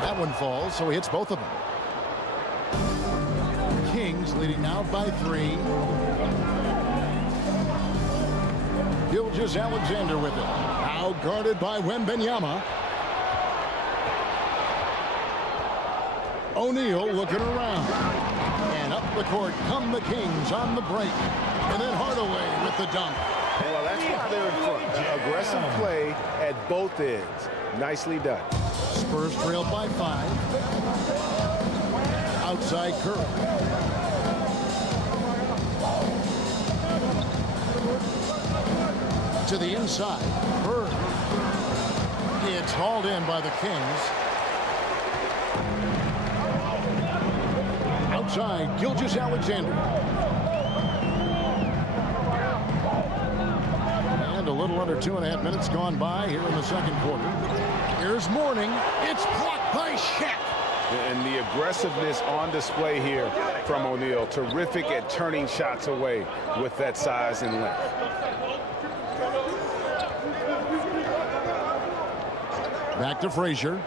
That one falls, so he hits both of them. Kings leading now by 3. Gilgeous-Alexander with it. Now guarded by Wembanyama. O'Neal looking around. And up the court come the Kings on the break. And then Hardaway with the dunk. Well, that's why they're in front. Aggressive play at both ends. Nicely done. Spurs trailed by 5. Outside Curry. To the inside. Bird. It's hauled in by the Kings. Outside, Gilgeous-Alexander. And a little under 2.5 minutes gone by here in the second quarter. Here's Mourning. It's blocked by Shaq. And the aggressiveness on display here from O'Neal. Terrific at turning shots away with that size and length. Back to Frazier.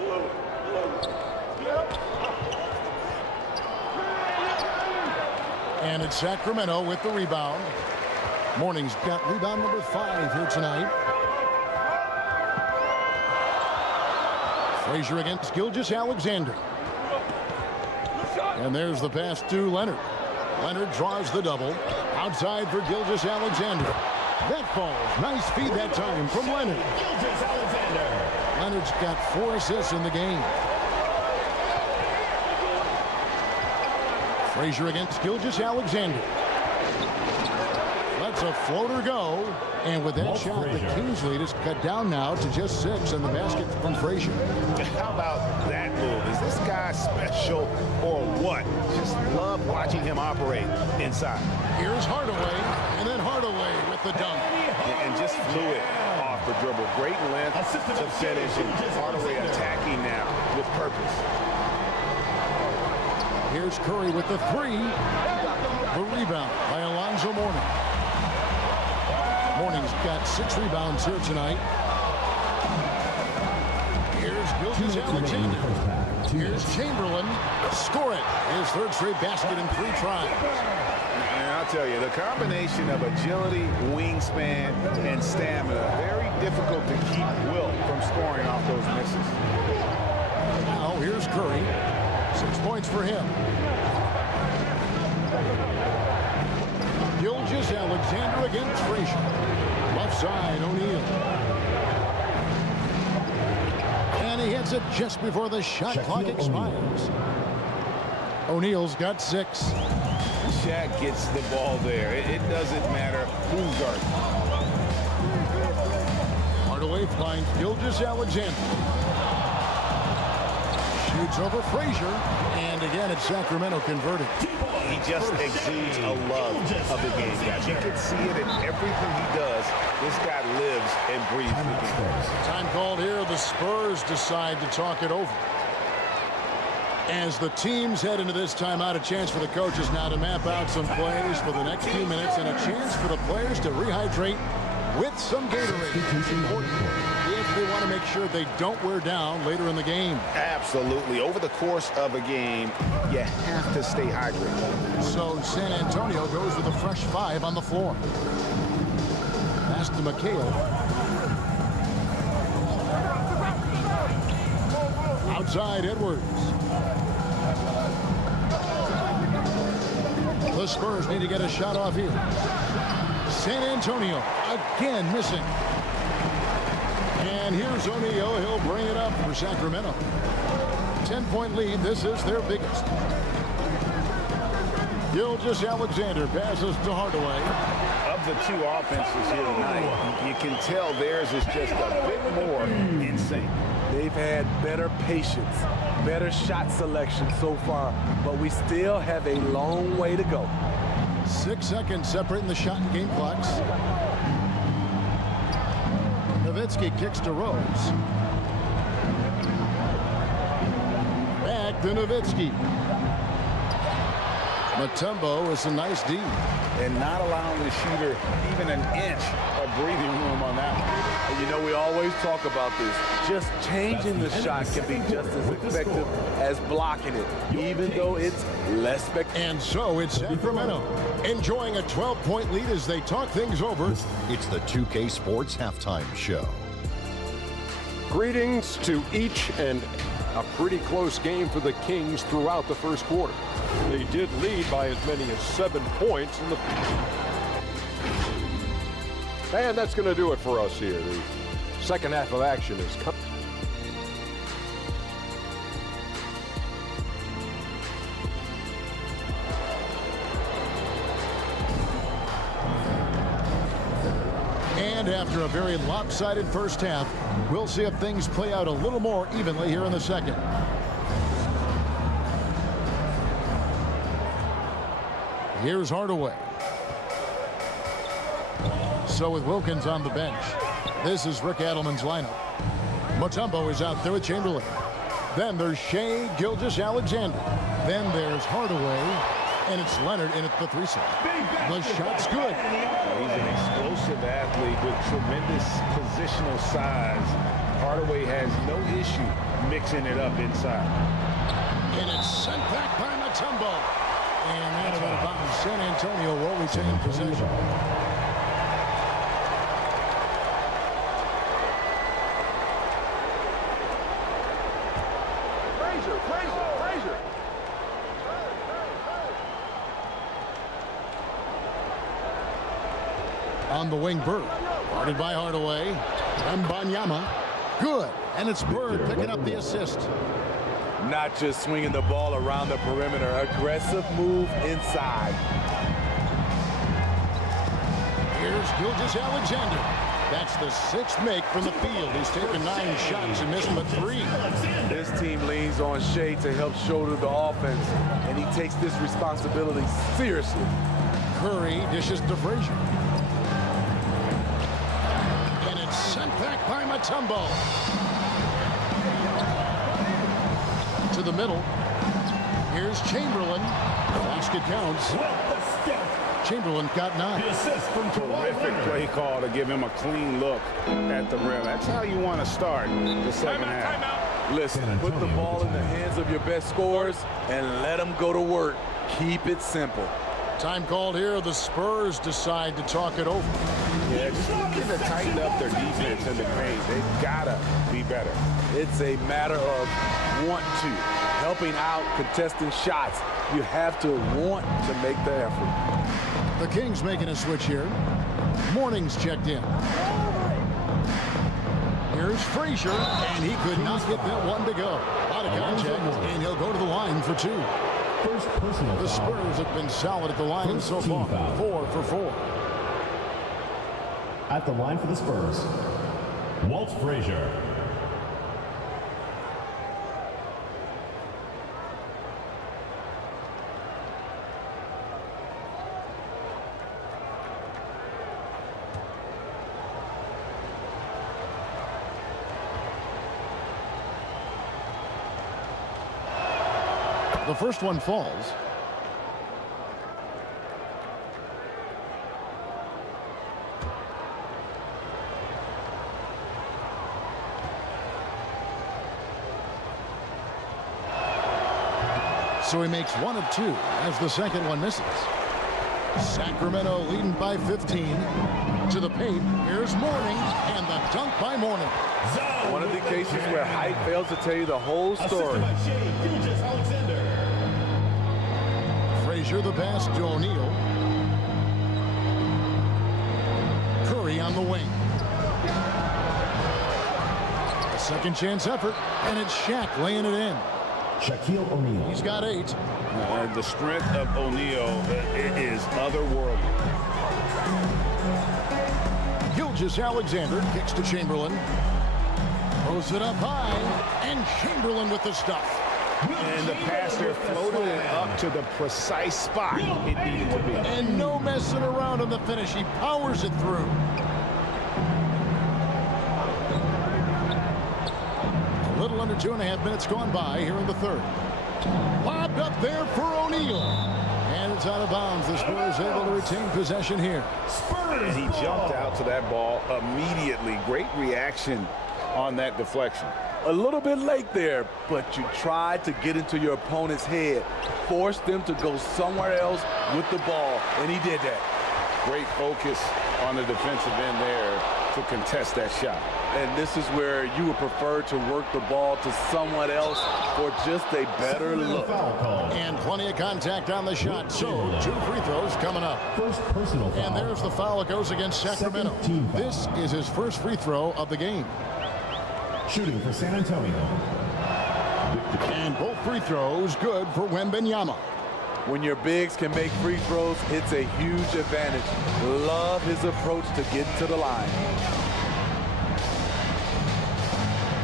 And it's Sacramento with the rebound. Mourning's got rebound number 5 here tonight. Frazier against Gilgeous-Alexander. And there's the pass to Leonard. Leonard draws the double. Outside for Gilgeous-Alexander. That falls. Nice feed that time from Leonard. Gilgeous-Alexander. Leonard's got 4 assists in the game. Frazier against Gilgeous-Alexander. Lets a floater go. And with that shot, the Kings lead is cut down now to just 6 in the basket from Frazier. How about that move? Is this guy special or what? Just love watching him operate inside. Here's Hardaway, and then Hardaway with the dunk. And just fluid off the dribble. Great length to finish, and Hardaway attacking now with purpose. Here's Curry with the three. The rebound by Alonzo Mourning. Mourning's got 6 rebounds here tonight. Here's Gilgeous-Alexander. Here's Chamberlain. Score it. His 3rd straight basket in 3 tries. And I'll tell you, the combination of agility, wingspan, and stamina, very difficult to keep Wilt from scoring off those misses. Now here's Curry. 6 points for him. Gilgeous-Alexander against Frazier. Left side, O'Neal. And he hits it just before the shot clock expires. O'Neal's got 6. Shaq gets the ball there. It doesn't matter who's guarding. Hardaway finds Gilgeous-Alexander. Shoots over Frazier. And again, it's Sacramento converted. He just exudes a love of the game, guys. You can see it in everything he does. This guy lives and breathes the game. Time called here. The Spurs decide to talk it over. As the teams head into this timeout, a chance for the coaches now to map out some plays for the next few minutes and a chance for the players to rehydrate with some Gatorade. It's important if they want to make sure they don't wear down later in the game. Absolutely. Over the course of a game, you have to stay hydrated. So San Antonio goes with a fresh 5 on the floor. Pass to McHale. Outside Edwards. The Spurs need to get a shot off here. San Antonio again missing. And here's O'Neal. He'll bring it up for Sacramento. 10-point lead. This is their biggest. Gilgeous-Alexander passes to Hardaway. Of the 2 offenses here tonight, you can tell theirs is just a bit more in sync. They've had better patience, better shot selection so far, but we still have a long way to go. 6 seconds separating the shot and game clocks. NOWITZKI kicks to Rose. Back to NOWITZKI. Mutombo is a nice D. And not allowing the shooter even an inch of breathing room on that one. And you know, we always talk about this. Just changing the shot can be just as effective as blocking it, even though it's less spectacular. And so it's Sacramento enjoying a 12-point lead as they talk things over. It's the 2K Sports Halftime Show. Greetings to each, and a pretty close game for the Kings throughout the first quarter. They did lead by as many as 7 points in the... And that's going to do it for us here. The second half of action is coming. And after a very lopsided first half, we'll see if things play out a little more evenly here in the second. Here's Hardaway. So with Wilkins on the bench, this is Rick Adelman's lineup. Mutombo is out there with Chamberlain. Then there's Shea Gilgeous-Alexander. Then there's Hardaway. And it's Leonard in at the 3-side. The shot's good. He's an explosive athlete with tremendous positional size. Hardaway has no issue mixing it up inside. And it's sent back by Mutombo. And out of bounds. San Antonio will retain possession. Frazier. On the wing, Bird. Guarded by Hardaway. WEMBANYAMA. Good. And it's Bird picking up the assist. Not just swinging the ball around the perimeter. Aggressive move inside. Here's Gilgeous-Alexander. That's the 6th make from the field. He's taken 9 shots and missed but 3. This team leans on Shea to help shoulder the offense, and he takes this responsibility seriously. Curry dishes to Frazier. And it's sent back Mutombo. To the middle. Here's Chamberlain. Basket counts. Chamberlain got 9. Terrific play call to give him a clean look at the rim. That's how you want to start the second half. Listen, put the ball in the hands of your best scorers and let them go to work. Keep it simple. Time called here. The Spurs decide to talk it over. Yeah, just looking to tighten up their defense in the paint. They've got to be better. It's a matter of want to. Helping out, contesting shots. You have to want to make the effort. The Kings making a switch here. Morning's checked in. Here's Frazier, and he could not get that one to go. Out of contact, and he'll go to the line for 2. The Spurs have been solid at the line so far. 4 for 4. At the line for the Spurs, Walt Frazier. The first one falls. So he makes 1 of 2 as the second one misses. Sacramento leading by 15. To the paint, here's Mourning, and the dunk by Mourning. One of the cases where height fails to tell you the whole story. Frazier the pass to O'Neal. Curry on the wing. A second chance effort, and it's Shaq laying it in. Shaquille O'Neal. He's got 8. The strength of O'Neal is otherworldly. Gilgeous-Alexander kicks to Chamberlain. Throws it up high, and Chamberlain with the stuff. And the pass there floated it up to the precise spot it needed to be. And no messing around on the finish. He powers it through. A little under 2.5 minutes gone by here in the third. Lobbed up there for O'Neal. And it's out of bounds. The Spurs able to retain possession here. And he jumped out to that ball immediately. Great reaction on that deflection. A little bit late there, but you tried to get into your opponent's head. Forced them to go somewhere else with the ball, and he did that. Great focus on the defensive end there to contest that shot. And this is where you would prefer to work the ball to someone else for just a better look. And plenty of contact on the shot. So 2 free throws coming up. First personal foul. And there's the foul that goes against Sacramento. This is his first free throw of the game. Shooting for San Antonio. And both free throws good for Wembanyama. When your bigs can make free throws, it's a huge advantage. Love his approach to getting to the line.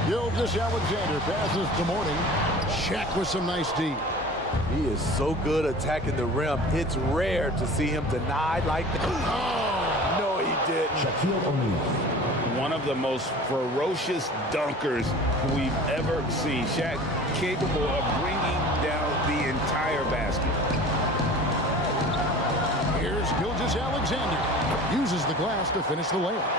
Gilgeous-Alexander passes to Mourning. Shaq with some nice D. He is so good attacking the rim. It's rare to see him denied like that. Oh, no, he didn't. Shaquille O'Neal. One of the most ferocious dunkers we've ever seen. Shaq capable of bringing down the entire basket. Here's Gilgeous-Alexander. Uses the glass to finish the layup.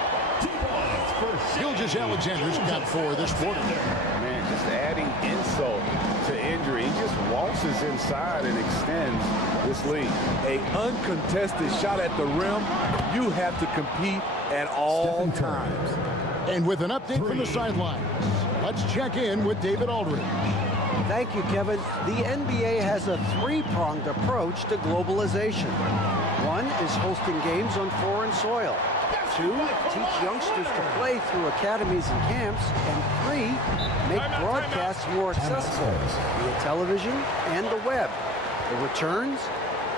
Gilgeous-Alexander's got 4 this quarter. Man, just adding insult to injury. He just waltzes inside and extends this lead. An uncontested shot at the rim, you have to compete at all times. And with an update from the sidelines, let's check in with David Aldridge. Thank you, Kevin. The NBA has a 3-pronged approach to globalization. 1 is hosting games on foreign soil. 2, teach youngsters to play through academies and camps. And 3, make broadcasts more accessible via television and the web. The returns?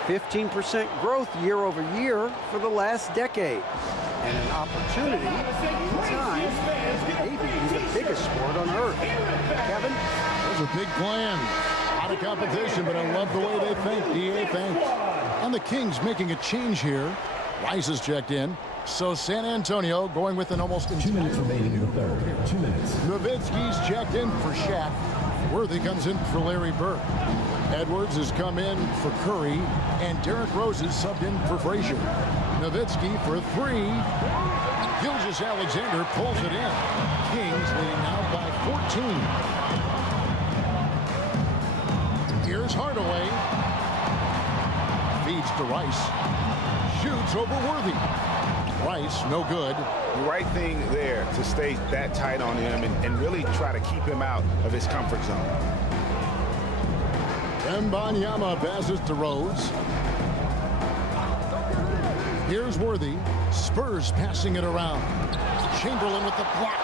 15% growth year over year for the last decade. And an opportunity, in time, maybe be the biggest sport on earth. Kevin? Those are big plans. Out of competition, but I love the way they think. DA thinks. And the Kings making a change here. Rice is checked in. So San Antonio going with an almost 2 minutes remaining in the third. 2 minutes. Nowitzki's checked in for Shaq. Worthy comes in for Larry Bird. Edwards has come in for Curry, and Derrick Rose is subbed in for Frazier. Nowitzki for 3. Gilgeous-Alexander pulls it in. Kings leading now by 14. Here's Hardaway. Feeds to Rice. Shoots over Worthy. Rice, no good. The right thing there to stay that tight on him and really try to keep him out of his comfort zone. WEMBANYAMA passes to Rose. Here's Worthy. Spurs passing it around. Chamberlain with the block.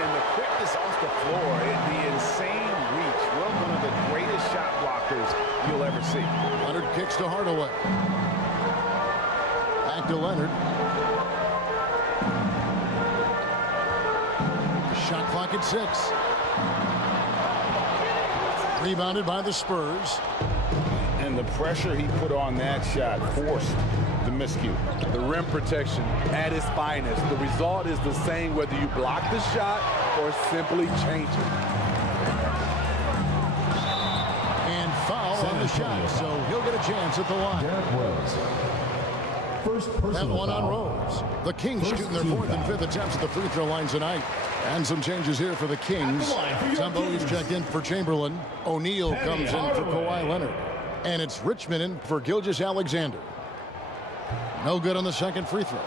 And the quickness off the floor, the insane reach. Well, one of the greatest shot blockers you'll ever see. Leonard kicks to Hardaway. Back to Leonard. Shot clock at 6. Rebounded by the Spurs. And the pressure he put on that shot forced the miscue. The rim protection at its finest. The result is the same whether you block the shot or simply change it. And foul on the shot, so he'll get a chance at the line. First personal one on Rose. The Kings shooting their 4th and 5th attempts at the free throw line tonight. And some changes here for the Kings. Tumbo is checked in for Chamberlain. O'Neal comes in for Kawhi Leonard. And it's Richmond in for Gilgeous-Alexander. No good on the second free throw.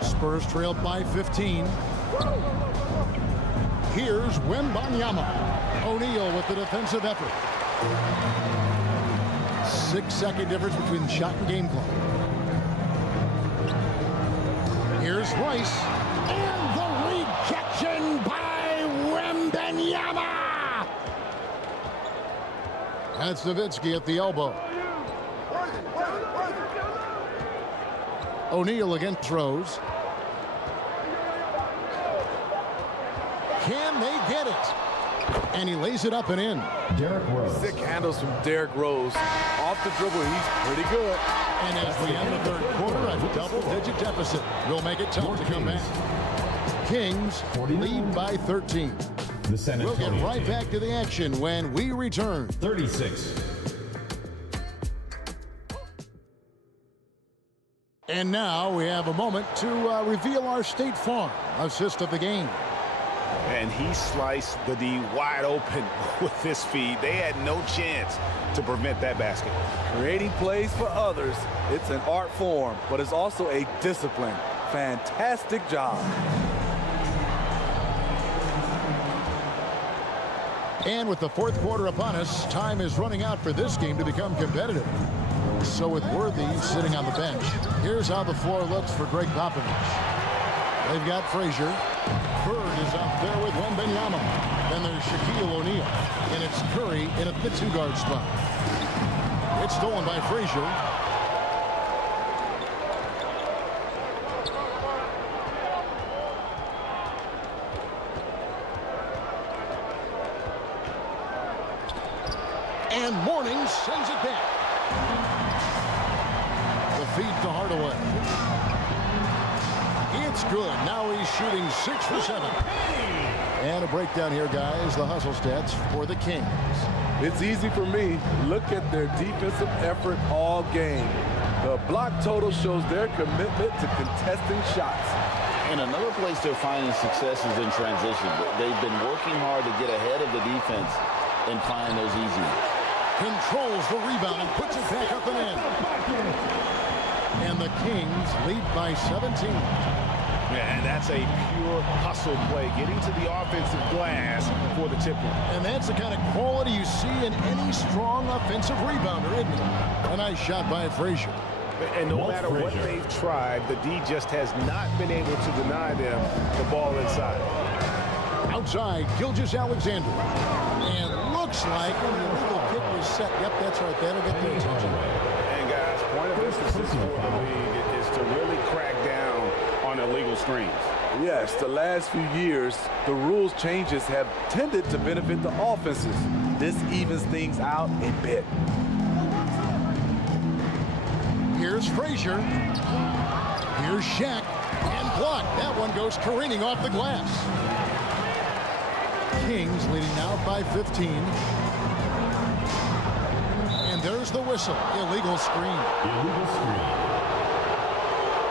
Spurs trailed by 15. Here's WEMBANYAMA. O'Neal with the defensive effort. 6-second difference between the shot and game clock. Here's Rice. And the rejection by WEMBANYAMA. That's Nowitzki at the elbow. O'Neal against Rose. Can they get it? And he lays it up and in. Derrick Rose. Sick handles from Derrick Rose. Off the dribble, he's pretty good. And as we end the third quarter, a double-digit deficit will make it tough to come back. Kings lead by 13. We'll get right back to the action when we return. 36. And now we have a moment to reveal our State Farm assist of the game. And he sliced the D wide open with this feed. They had no chance to prevent that basket. Creating plays for others, it's an art form, but it's also a discipline. Fantastic job. And with the fourth quarter upon us, time is running out for this game to become competitive. So with Worthy sitting on the bench, here's how the floor looks for Greg Popovich. They've got Frazier. Bird is out there with WEMBANYAMA. Then there's Shaquille O'Neal. And it's Curry in the 2-guard spot. It's stolen by Frazier. And Mourning sends it back. The feed to Hardaway. It's good. Now he's shooting 6 for 7. And a breakdown here, guys. The hustle stats for the Kings. It's easy for me. Look at their defensive effort all game. The block total shows their commitment to contesting shots. And another place they're finding success is in transition. They've been working hard to get ahead of the defense and find those easy ones. Controls the rebound and puts it back up and in. And the Kings lead by 17. Yeah, and that's a pure hustle play, getting to the offensive glass for the tip-in. And that's the kind of quality you see in any strong offensive rebounder, isn't it? A nice shot by Frazier. And no matter what they've tried, the D just has not been able to deny them the ball inside. Outside, Gilgeous-Alexander. And looks like the illegal kick was set. Yep, that's right. That'll get their attention. And guys, point of emphasis for the league is to really crack down on illegal screens. Yes, the last few years, the rules changes have tended to benefit the offenses. This evens things out a bit. Here's Frazier. Here's Shaq. And blocked. That one goes careening off the glass. Kings leading now by 15. And there's the whistle. Illegal screen. Illegal screen.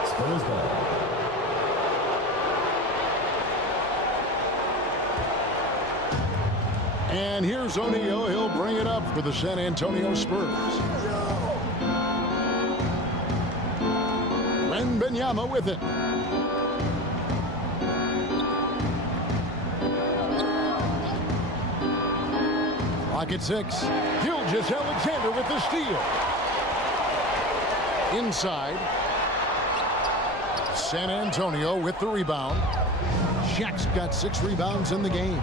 Spurs ball. And here's O'Neal. He'll bring it up for the San Antonio Spurs. WEMBANYAMA with it. Clock at 6. Gilgeous-Alexander with the steal. Inside. San Antonio with the rebound. Shaq's got 6 rebounds in the game.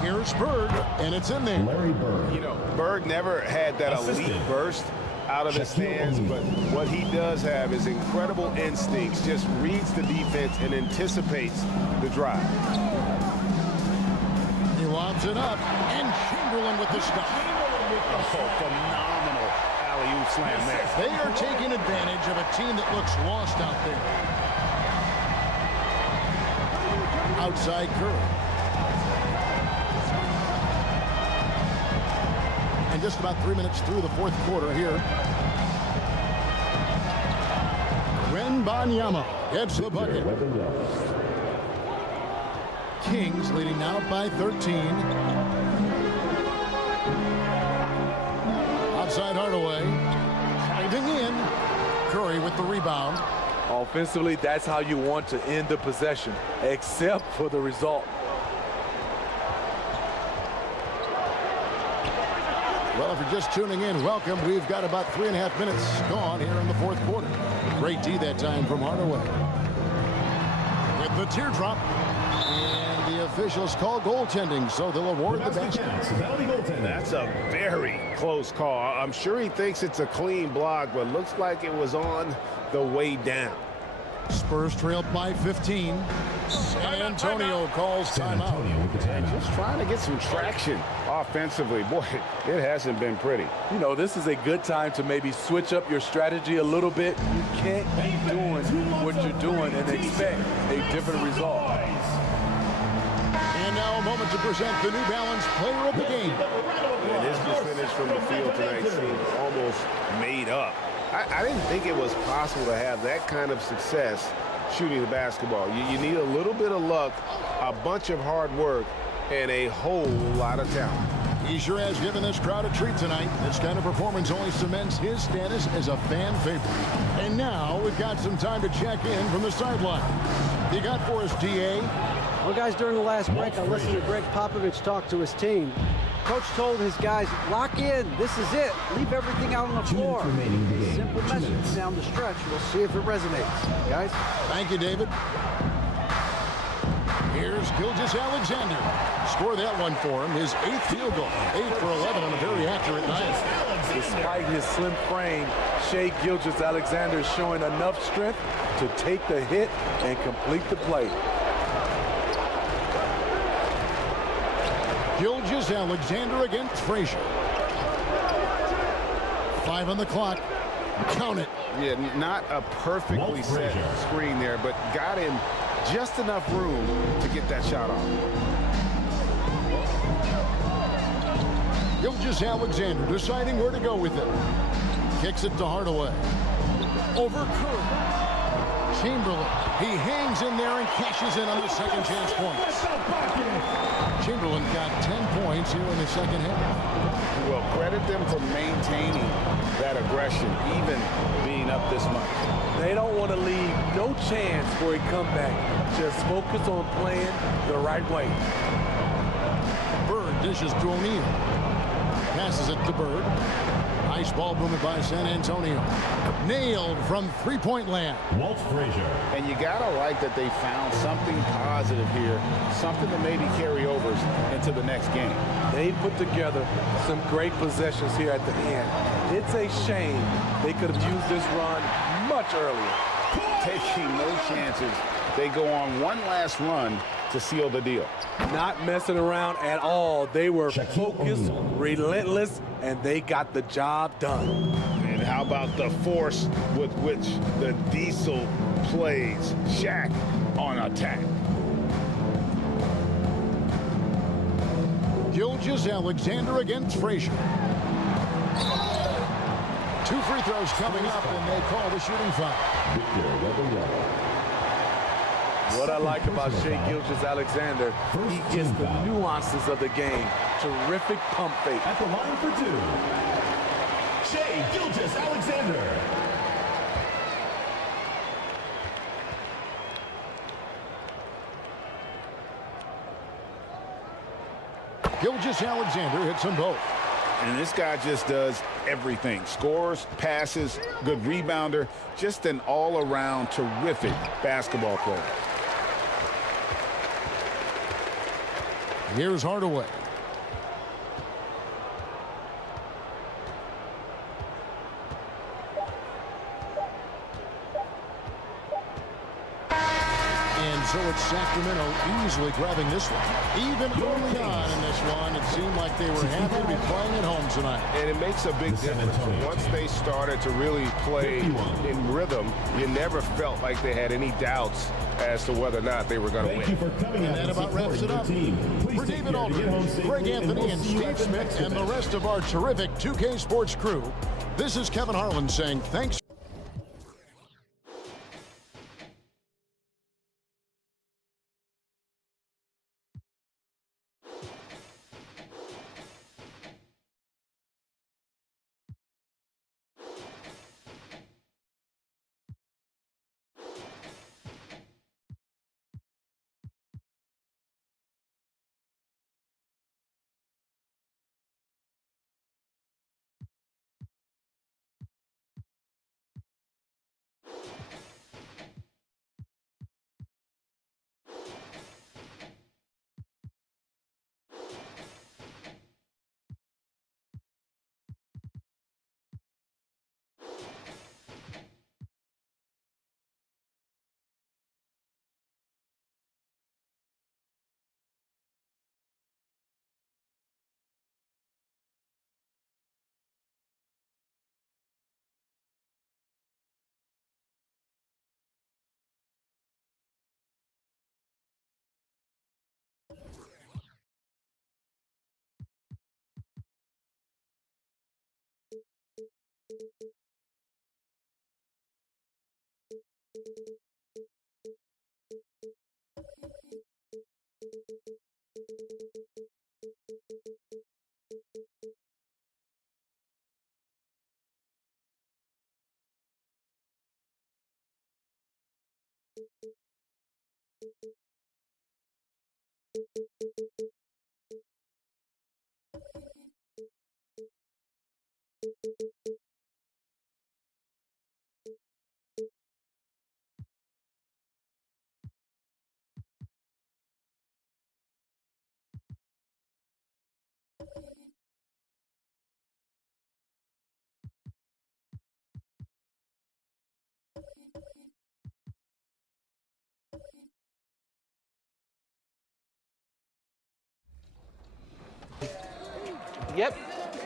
Here's Bird, and it's in there. Larry Bird. You know, Bird never had that elite burst out of his stance, but what he does have is incredible instincts, just reads the defense and anticipates the drive. He lobs it up, and Chamberlain with the stop. Oh, phenomenal alley-oop slam there. They are taking advantage of a team that looks lost out there. Outside Curry. And just about 3 minutes through the fourth quarter here. WEMBANYAMA gets the bucket. Kings leading now by 13. Outside Hardaway. Driving in. Curry with the rebound. Offensively, that's how you want to end the possession, except for the result. Well, if you're just tuning in, welcome. We've got about 3.5 minutes gone here in the fourth quarter. Great D that time from Hardaway. With the teardrop. And the officials call goaltending, so they'll award the basket. That's a very close call. I'm sure he thinks it's a clean block, but looks like it was on the way down. Spurs trailed by 15. San Antonio calls timeout. Just trying to get some traction offensively. Boy, it hasn't been pretty. You know, this is a good time to maybe switch up your strategy a little bit. You can't keep doing what you're doing and expect a different result. And now a moment to present the New Balance Player of the Game. And his percentage from the field tonight seemed almost made up. I didn't think it was possible to have that kind of success shooting the basketball. You need a little bit of luck, a bunch of hard work, and a whole lot of talent. He sure has given this crowd a treat tonight. This kind of performance only cements his status as a fan favorite. And now we've got some time to check in from the sideline. You got for us, DA? Well, guys, during the last break, I listened to Greg Popovich talk to his team. Coach told his guys, lock in. This is it. Leave everything out on the floor. Simple message down the stretch. We'll see if it resonates. Guys? Thank you, David. Here's Gilgeous-Alexander. Score that one for him. His 8th field goal. 8 for 11 on a very accurate night. Despite his slim frame, Shai Gilgeous-Alexander is showing enough strength to take the hit and complete the play. Gilgeous-Alexander against Frazier. 5 on the clock. Count it. Yeah, not a perfectly set screen there, but got him just enough room to get that shot off. Gilgeous-Alexander deciding where to go with it. Kicks it to Hardaway. Over Curry. Chamberlain. He hangs in there and cashes in on the second chance points. Chamberlain got 10 points here in the second half. Well, credit them for maintaining that aggression, even being up this much. They don't want to leave no chance for a comeback. Just focus on playing the right way. Bird dishes to O'Neal. Passes it to Bird. Nice ball movement by San Antonio. Nailed from three-point land. Walt Frazier. And you gotta like that they found something positive here, something to maybe carry overs into the next game. They put together some great possessions here at the end. It's a shame they could have used this run much earlier. Taking no chances. They go on one last run to seal the deal. Not messing around at all. They were focused, relentless, and they got the job done. And And how about the force with which the Diesel plays Shaq on attack? Gilgeous-Alexander against Frazier. 2 free throws coming up, and they call the shooting foul. What I like about Shai Gilgeous-Alexander, he gets the nuances of the game. Terrific pump fake. At the line for 2, Shai Gilgeous-Alexander. Gilgeous-Alexander hits them both. And this guy just does everything. Scores, passes, good rebounder, just an all-around terrific basketball player. Here's Hardaway. And so it's Sacramento easily grabbing this one. Even early on in this one, it seemed like they were happy to be playing at home tonight. And it makes a big difference. Once they started to really play in rhythm, you never felt like they had any doubts as to whether or not they were going to win. And that about wraps it up. For David Aldridge, Greg Anthony, and Steve Smith, and the rest of our terrific 2K Sports crew, this is Kevin Harlan saying thanks.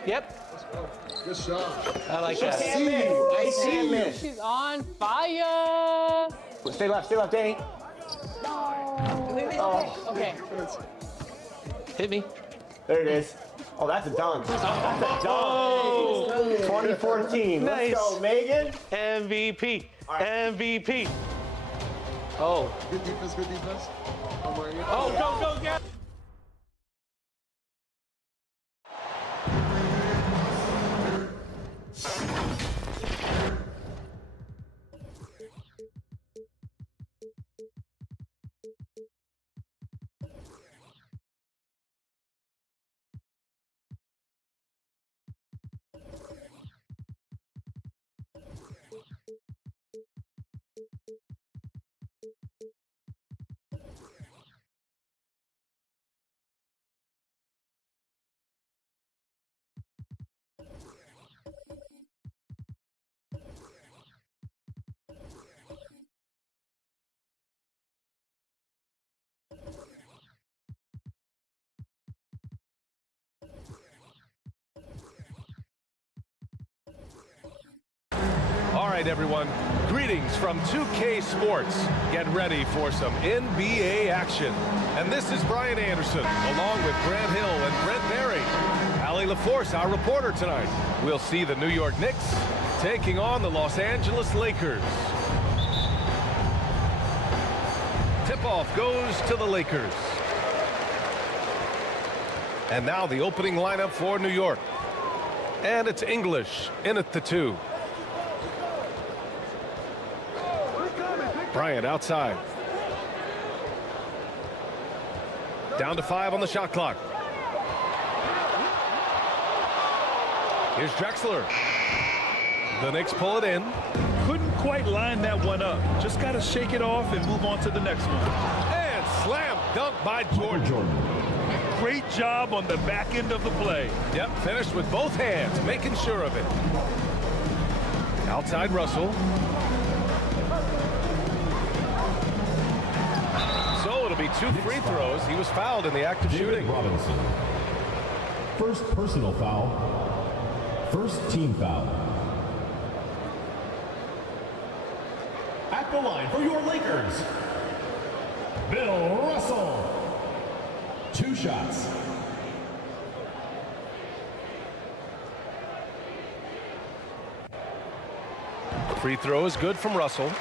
Yep. Good shot. I like that. I see him. She's on fire. Stay left, Danny. Oh. Okay. Hit me. There it is. Oh, that's a dunk. That's a dunk. Oh. 2014. Nice. Let's go, Megan. MVP. MVP. Oh. Good defense, good defense. Oh, go, get. right, everyone. Greetings from 2K Sports. Get ready for some NBA action. And this is Brian Anderson, along with Grant Hill and Brent Barry. Allie LaForce, our reporter tonight. We'll see the New York Knicks taking on the Los Angeles Lakers. Tip-off goes to the Lakers. And now the opening lineup for New York. And it's English in at the 2. Bryant outside. Down to 5 on the shot clock. Here's Drexler. The Knicks pull it in. Couldn't quite line that one up. Just got to shake it off and move on to the next one. And slam dunk by Jordan. Great job on the back end of the play. Yep, finished with both hands, making sure of it. Outside Russell. So it'll be 2 free throws. He was fouled in the act of shooting. Robinson. First personal foul. First team foul. At the line for your Lakers, Bill Russell. 2 shots. Free throw is good from Russell.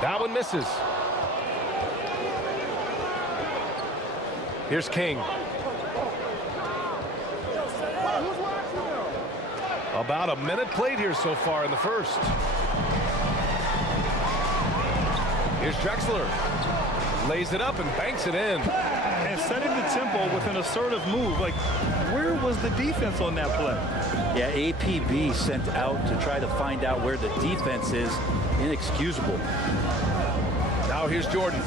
That one misses. Here's King. About a minute played here so far in the first. Here's Drexler. Lays it up and banks it in. And setting the tempo with an assertive move. Like, where was the defense on that play? Yeah, APB sent out to try to find out where the defense is. Inexcusable. Now here's Jordan.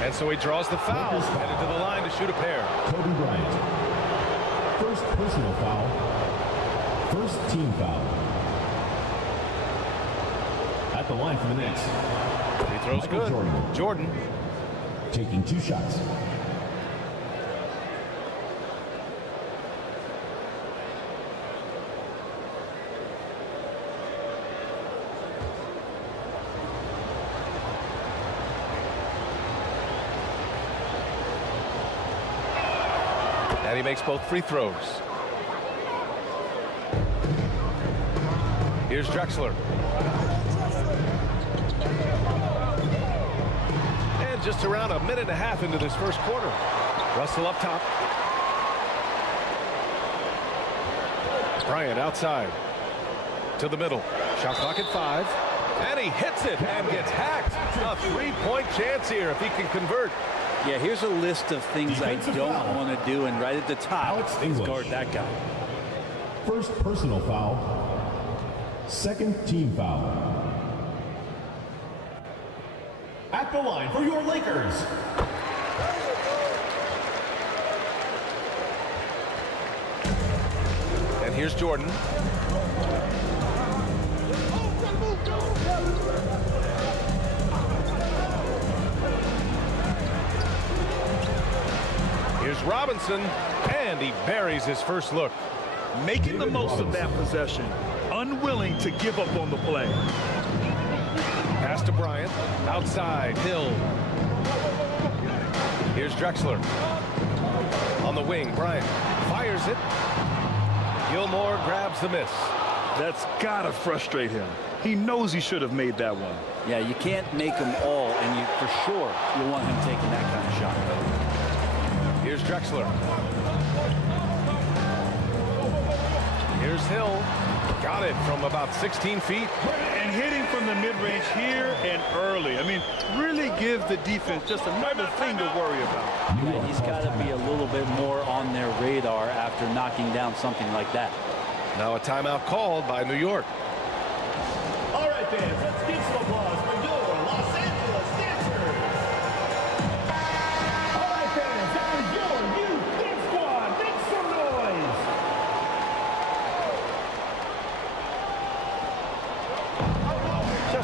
And so he draws the foul, headed to the line to shoot a pair. Kobe Bryant. First personal foul. First team foul. At the line for the Knicks. Free throw's good. Jordan. Taking 2 shots. And he makes both free throws. Here's Drexler. And just around a minute and a half into this first quarter. Russell up top. Bryant outside. To the middle. Shot clock at 5. And he hits it and gets hacked. A 3-point chance here if he can convert. Yeah, here's a list of things I don't want to do, and right at the top, please guard that guy. First personal foul. Second team foul. At the line for your Lakers, and here's Jordan. Here's Robinson, and he buries his first look. Making the most of that possession. Unwilling to give up on the play. Pass to Bryant. Outside, Hill. Here's Drexler. On the wing, Bryant fires it. Gilmore grabs the miss. That's gotta frustrate him. He knows he should have made that one. Yeah, you can't make them all, and you for sure you want him taking that kind of shot. Here's Drexler. Here's Hill. Got it from about 16 feet. And hitting from the mid-range here and early. I mean, really give the defense just another thing to worry about. Yeah, he's got to be a little bit more on their radar after knocking down something like that. Now a timeout called by New York. All right, fans, let's give some applause for your Los Angeles dancers. All right, fans, that was your youth dance squad. Make some noise.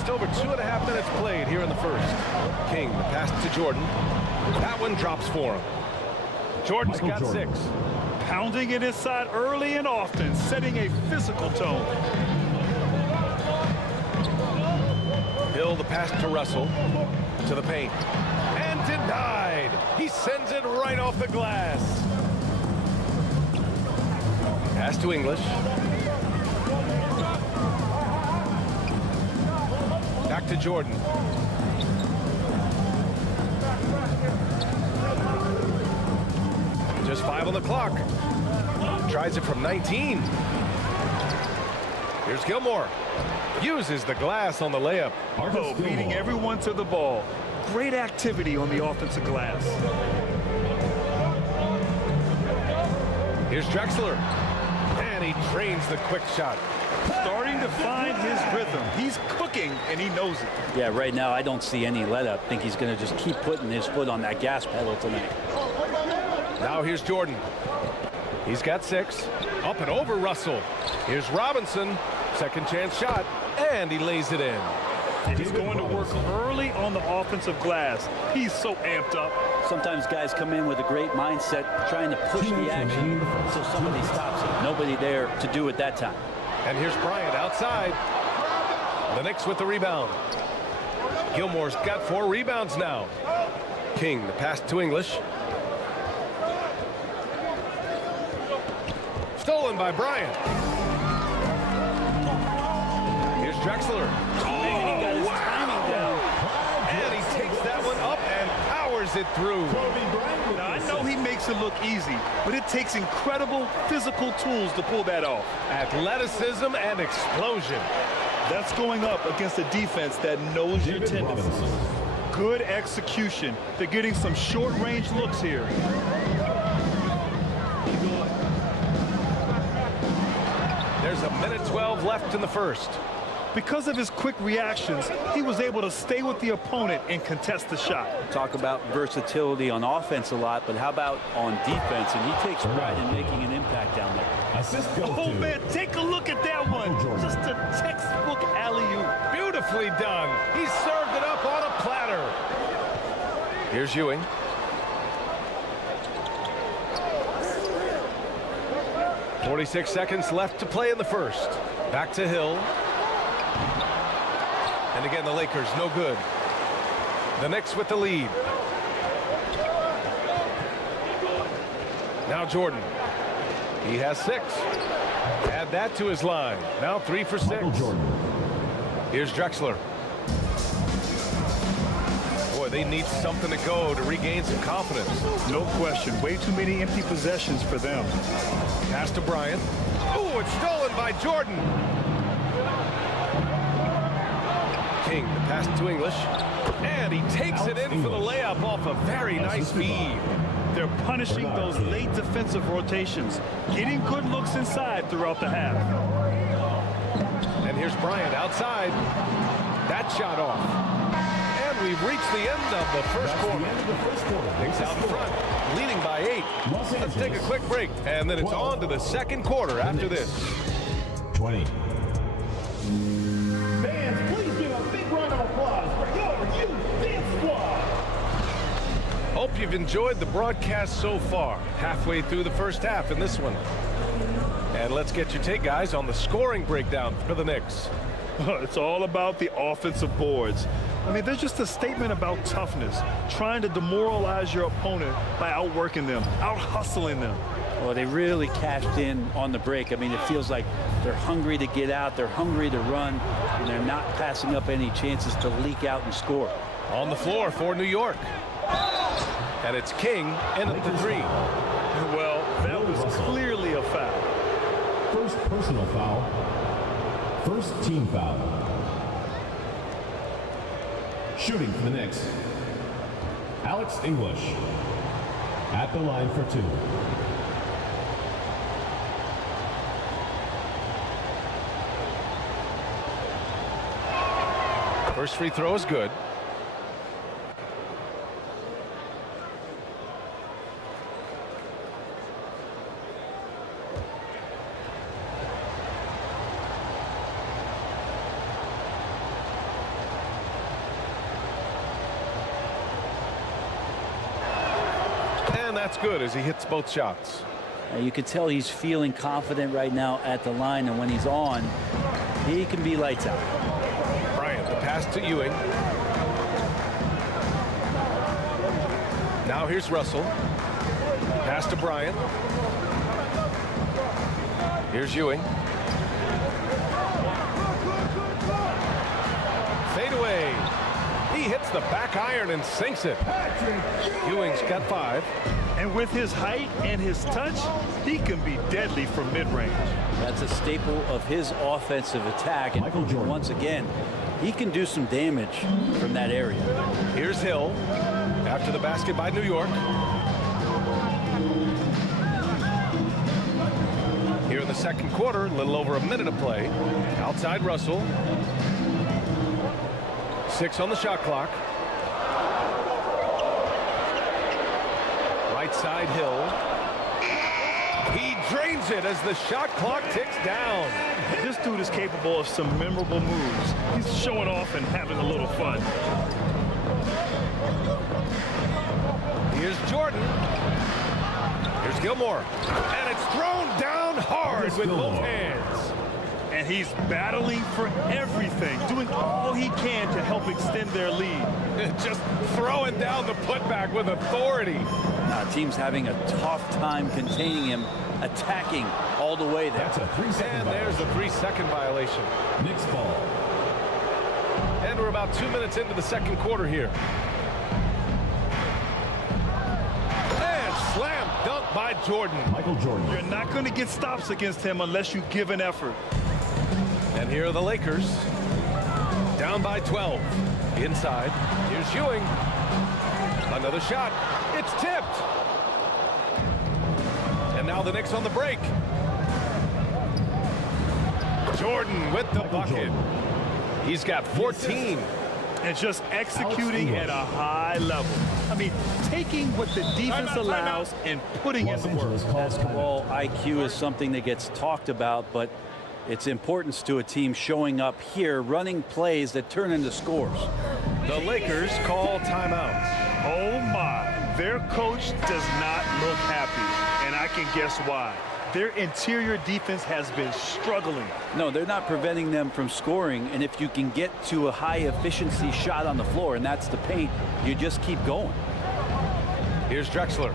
Just over 2.5 minutes played here in the first. King, the pass to Jordan. That one drops for him. Jordan's got 6. Pounding it inside early and often, setting a physical tone. Hill, the pass to Russell, to the paint. And denied. He sends it right off the glass. Pass to English. Back to Jordan. Just 5 on the clock. Tries it from 19. Here's Gilmore. Uses the glass on the layup. Oh, beating everyone to the ball. Great activity on the offensive glass. Here's Drexler. And he trains the quick shot. Starting to find his rhythm. He's cooking, and he knows it. Yeah, right now I don't see any let-up. I think he's going to just keep putting his foot on that gas pedal tonight. Now here's Jordan. He's got 6. Up and over Russell. Here's Robinson. Second chance shot. And he lays it in. He's going to work early on the offensive glass. He's so amped up. Sometimes guys come in with a great mindset, trying to push the action until somebody stops it. Nobody there to do it that time. And here's Bryant outside. The Knicks with the rebound. Gilmore's got 4 rebounds now. King, the pass to English. Stolen by Bryant. Here's Drexler. Oh, he got his timing down. And he takes that one up and powers it through. Now, I know he makes it look easy, but it takes incredible physical tools to pull that off. Athleticism and explosion. That's going up against a defense that knows your tendencies. Good execution. They're getting some short-range looks here. There's a minute 12 left in the first. Because of his quick reactions, he was able to stay with the opponent and contest the shot. Talk about versatility on offense a lot, but how about on defense? And he takes pride in making an impact down there. Oh, man, take a look at that one. Just a textbook alley-oop. Beautifully done. He served it up on a platter. Here's Ewing. .46 seconds left to play in the first. Back to Hill. And again, the Lakers, no good. The Knicks with the lead. Now Jordan. He has 6. Add that to his line. Now 3 for 6. Here's Drexler. Boy, they need something to go to regain some confidence. No question. Way too many empty possessions for them. Pass to Bryant. Oh, it's stolen by Jordan. King, the pass to English. And he takes it in for the layup off a very nice feed. They're punishing those late defensive rotations, getting good looks inside throughout the half. And here's Bryant outside. That shot off. And we've reached the end of the first quarter. Knicks out in front, leading by 8. Let's take a quick break, and then it's on to the second quarter after this. 20. Fans, please give a big round of applause for your youth dance squad. Hope you've enjoyed the broadcast so far. Halfway through the first half in this one. And let's get your take, guys, on the scoring breakdown for the Knicks. It's all about the offensive boards. I mean, there's just a statement about toughness, trying to demoralize your opponent by outworking them, out-hustling them. Well, they really cashed in on the break. I mean, it feels like they're hungry to get out, they're hungry to run, and they're not passing up any chances to leak out and score. On the floor for New York. And it's King in at the 3. Well, that was clearly a foul. First personal foul. First team foul. Shooting for the Knicks, Alex English at the line for 2. First free throw is good. that's good as he hits both shots. You could tell he's feeling confident right now at the line, and when he's on, he can be lights out. Bryant, the pass to Ewing. Now here's Russell. Pass to Bryant. Here's Ewing. Fade away. He hits the back iron and sinks it. Ewing's got 5. And with his height and his touch, he can be deadly from mid-range. That's a staple of his offensive attack. And once again, he can do some damage from that area. Here's Hill after the basket by New York. Here in the second quarter, a little over a minute of play. Outside Russell. 6 on the shot clock. Right side Hill. He drains it as the shot clock ticks down. This dude is capable of some memorable moves. He's showing off and having a little fun. Here's Jordan. Here's Gilmore. And it's thrown down hard with both hands. And he's battling for everything, doing all he can to help extend their lead. Just throwing down the putback with authority. Team's having a tough time containing him, attacking all the way there. That's a 3-second there's a 3-second violation. Knicks ball. And we're about 2 minutes into the second quarter here. And slam dunk by Jordan. Michael Jordan. You're not going to get stops against him unless you give an effort. And here are the Lakers. Down by 12. Inside. Here's Ewing. Another shot. It's tipped. And now the Knicks on the break. Jordan with the bucket. He's got 14. And just executing at a high level. I mean, taking what the defense allows and putting in the work. Basketball IQ is something that gets talked about, but its importance to a team showing up here, running plays that turn into scores. The Lakers call timeout. Oh my, their coach does not look happy, and I can guess why. Their interior defense has been struggling. No, they're not preventing them from scoring, and if you can get to a high efficiency shot on the floor, and that's the paint, you just keep going. Here's Drexler.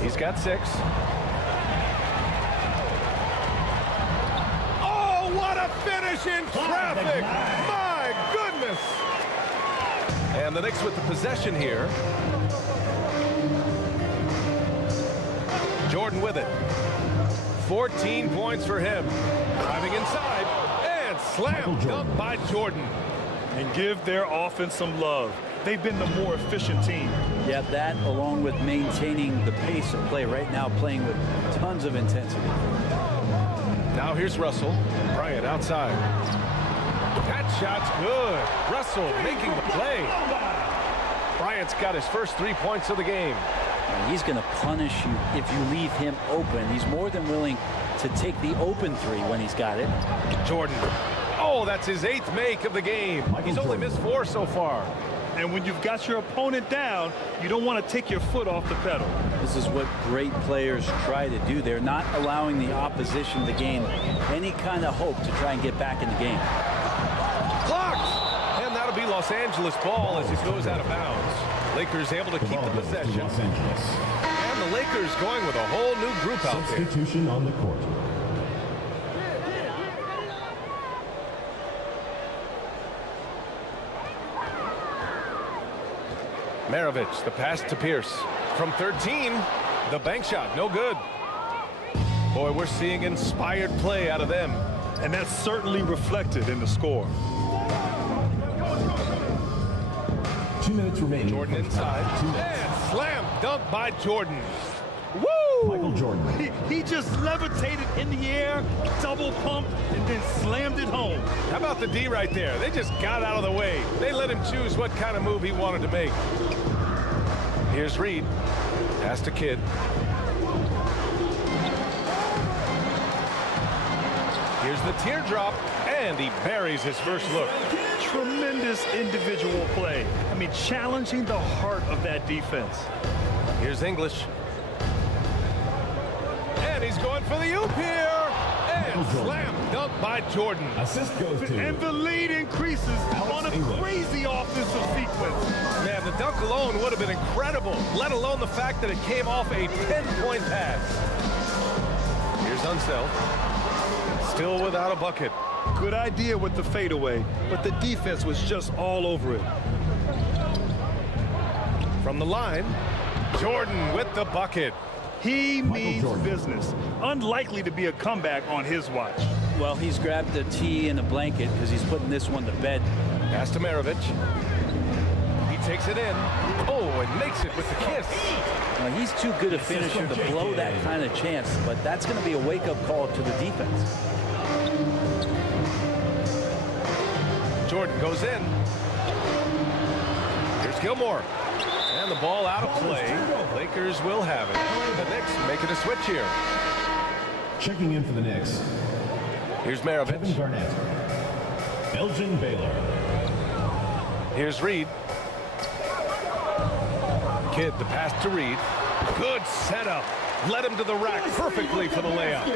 He's got 6. Oh, what a finish in traffic! My goodness! And the Knicks with the possession here. Jordan with it. 14 points for him. Driving inside and slam dunk by Jordan. And give their offense some love. They've been the more efficient team. Yeah, that along with maintaining the pace of play right now, playing with tons of intensity. Now here's Russell. Bryant outside. That shot's good. Russell making the play. Bryant's got his first 3 points of the game. And he's going to punish you if you leave him open. He's more than willing to take the open 3 when he's got it. Jordan. Oh, that's his 8th make of the game. He's only missed 4 so far. And when you've got your opponent down, you don't want to take your foot off the pedal. This is what great players try to do. They're not allowing the opposition to gain any kind of hope to try and get back in the game. Blocked! And that'll be Los Angeles ball as it goes out of bounds. Lakers able to keep the possession. And the Lakers going with a whole new group out there. Substitution on the court. MARAVICH, the pass to Pierce. From 13, the bank shot, no good. Boy, we're seeing inspired play out of them. And that's certainly reflected in the score. 2 minutes remaining. Jordan inside. And slam dunk by Jordan. Woo! Michael Jordan. He just levitated in the air, double pumped, and then slammed it home. How about the D right there? They just got out of the way. They let him choose what kind of move he wanted to make. Here's Reed. Pass to Kidd. Here's the teardrop, and he buries his first look. Tremendous individual play. I mean, challenging the heart of that defense. Here's English. he's going for the oop here. And slam dunk by Jordan. Assist goes to. And the lead increases on a crazy offensive sequence. Man, the dunk alone would have been incredible, let alone the fact that it came off a 10-point pass. Here's Unseld. Still without a bucket. Good idea with the fadeaway, but the defense was just all over it. From the line, Jordan with the bucket. He means business. Unlikely to be a comeback on his watch. Well, he's grabbed the tee and a blanket because he's putting this one to bed. Pass to Maravich. He takes it in. Oh, and makes it with the kiss. Now, he's too good a finisher to blow that kind of chance, but that's going to be a wake-up call to the defense. Jordan goes in. Here's Gilmore. And the ball out of play. Lakers will have it. The Knicks making a switch here. Checking in for the Knicks. Here's Maravich. Kevin Garnett. Elgin Baylor. Here's Reed. Kidd, the pass to Reed. Good setup. Led him to the rack perfectly for the layup.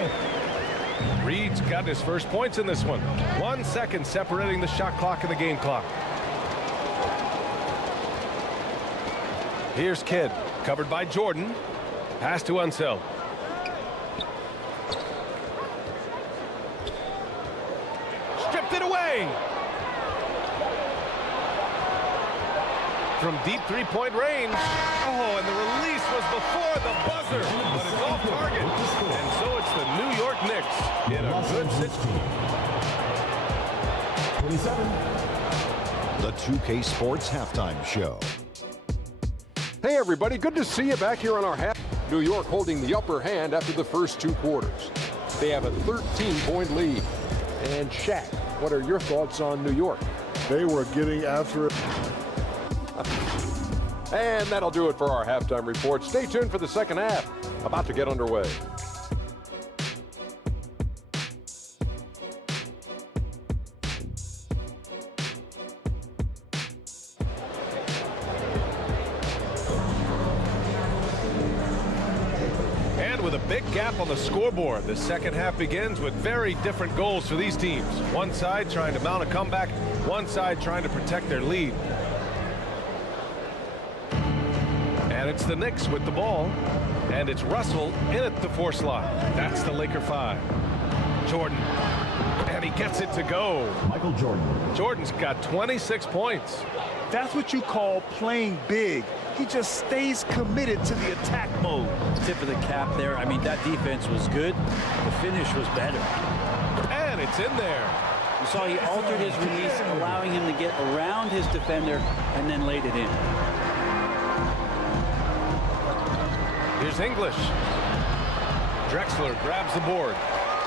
Reed's got his first points in this one. 1 second separating the shot clock and the game clock. Here's Kidd, covered by Jordan. Pass to Unseld. Stripped it away. From deep three-point range. Oh, and the release was before the buzzer, but it's off target. And so it's the New York Knicks in a good situation. 27. The 2K Sports Halftime Show. Hey everybody, good to see you back here on our half. New York holding the upper hand after the first 2 quarters. They have a 13-point lead. And Shaq, what are your thoughts on New York? They were getting after it. And that'll do it for our halftime report. Stay tuned for the second half, about to get underway. With a big gap on the scoreboard, the second half begins with very different goals for these teams. One side trying to mount a comeback, one side trying to protect their lead. And it's the Knicks with the ball, and it's Russell in at the 4 slot. That's the Laker 5. Jordan, and he gets it to go. Michael Jordan. Jordan's got 26 points. That's what you call playing big. He just stays committed to the attack mode. Tip of the cap there. I mean, that defense was good. The finish was better. And it's in there. You saw he altered his release, allowing him to get around his defender and then laid it in. Here's English. Drexler grabs the board.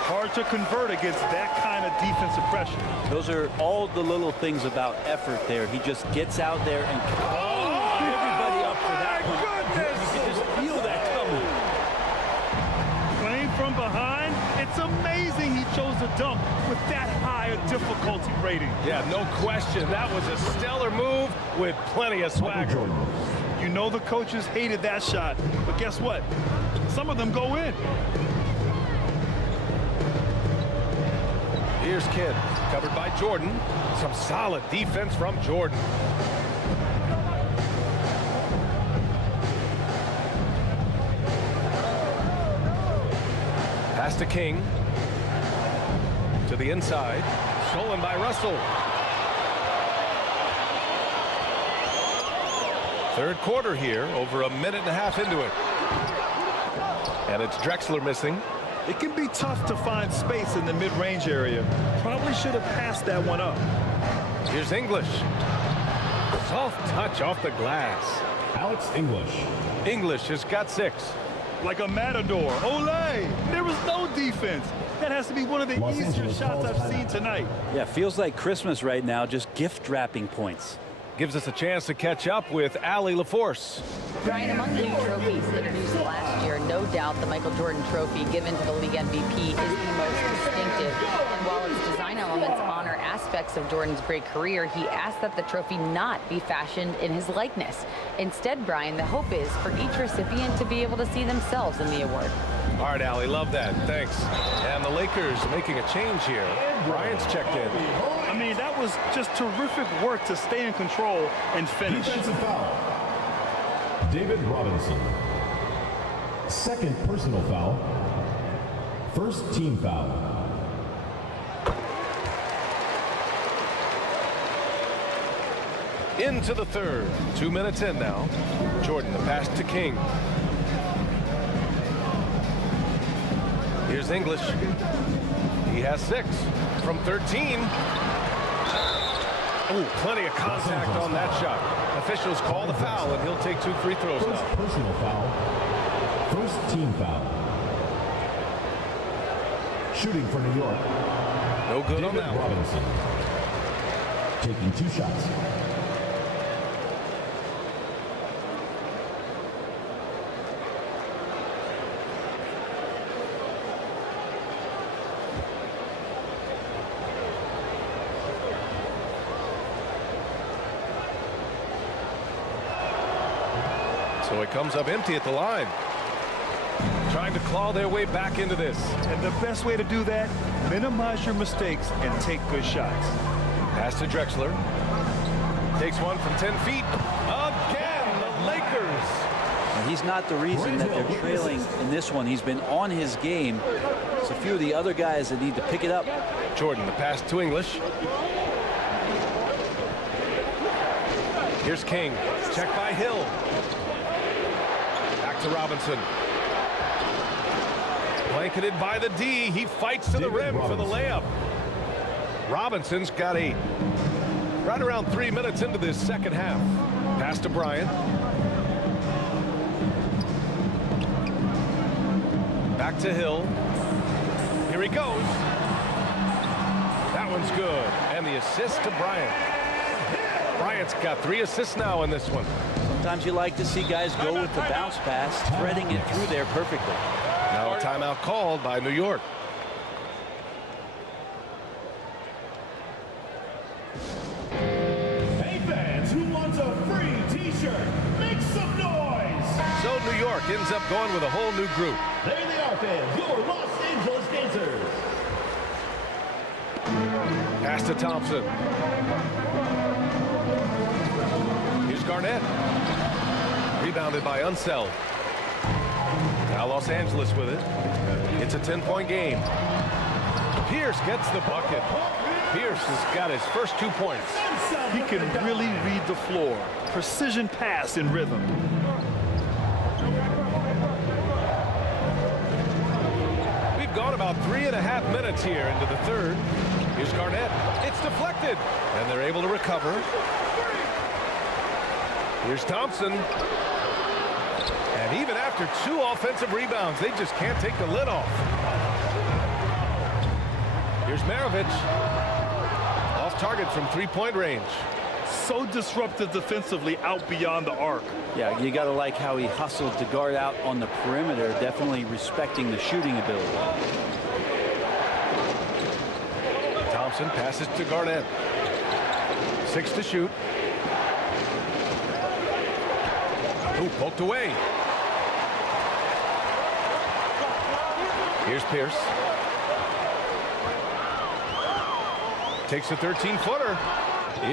Hard to convert against that kind of defensive pressure. Those are all the little things about effort there. He just gets out there and everybody up for that one. Goodness! You can just feel that coming. Playing from behind, it's amazing he chose to dunk with that high a difficulty rating. Yeah, no question. That was a stellar move with plenty of swagger. You know the coaches hated that shot, but guess what? Some of them go in. Here's Kidd, covered by Jordan. Some solid defense from Jordan. Pass to King. To the inside. Stolen by Russell. Third quarter here, over a minute and a half into it. And it's Drexler missing. It can be tough to find space in the mid-range area. Probably should have passed that one up. Here's English. Soft touch off the glass. Alex English. English has got 6. Like a matador. Olay! There was no defense. That has to be one of the easier shots I've seen tonight. Yeah, feels like Christmas right now, just gift wrapping points. Gives us a chance to catch up with Allie LaForce. Brian, among the new trophies introduced last year, no doubt the Michael Jordan trophy given to the league MVP is the most distinctive. And while its design elements honor aspects of Jordan's great career, he asked that the trophy not be fashioned in his likeness. Instead, Brian, the hope is for each recipient to be able to see themselves in the award. All right, Allie, love that. Thanks. And the Lakers making a change here. Bryant's checked in. I mean, that was just terrific work to stay in control and finish. Defensive foul. David Robinson. Second personal foul. First team foul. Into the third. 2 minutes in now. Jordan, the pass to King. Here's English. He has 6 from 13. Oh, plenty of contact on that shot. Officials call the foul, and he'll take 2 free throws now. First personal foul. First team foul. Shooting for New York. No good David on that Robinson. Taking 2 shots. So it comes up empty at the line. Trying to claw their way back into this. And the best way to do that, minimize your mistakes and take good shots. Pass to Drexler. Takes one from 10 feet. Again, the Lakers. And he's not the reason that they're trailing in this one. He's been on his game. It's a few of the other guys that need to pick it up. Jordan, the pass to English. Here's King. Check by Hill. Back to Robinson. Blanketed by the D. He fights to the rim for the layup. Robinson's got a right around 3 minutes into this second half. Pass to Bryant. Back to Hill. Here he goes. That one's good. And the assist to Bryant. Bryant's got 3 assists now in this one. Sometimes you like to see guys go with the bounce pass, threading it through there perfectly. Now a timeout called by New York. Hey fans, who wants a free t-shirt? Make some noise! So New York ends up going with a whole new group. There they are, fans, your Los Angeles dancers. Pass to Thompson. Here's Garnett. Rebounded by UNSELD. Now Los Angeles with it. It's a 10-point game. Pierce gets the bucket. Pierce has got his first 2 points. He can really read the floor. Precision pass in rhythm. We've gone about 3.5 minutes here into the third. Here's Garnett. It's deflected. And they're able to recover. Here's Thompson. And even after 2 offensive rebounds, they just can't take the lid off. Here's MARAVICH. Off target from 3-point range. So disruptive defensively out beyond the arc. Yeah, you got to like how he hustled to guard out on the perimeter, definitely respecting the shooting ability. Thompson passes to Garnett. 6 to shoot. Ooh, poked away. Here's Pierce. Takes a 13-footer.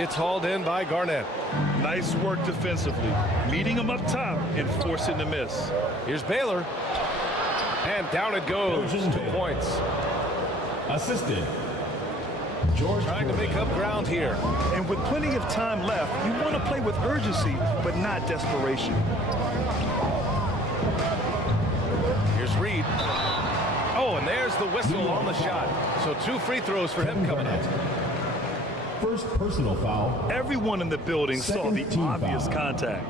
It's hauled in by Garnett. Nice work defensively, meeting him up top and forcing the miss. Here's Baylor. And down it goes. 2 points. Assisted. George trying to make up ground here. And with plenty of time left, you want to play with urgency, but not desperation. Here's Reed. Oh, and there's the whistle on the shot. So 2 free throws for him coming up. First personal foul. Everyone in the building saw the obvious contact.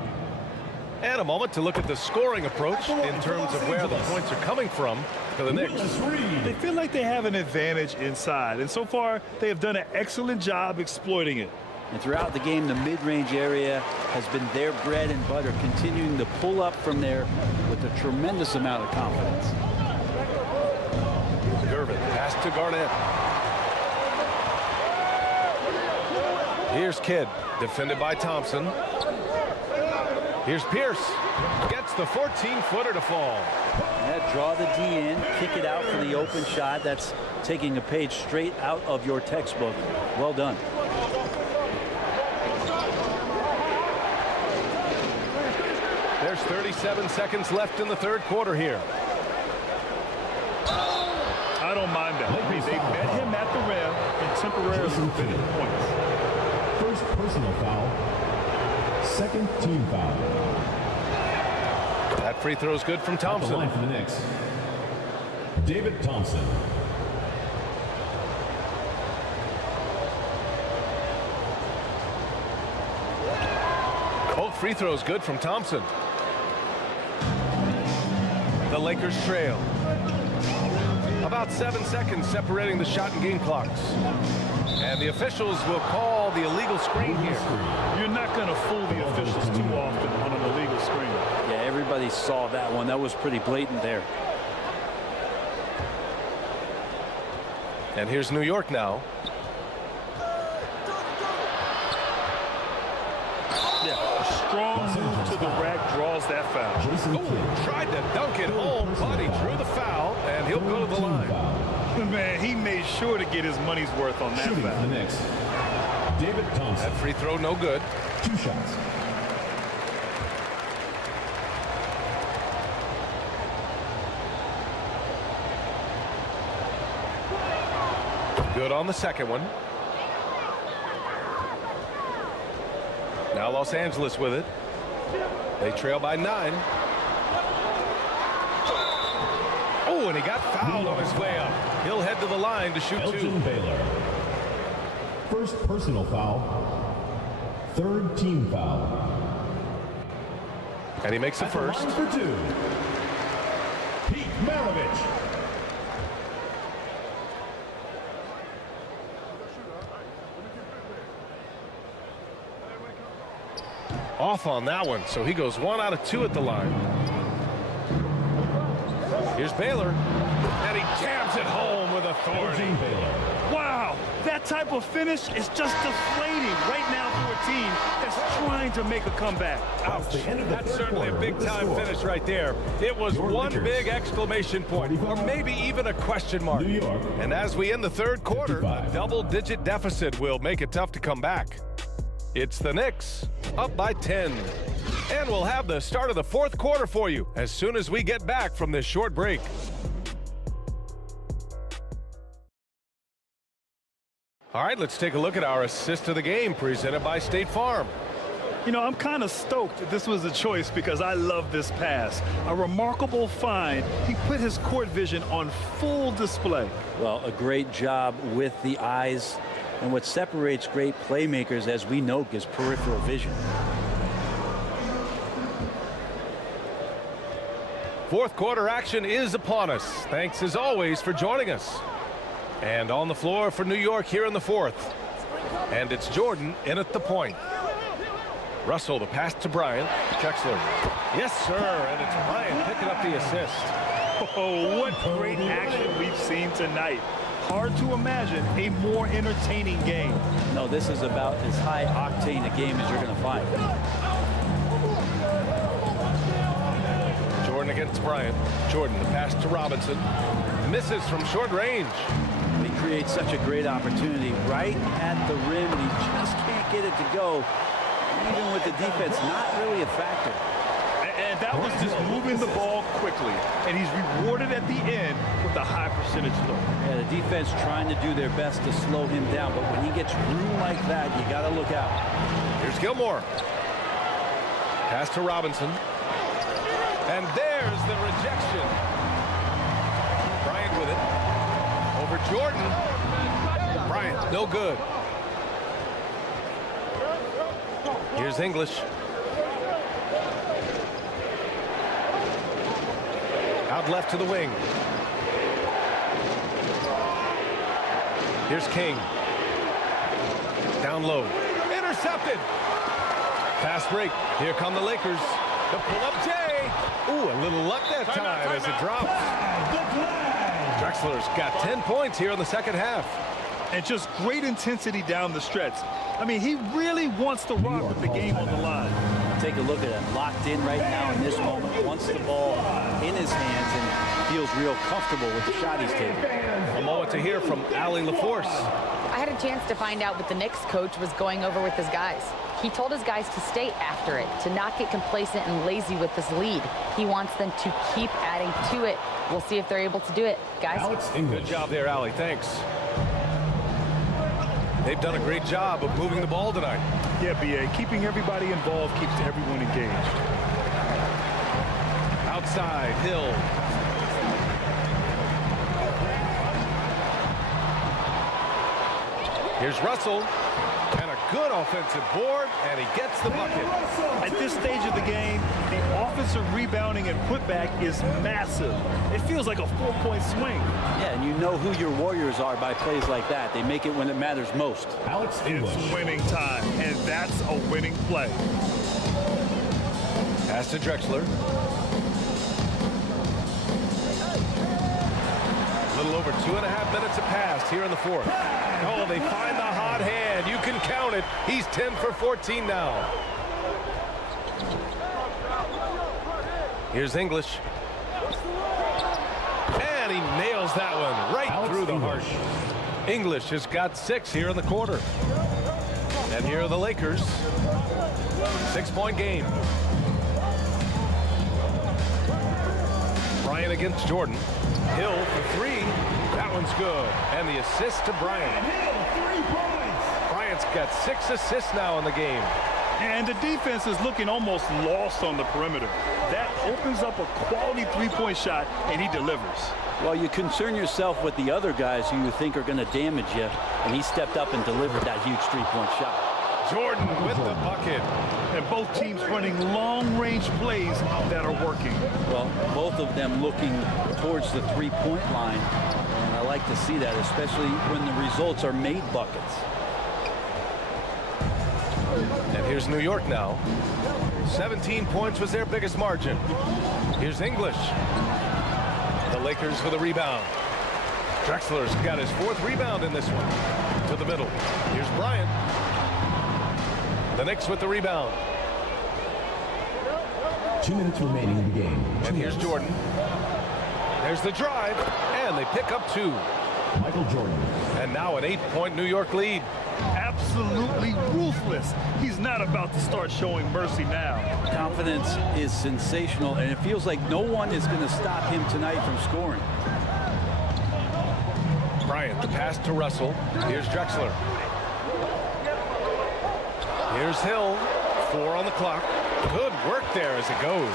And a moment to look at the scoring approach in terms of where the points are coming from for the Knicks. They feel like they have an advantage inside, and so far they have done an excellent job exploiting it. And throughout the game, the mid-range area has been their bread and butter, continuing to pull up from there with a tremendous amount of confidence. Gervin, pass to Garnett. Here's Kidd, defended by Thompson. Here's Pierce. Gets the 14-footer to fall. Yeah, draw the D in, kick it out for the open shot. That's taking a page straight out of your textbook. Well done. There's 37 seconds left in the third quarter here. I don't mind that. I mean, they met him at the rim and temporarily prevented points. First personal foul. Second team foul. That free throw is good from Thompson. The line for the Knicks, David Thompson. Both free throws good from Thompson. The Lakers trail. About 7 seconds separating the shot and game clocks. And the officials will call the illegal screen here. You're not going to fool the officials too often on an illegal screen. Yeah, everybody saw that one. That was pretty blatant there. And here's New York now. Yeah, a strong move to the rack draws that foul. Oh, tried to dunk it home, but he drew the foul, and he'll go to the line. Man, he made sure to get his money's worth on that Shooting foul. for the Knicks, David Thompson. That free throw no good. 2 shots. Good on the second one. Now Los Angeles with it. They trail by 9. Oh, and he got fouled on his way up. He'll head to the line to shoot Elgin 2. Baylor. First personal foul. Third team foul. And he makes a first. Line for 2. Pete Maravich. Off on that one, so he goes 1 out of 2 at the line. Here's Baylor, and he jams it home with authority. Wow, that type of finish is just deflating right now for a team that's trying to make a comeback. Ouch. That's certainly a big-time finish right there. It was one big exclamation point, or maybe even a question mark. And as we end the third quarter, a double-digit deficit will make it tough to come back. It's the Knicks, up by 10. And we'll have the start of the fourth quarter for you as soon as we get back from this short break. All right, let's take a look at our assist of the game presented by State Farm. You know, I'm kind of stoked that this was a choice because I love this pass. A remarkable find. He put his court vision on full display. Well, a great job with the eyes. And what separates great playmakers, as we know, is peripheral vision. Fourth quarter action is upon us. Thanks as always for joining us. And on the floor for New York here in the fourth. And it's Jordan in at the point. Russell, the pass to Bryant. Drexler. Yes, sir. And it's Bryant picking up the assist. Oh, what great action we've seen tonight. Hard to imagine a more entertaining game. No, this is about as high octane a game as you're going to find. Jordan against Bryant. Jordan, the pass to Robinson. Misses from short range. He creates such a great opportunity right at the rim, and he just can't get it to go. Even with the defense not really a factor. And that was just moving the ball quickly. And he's rewarded at the end with a high percentage look. Yeah, the defense trying to do their best to slow him down, but when he gets room like that, you got to look out. Here's Gilmore. Pass to Robinson. And there's the rejection. Bryant with it. Over Jordan. Bryant, no good. Here's English. Out left to the wing. Here's King. Down low. Intercepted. Fast break. Here come the Lakers. The pull-up J. Ooh, a little luck that time as it drops. Drexler's got 10 points here in the second half. And just great intensity down the stretch. I mean, he really wants to rock with the game on the line. Take a look at it. Locked in right now in this moment. Wants the ball in his hands and feels real comfortable with the shot he's taking. A moment to hear from Allie LaForce. I had a chance to find out what the Knicks coach was going over with his guys. He told his guys to stay after it, to not get complacent and lazy with this lead. He wants them to keep adding to it. We'll see if they're able to do it, guys. Good job there, Allie. Thanks. They've done a great job of moving the ball tonight. Yeah, B.A. Keeping everybody involved keeps everyone engaged. Outside, Hill. Here's Russell. And a good offensive board, and he gets the bucket. At this stage of the game, the offensive rebounding and putback is massive. It feels like a 4-point swing. Yeah, and you know who your Warriors are by plays like that. They make it when it matters most. It's winning time, and that's a winning play. Pass to Drexler. A little over 2.5 minutes have passed here in the fourth. Oh, they find the hot hand. You can count it. He's 10 for 14 now. Here's English. And he nails that one right through the heart. English has got 6 here in the quarter. And here are the Lakers. 6-point game. Bryant against Jordan. Hill for 3. That one's good. And the assist to Bryant. Bryant's got 6 assists now in the game. And the defense is looking almost lost on the perimeter. That opens up a quality three-point shot, and he delivers. Well, you concern yourself with the other guys who you think are going to damage you, and he stepped up and delivered that huge three-point shot. Jordan with the bucket. And both teams running long-range plays that are working. Well, both of them looking towards the three-point line. And I like to see that, especially when the results are made buckets. And here's New York now. 17 points was their biggest margin. Here's English. The Lakers with a rebound. Drexler's got his 4th rebound in this one. To the middle. Here's Bryant. The Knicks with the rebound. 2 minutes remaining in the game. And here's Jordan. There's the drive, and they pick up 2. Michael Jordan. And now an 8-point New York lead. Absolutely ruthless. He's not about to start showing mercy now. Confidence is sensational, and it feels like no one is going to stop him tonight from scoring. Bryant, the pass to Russell. Here's Drexler. Here's Hill. 4 on the clock. Good work there as it goes.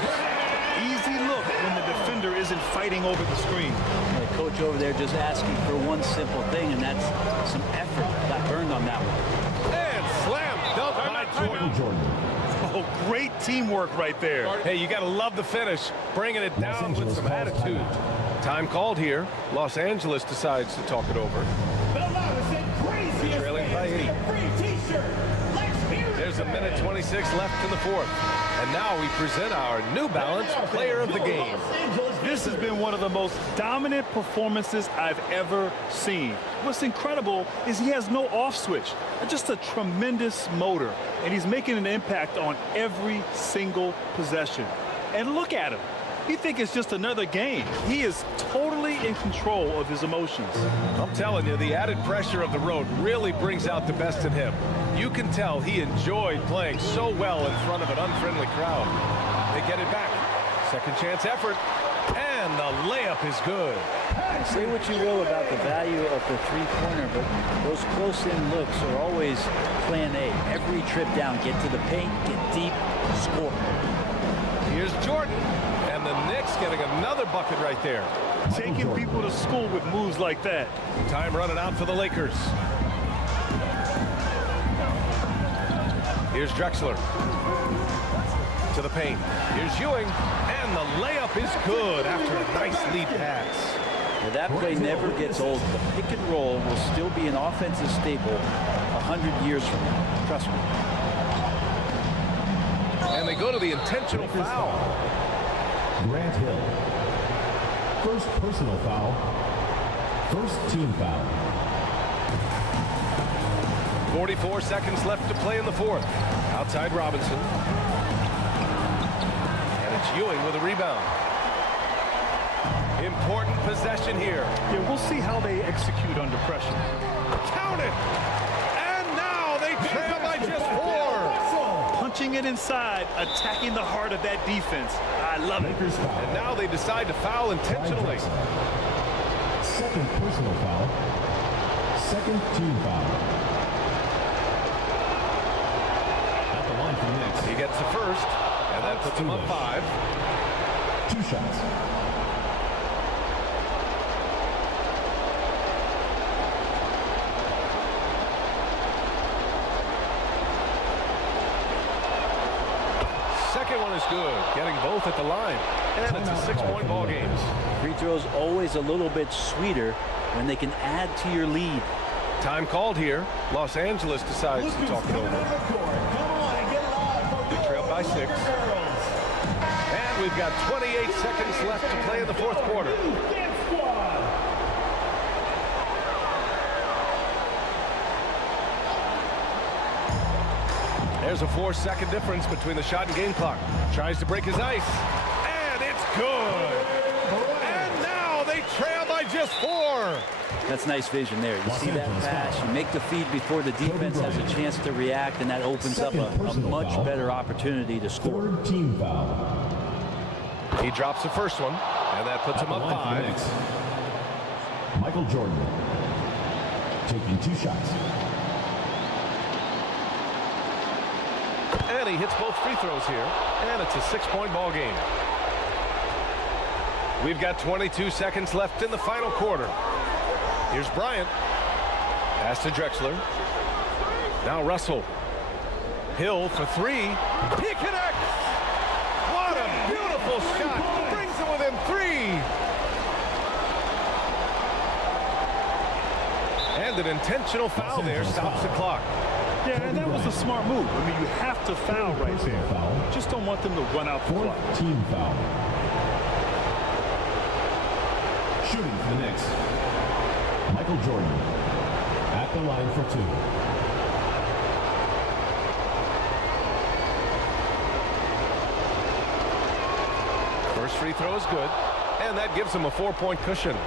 Easy look when the defender isn't fighting over the screen. The coach over there just asking for one simple thing, and that's some effort. Got burned on that one. And slam dunk by Jordan. Oh, great teamwork right there. Hey, you got to love the finish. Bringing it down with some attitude. Time called here. Los Angeles decides to talk it over. Trailing by 8. There's a minute 26 left in the fourth. And now we present our New Balance Player of the Game. This has been one of the most dominant performances I've ever seen. What's incredible is he has no off switch, just a tremendous motor, and he's making an impact on every single possession. And look at him. You think it's just another game. He is totally in control of his emotions. I'm telling you, the added pressure of the road really brings out the best in him. You can tell he enjoyed playing so well in front of an unfriendly crowd. They get it back. Second chance effort. And the layup is good. Say what you will about the value of the three-pointer, but those close-in looks are always plan A. Every trip down, get to the paint, get deep, score. Here's Jordan. And the Knicks getting another bucket right there. Taking people to school with moves like that. Time running out for the Lakers. Here's Drexler. To the paint. Here's Ewing. And the layup is good after a nice lead pass. Now that play never gets old. The pick and roll will still be an offensive staple 100 years from now. Trust me. And they go to the intentional foul. Grant Hill. First personal foul. First team foul. 44 seconds left to play in the fourth. Outside Robinson. It's Ewing with a rebound. Important possession here. Yeah, we'll see how they execute under pressure. Count it! And now they trail by just 4. Punching it inside, attacking the heart of that defense. I love it. And now they decide to foul intentionally. Second personal foul. Second team foul. At the line for the Knicks. He gets the first, and that puts him up 5. 2 shots. Second one is good, getting both at the line. And it's a 6-point ball game. Free throws always a little bit sweeter when they can add to your lead. Time called here. Los Angeles decides to talk it over. They trail by 6. And we've got 28 seconds left to play in the 4th quarter. There's a 4-second difference between the shot and game clock. Tries to break his ice. And it's good. And now they trail by just 4. That's nice vision there. You see that pass, you make the feed before the defense has a chance to react, and that opens up a much better opportunity to score. Third team foul. He drops the first one, and that puts him up 5. Michael Jordan taking 2 shots. And he hits both free throws here, and it's a 6-point ball game. We've got 22 seconds left in the final quarter. Here's Bryant. Pass to Drexler. Now Russell. Hill for 3. He connects! What a beautiful shot! Brings him within 3! And an intentional foul there stops the clock. Yeah, and that was a smart move. I mean, you have to foul right there. Just don't want them to run out the clock. Team foul. Shooting for the Knicks. Michael Jordan at the line for 2. First free throw is good, and that gives him a 4-point cushion.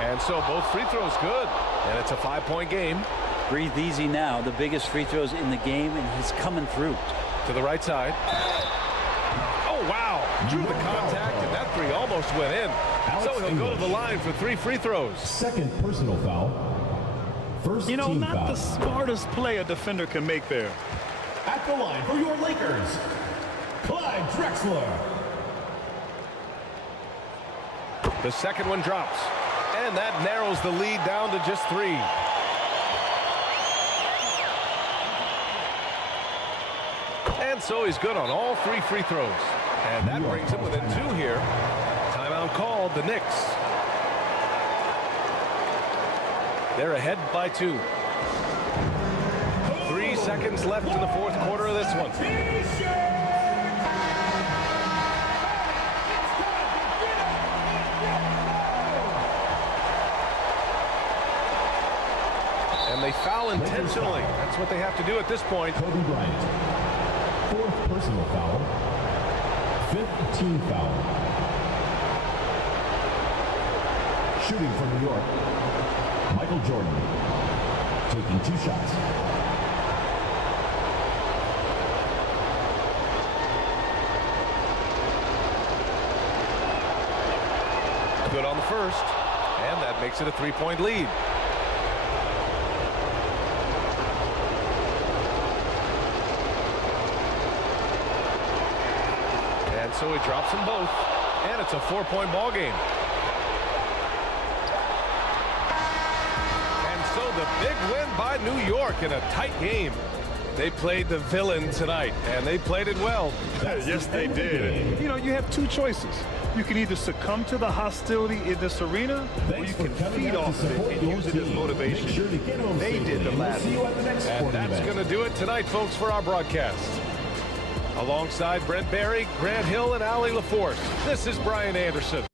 And so both free throws good, and it's a 5-point game. Breathe easy now. The biggest free throws in the game, and he's coming through. To the right side. Oh, wow. Drew the contact, and that 3 almost went in. So he'll go to the line for 3 free throws. Second personal foul. First team foul. Not the smartest play a defender can make there. At the line for your Lakers, Clyde Drexler. The second one drops, and that narrows the lead down to just 3. And so he's good on all 3 free throws. And that brings him within 2 here. Timeout called, the Knicks. They're ahead by 2. 3 seconds left in the 4th quarter of this one. And they foul intentionally. That's what they have to do at this point. Kobe Bryant. 4th personal foul. 5th team foul. Shooting from New York, Michael Jordan taking 2 shots. Good on the first, and that makes it a 3-point lead. And so he drops them both, and it's a 4-point ball game. And so the big win by New York in a tight game. They played the villain tonight, and they played it well. Yes, they did. You know, you have 2 choices. You can either succumb to the hostility in this arena, or you can feed off of it and use it as motivation. They did the latter. And that's going to do it tonight, folks, for our broadcast. Alongside Brent Barry, Grant Hill, and Allie LaForce, this is Brian Anderson.